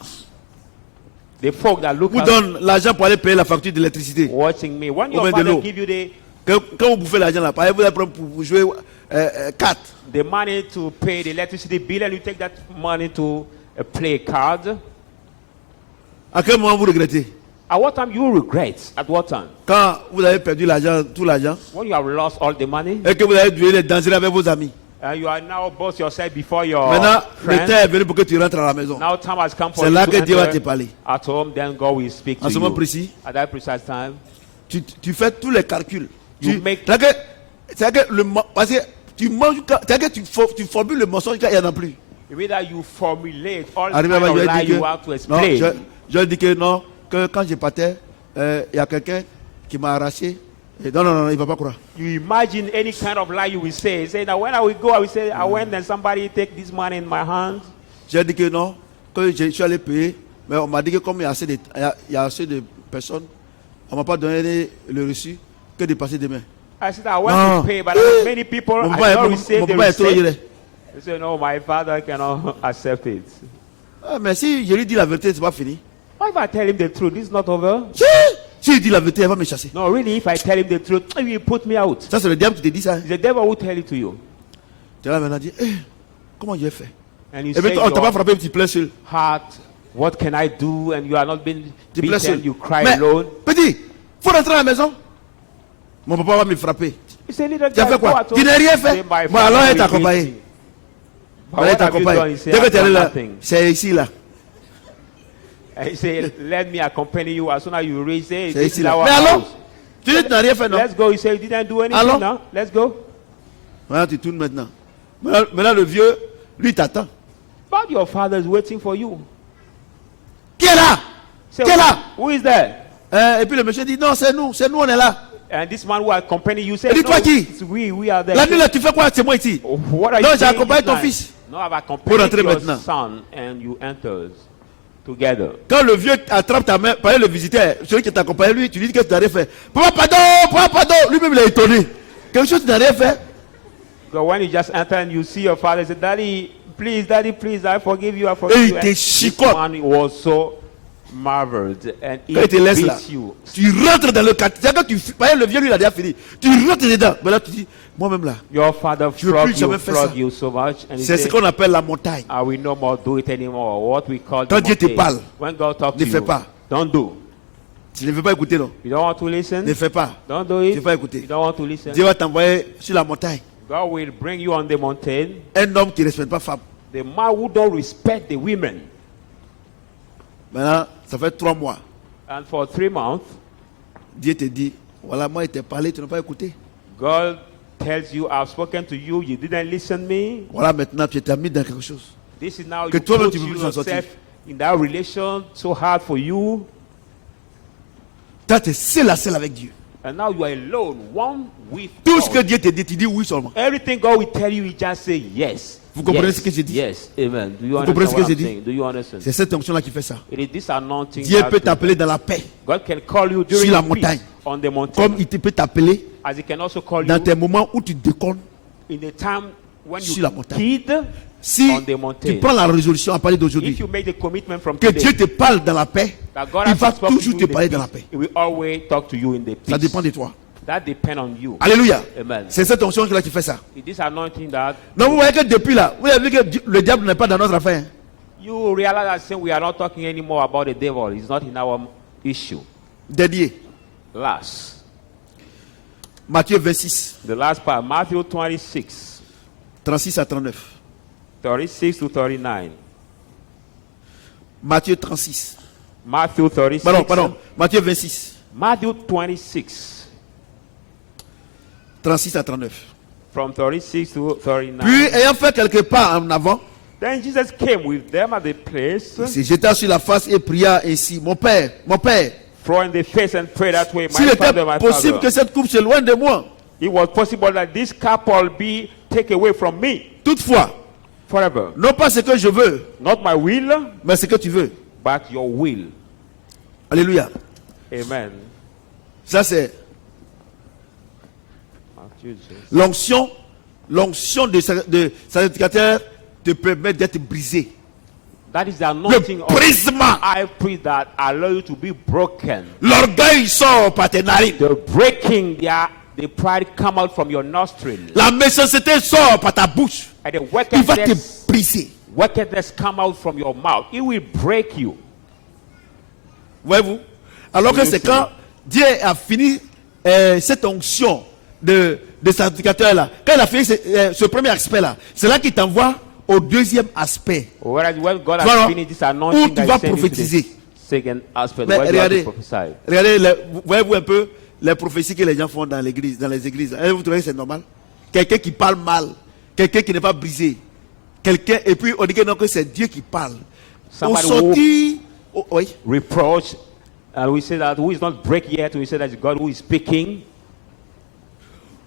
the folk that look vous at donne l'argent pour aller payer la facture d'électricité, watching me, when Au your moins de father l'eau. give you quand vous bouffez l'argent là, par exemple, vous allez prendre pour jouer 4. the money to pay the electricity bill and you take that money to play card, À quel moment vous regrettez? at what time you regret? At what time? Quand vous avez perdu l'argent, tout l'argent, When you have lost all the money et que vous avez dû les danser avec vos amis. and you are now both yourself before your Maintenant, le friends. temps est venu pour que tu rentres à la maison. Now time has come for C'est you là to que Dieu va enter te parler. at home, then God will speak En to ce moment you. précis, At that precise time, tu fais tous les calculs. You make- C'est-à-dire que parce que tu manges, c'est-à-dire que tu formules le mensonge quand il n'y en a plus. whether you formulate all Arrivé kind là-bas, of je lie vais dire you have to que, non, explain. je dis que non, que quand je partais, il y a quelqu'un qui m'a arraché. Et non, il ne va pas croire. You imagine any kind of lie you will say. Say that when I will go, I will say, I went and somebody take this money in my hand. J'ai dit que non, que je suis allé payer, mais on m'a dit que comme il y a assez de personnes, on ne m'a pas donné le reçu que de passer demain. I said, I went No. to pay, but many people Mon I papa not est receive the trop receipt. géré. They say, no, my father cannot accept it. Ah, mais si je lui dis la vérité, c'est pas fini. What if I tell him the truth? This is not over. Si il dit la vérité, elle va me chasser. No, really, if I tell him the truth, he will put me out. Ça, c'est le diable qui te dit ça. Hein. It's the devil who tell it to you. Tu es là maintenant, dit, comment j'ai fait? And you Et puis, say on t'a pas your frappé, tu pleures seul. heart, what can I do? And you are not being Tu pleures seul. beaten, you cry Mais, alone. petit, faut rentrer à la maison. Mon papa va me frapper. You say, little Tu as guy, fait go quoi? at home. Tu n'as rien Say, fait. my Bon, father alors, elle will t'a beat me. accompagné. But Elle what t'a have you done? accompagné. He say, Dès que I've tu es done là, nothing. c'est ici, là. And he say, let me accompany you. As soon as you raise it, C'est this ici, is là. our Mais alors, house. tu dis que tu n'as rien fait, non? Let's go. He said, you didn't do anything Alors? now. Let's go. Maintenant, tu tournes maintenant. Maintenant, le vieux, lui, t'attend. But your father is waiting for you. Qui est là? Say, Qui est là? who is there? Et puis le monsieur dit, non, c'est nous, on est là. And this man who accompany you Et said, dis-toi qui? it's we are there. La nuit, là, tu fais quoi? C'est moi ici. What are Non, you j'ai saying accompagné this ton night? fils. No, I've Pour accompanied rentrer your maintenant. son and you enters together. Quand le vieux attrape ta main, par le visiteur, celui qui t'accompagne, lui, tu lui dis que tu n'as rien fait. Papa, pardon. Lui-même, il est étonné. Quelque chose que tu n'as rien fait. So when you just enter and you see your father, say, Daddy, please, I forgive you, I Et forgive il you. te And this chicote. man was so marveled and he Quand il te laisse là, beats you. tu rentres dans le quartier. C'est quand le vieux, lui, il a déjà fini. Tu rentres dedans. Mais là, tu dis, moi-même là, Your father Je veux plus flog jamais faire ça. you so much. And he c'est ce said, qu'on appelle la montagne. I will no more do it anymore. What we call Quand the Dieu te mountain. parle, When God talks ne to fais you, pas. don't do. Tu ne veux pas écouter, non? You don't want to listen? Ne fais pas. Don't do Tu ne it. veux pas écouter. You don't want to listen? Dieu va t'envoyer sur la montagne. God will bring you on the mountain. Un homme qui ne respecte pas femme. The man who don't respect the women. Maintenant, ça fait 3 mois. And for 3 months, Dieu te dit, voilà, moi, il t'a parlé, tu n'as pas écouté. God tells you, I've spoken to you, you didn't listen to me. Voilà, maintenant, tu t'es mis dans quelque chose. This is now Que you toi-même, put tu peux plus en sortir. yourself in that relation so hard for you. Toi, tu es seul à seul avec Dieu. And now you are alone, one with Tout ce que God. Dieu te dit, tu dis oui seulement. Everything God will tell you, you just say yes. Vous comprenez Yes. ce que j'ai dit? Yes, amen. Do you comprenez understand ce que what j'ai I'm dit? saying? Do you understand? C'est cette onction-là qui fait ça. It is this anointing Dieu that peut t'appeler dans la paix. God can call you during Sur la peace montagne. on the mountain. Comme il peut t'appeler As he can also call dans you tes moments où tu déconnes. in the time when Sur you la montagne. kid Si on the mountain. tu prends la résolution à parler If d'aujourd'hui, you make the commitment from que today, Dieu te parle dans la paix, that God il has va spoken to toujours you te in the parler dans la peace, paix. He will always talk to you in the peace. Ça dépend de toi. That depends on you. Alléluia. Amen. C'est cette onction-là qui fait ça. It is anointing that Donc vous voyez que depuis là, vous avez vu que le diable n'est pas dans notre affaire. you realize that saying we are not talking anymore about the devil. It's not in our issue. Dédié. Last. Matthieu 26, The last part, Matthew 26, 36 à 39. 36 to 39. Matthieu 36. Matthew 36. Pardon. Matthieu 26, Matthew 26, 36 à 39. from 36 to 39. Puis, ayant fait quelques pas en avant, Then Jesus came with them at the place, il se jeta sur la face et pria ainsi, mon Père, throwing the face and prayed that way, s'il my était Father, my possible que Father. cette coupe s'éloigne de moi. It was possible that this couple be taken away from me Toutefois, forever. non pas ce que je veux, Not my will, mais ce que tu veux. but your will. Alléluia. Amen. Ça c'est Matthew 6. l'onction de sacrificateur te permet d'être brisé. That is the Le anointing of brisement. high priest that allow you to be broken. L'orgueil sort par tes narines. The breaking, the pride come out from your nostril. La méchanceté sort par ta bouche. And the Il va te wickedness, briser. wickedness come out from your mouth. It will break you. Voyez-vous? Alors que Oui, c'est c'est quand Dieu a fini cette onction de sacrificateur là, quand il a fini ce premier aspect là, c'est là qu'il t'envoie au deuxième aspect. Whereas when God Voilà. has finished this Où anointing, tu that vas He sent you to prophétiser. the second aspect, Mais where you have to regardez, prophesy. regardez, voyez-vous un peu les prophéties que les gens font dans l'église, dans les églises. Et vous trouvez que c'est normal? Quelqu'un qui parle mal, quelqu'un qui n'est pas brisé, quelqu'un, et puis on dit que non, que c'est Dieu qui parle. Au Somebody sorti, oui. Reproach, and we say that who is not break yet, we say that it's God who is speaking.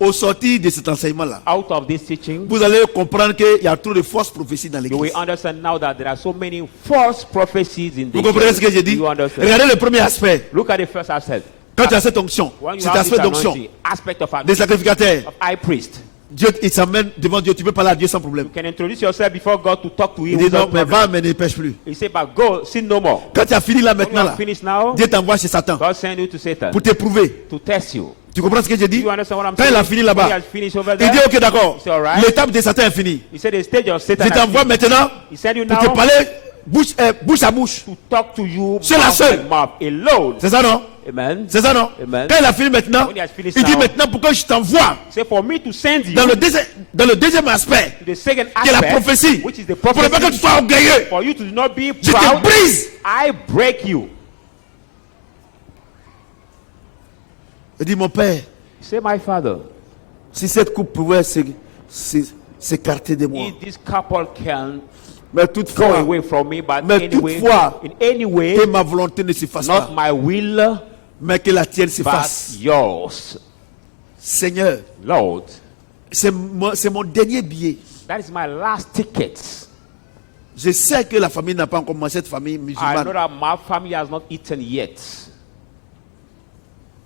Au sorti de cet enseignement-là, Out of this teaching, vous allez comprendre qu'il y a trop de fausses prophéties dans you l'église. will understand now that there are so many false prophecies in the Vous comprenez ce que j'ai dit? You understand? Regardez le premier aspect. Look at the first aspect. Quand tu as cette onction, When you cet have this aspect d'onction, anointing, aspect of des sacrificateurs, high priest, Dieu, il s'amène devant Dieu. Tu peux parler à Dieu sans problème. You can introduce yourself before God to talk to Il Him dit non, without mais problem. va, mais ne pêche plus. He said, but go, sin no more. Quand tu as fini là When you maintenant, are là, finished now, Dieu t'envoie chez Satan God send you to Satan pour t'éprouver. to test you. Tu comprends ce que j'ai dit? You understand what I'm Quand saying? il a fini When he là-bas, has finished over il there, dit ok, d'accord. C'est alright. L'étape de Satan est finie. he said the stage of Satan Je has t'envoie finished. maintenant He sent you pour te now parler bouche à bouche. to talk to you C'est la mouth seule. and mouth alone. C'est ça, non? Amen. C'est ça, non? Amen. Quand il a fini maintenant, When he has finished il dit now, maintenant pourquoi je t'envoie say for me to send you dans le deuxième aspect, to the second qui est la aspect, prophétie, which is the pour ne pas que tu prophecy, sois orgueilleux. for you to not be Je te proud. brise. I break you. Il dit mon père, Say, my father, si cette coupe pouvait s'écarter de moi, if this couple can mais go toutefois, away from me, but Mais anyway, toutefois, in any way, que ma volonté ne se fasse not pas, my will, mais que la tienne se but fasse. yours. Seigneur, Lord, c'est mon dernier billet. that is my last ticket. Je sais que la famille n'a pas encore mangé, cette famille I know musulmane. that my family has not eaten yet,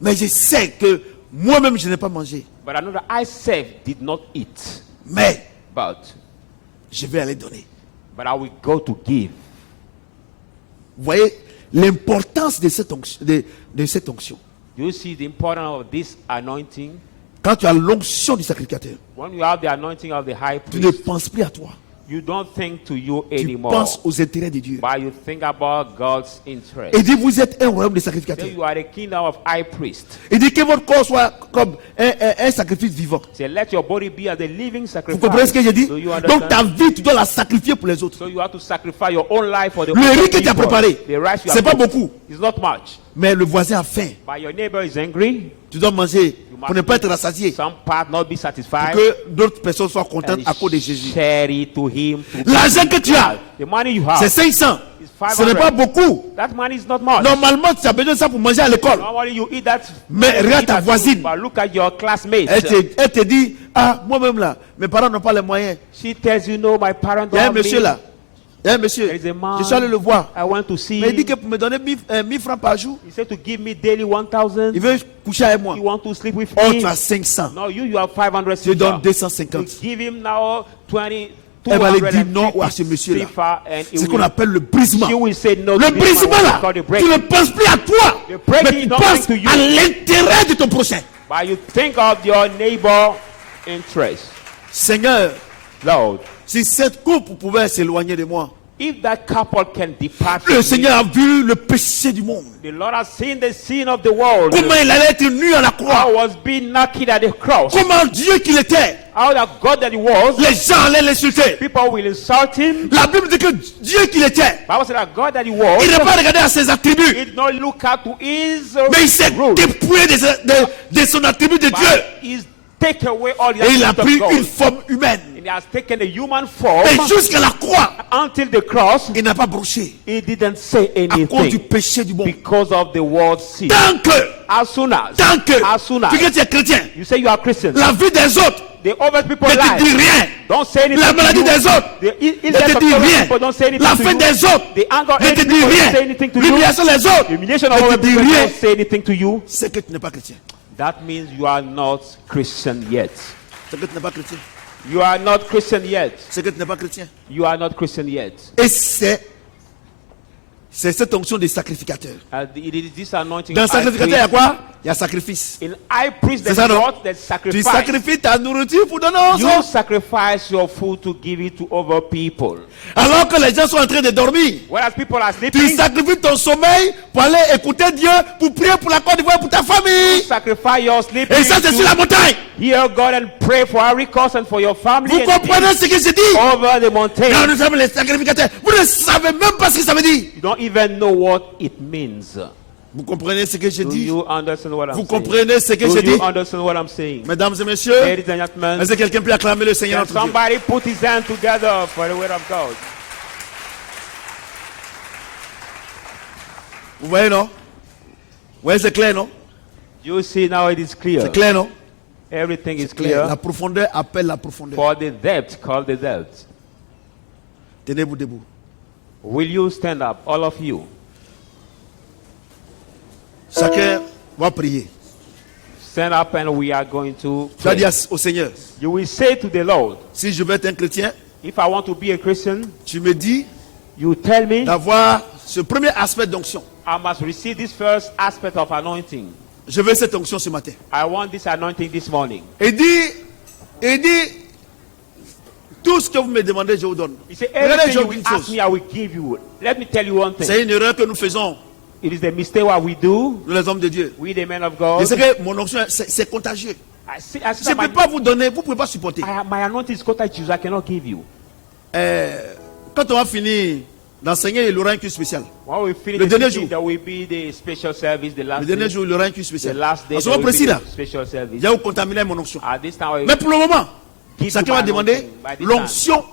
Mais je sais que moi-même, je n'ai pas mangé. but I know that I self did not eat, Mais but je vais aller donner. I will go to give. Vous voyez l'importance de cette onction. De cette onction. Do you see the importance of this anointing? Quand tu as l'onction du sacrificateur, When you have the anointing of the high tu ne priest, penses plus à toi. you don't think to you Tu anymore, penses aux intérêts de Dieu. but you think about God's interest. Il dit, vous êtes un royaume de Then sacrificateurs. you are the kingdom of high priest. Il dit que votre corps soit comme un sacrifice vivant. Say, let your body be as a living Vous comprenez ce sacrifice. que j'ai dit? Do you Donc ta understand? vie, tu dois la sacrifier pour les autres. So you have to sacrifice your own life for the Le other riz que tu as people. préparé, The rice you c'est have pas cooked beaucoup. is not much. Mais le voisin a faim. But your neighbor is angry. Tu dois manger must pour ne pas être rassasié. Some part not be Pour satisfied. que d'autres personnes soient contentes And à cause de Jésus. share it to him. L'argent que tu as, The money you c'est have, 500. is Ce n'est 500. pas beaucoup. That money is not much. Normalement, tu as besoin de ça pour manger à l'école. Normally you eat that. Mais you regarde eat ta at voisine. school, but look at your classmates. Elle te dit, ah, moi-même là, mes parents n'ont pas les moyens. She tells you, no, my parents Il y don't a un have monsieur me. là. Il y a un monsieur. There is a man. Je suis allé le voir. I want to see Mais il dit him. que pour me donner 1000 francs par jour, He said to give me daily 1,000. il veut coucher avec moi. You want to sleep with Oh, me? tu as 500. No, you have 500 Je donne silver. 250. You give him now 20, Elle va aller 250 dire non à ce monsieur-là. silver and he C'est ce qu'on will- appelle le brisement. she will say no Le to this man, brisement what là, we call the tu breaking. ne penses plus à toi, The breaking mais is tu not penses linked to you. à l'intérêt de ton prochain. But you think of your neighbor interest. Seigneur, Lord, si cette coupe pouvait s'éloigner de moi, if that couple can depart le from Seigneur a vu le péché du monde. me, the Lord has seen the sin of the world. Comment il allait être nu à la I croix. was being naked at the cross. Comment Dieu qu'il était. How that God that he was, Les gens allaient l'insulter. people will insult him. La Bible dit que Dieu qu'il était, Bible said that God that he was, il n'a pas regardé à ses attributs, he did not look out to his mais il s'est rule. dépouillé de son attribut de Dieu. But he's taken away all the Et il a attributes pris of une God. forme humaine. And he has taken a human form. Et jusqu'à la croix, Until the cross, il n'a pas broché he didn't say à cause du anything péché du monde. because of the world's sin. Tant que As soon as tu dis que tu es chrétien, you say you are Christian, la vie des autres the other people ne te dit lie. rien. Don't say anything La to maladie you. des autres The ne illness te of dit other rien. people don't say anything La to faim you. des autres The anger of ne te other dit people don't say rien. anything to you. L'humiliation des autres The humiliation of ne other te dit people rien. don't say anything to you. C'est que tu n'es pas chrétien. That means you are not Christian yet. C'est que tu n'es pas chrétien. You are not Christian yet. C'est que tu n'es pas chrétien. You are not Christian yet. Et c'est cette onction des sacrificateurs. It is this anointing. Dans le of high sacrificateur, il y a priest. quoi? Il y a sacrifice. In high priest, C'est there's ça, non? not that Tu sacrifice. sacrifies ta nourriture pour donner aux You autres. sacrifice your food to give it to other people. Alors que les gens sont en train de dormir. Whereas people are Tu sleeping, sacrifies ton sommeil pour aller écouter Dieu, pour prier pour la Côte d'Ivoire, pour ta you famille. sacrifice your sleeping Et ça, c'est sur la to montagne. hear God and pray for our cause and for your family. Vous and comprenez ce que je dis? over the Quand mountain. nous sommes les sacrificateurs, vous ne savez même pas ce que ça veut dire. You don't even know what it means. Vous comprenez ce que je Do dis? you understand what I'm Vous saying? comprenez ce que je Do you dis? understand what I'm saying? Mesdames et messieurs, Ladies and gentlemen, est-ce que quelqu'un peut acclamer le Seigneur can notre Dieu? somebody put his hand together for the word of God? Vous voyez, non? Vous voyez, c'est clair, non? You see now it is clear. C'est clair, non? Everything is Clair. clear. La profondeur appelle la profondeur. For the depth, call the depth. Tenez-vous debout. Will you stand up, all of you? Chacun va prier. Stand up and we are going to Tu vas pray. dire au Seigneur, You will say to the Lord, si je veux être un chrétien, if I want to be a Christian, tu me dis you tell me d'avoir ce premier aspect d'onction. I must receive this first aspect of anointing. Je veux cette onction ce matin. I want this anointing this morning. Et dis, tout ce que vous me demandez, je vous donne. He said, Regardez, je everything vous dis you une ask chose. me, I will give you. Let me tell you one thing. C'est une erreur que nous faisons, It is the mistake what we do, nous les hommes de Dieu. we the men of Je God. sais que mon onction, c'est contagieux. I see Je that ne peux pas vous donner, vous ne pouvez pas supporter. my anointing is contagious. I cannot give you. Quand on va finir d'enseigner, il y aura un culte spécial. When we finish Le the dernier teaching, jour. there will be the special service, the last Le dernier day. jour, il y aura un culte The spécial. last day, En ce there moment will be précis là, the special service. il y a où contaminer mon onction. At this time, Mais pour le moment, Give chacun you va my demander anointing by this l'onction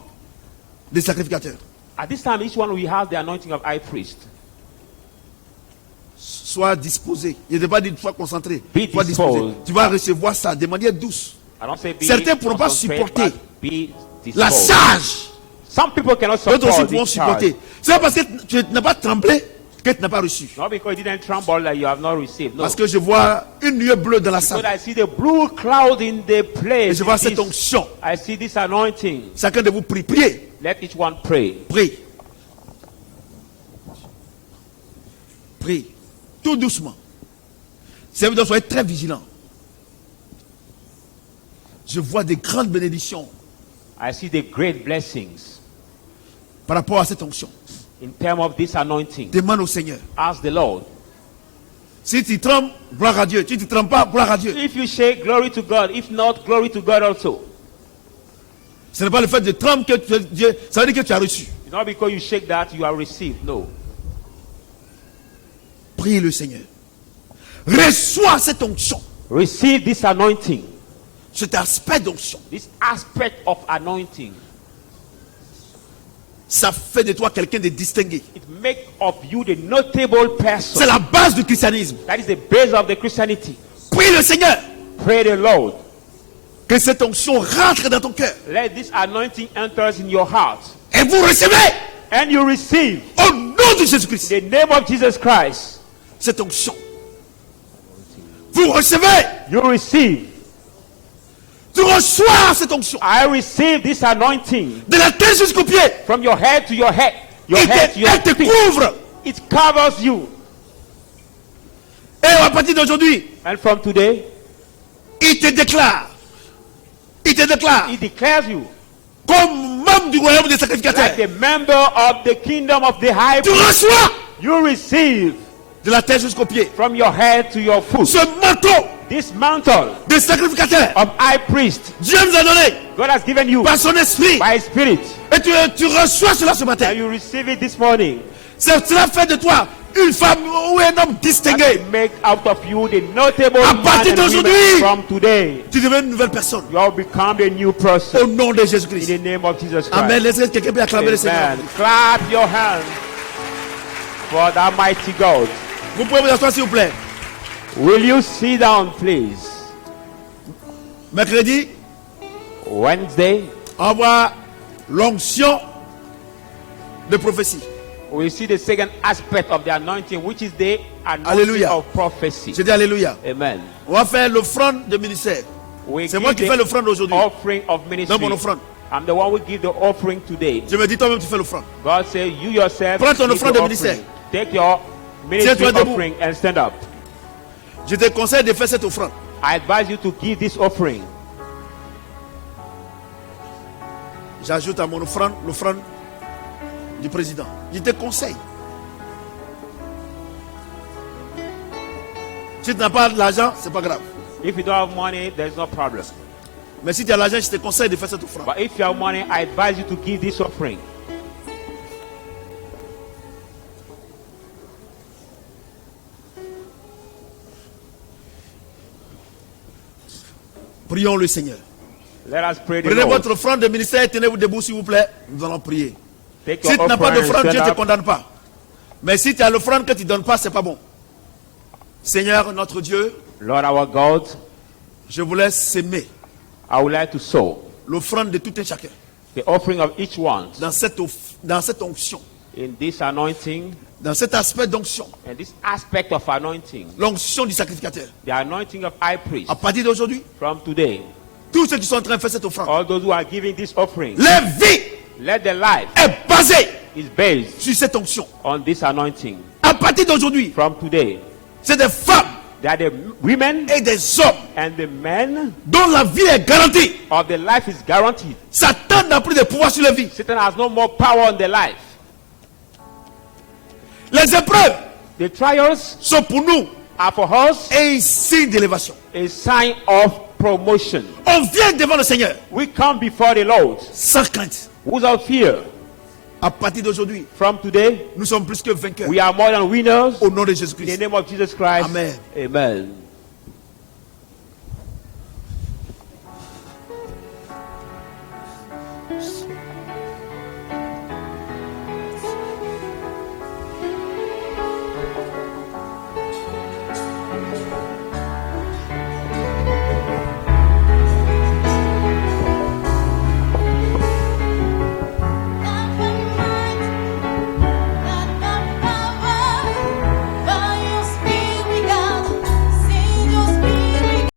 des sacrificateurs. at this time, each one will have the anointing of high priest. Sois disposé. Je ne vais pas dire sois concentré. Be Sois disposé. disposed. Tu vas recevoir ça de manière douce. I don't say be Certains pourront pas concentrate, supporter but be La disposed. charge. Some people cannot D'autres aussi support pourront this charge. supporter. C'est pas parce que tu n'as pas tremblé que tu n'as pas reçu. Not because you didn't tremble that you have not received. No. Parce que je vois une nuée bleue dans la But salle. I see the blue cloud in the Et place. je vois It cette is- onction. I see this anointing. Chacun de vous prie. Priez. Let each one pray. Prie. Prie. Tout doucement. Serviteur, soyez très vigilant. Je vois des grandes bénédictions I see the great blessings par rapport à cette onction. in terms of this anointing. Demande au Seigneur. Ask the Lord. Si tu trembles, gloire à Dieu. Si tu ne trembles pas, gloire à Dieu. If you shake, glory to God. If not, glory to God also. Ce n'est pas le fait de trembler que Dieu, ça veut dire que tu as reçu. It's not because you shake that you are received. No. Prie le Seigneur. Reçois cette onction. Receive this anointing. Cet aspect d'onction. This aspect of anointing. Ça fait de toi quelqu'un de distingué. It makes of you the notable person. C'est la base du christianisme. That is the base of the Christianity. Prie le Seigneur. Pray the Lord. Que cette onction rentre dans ton cœur. Let this anointing enter in your heart. Et vous recevez And you receive au nom de Jésus-Christ the name of Jesus Christ. cette onction. Vous recevez. You receive. Tu reçois cette onction. I receive this anointing De la tête jusqu'aux pieds. from your head to your head. Your head to your Elle te feet. couvre. It covers you. Et à partir d'aujourd'hui, And from today, il te déclare. Il te déclare it declares you comme membre du royaume des sacrificateurs. like a member of the kingdom of the high Tu priest. reçois You receive de la tête jusqu'aux pieds from your head to your foot ce manteau this mantle des sacrificateurs. of high priest. Dieu nous a donné God has given you par son esprit. by His Spirit. Et tu reçois cela ce matin. And you receive it this morning. Cela fait de toi une femme ou un homme That distingué. will make out of you the notable À man partir and d'aujourd'hui, women from today. Tu deviens une nouvelle personne. You have become a new person Au nom de in Jésus-Christ. the name of Jesus Christ. Amen. Laissez quelqu'un peut acclamer le Seigneur. Amen. Clap your hands for that mighty God. Vous pouvez vous asseoir s'il vous plaît. Will you sit down, please? Mercredi, Wednesday, on voit l'onction de prophétie. we see the second aspect of the anointing, which is the anointing Hallelujah. of prophecy. Je dis Alléluia. Amen. On va faire l'offrande de ministère. We C'est moi qui give fais the l'offrande aujourd'hui. offering of ministry. Donne mon offrande. I'm the one who give the offering today. Je me dis toi-même tu fais l'offrande. God said, you yourself Prends ton give offrande the de ministère. offering. Take your ministry Tiens-toi debout. offering and stand up. Je te conseille de faire cette offrande. I advise you to give this offering. J'ajoute à mon offrande l'offrande du président. Je te conseille. Si tu n'as pas l'argent, c'est pas grave. If you don't have money, there's no problem. Mais si tu as l'argent, je te conseille de faire cette offrande. But if you have money, I advise you to give this offering. Prions le Seigneur. Let us pray the Prenez Lord. votre offrande de ministère et tenez-vous debout s'il vous plaît. Nous allons prier. Take Si your tu n'as pas offering and d'offrande, Dieu ne stand te up. condamne pas. Mais si tu as l'offrande que tu ne donnes pas, c'est pas bon. Seigneur, notre Dieu, Lord our God, je vous laisse s'aimer I would like to sow l'offrande de tout un chacun the offering of each one dans cette onction. In this anointing, dans cet aspect d'onction, and this aspect of anointing, l'onction du sacrificateur, the anointing of high priest, à partir d'aujourd'hui, from today, tous ceux qui sont en train de faire cette offrande, all those who are giving this offering, leur vie let their life est basée is based sur cette onction. on this anointing. À partir d'aujourd'hui, From today, c'est des femmes they are the women et des hommes and the men dont la vie est garantie. of the life is guaranteed. Satan n'a plus de pouvoir sur leur vie. Satan has no more power on their life. Les épreuves The trials sont pour nous are for us un signe d'élévation. a sign of promotion. On vient devant le Seigneur We come before the Lord sans crainte. without fear. À partir d'aujourd'hui, From today, nous sommes plus que vainqueurs. we are more than winners. Au nom de In the Jésus-Christ. name of Jesus Christ. Amen. Amen.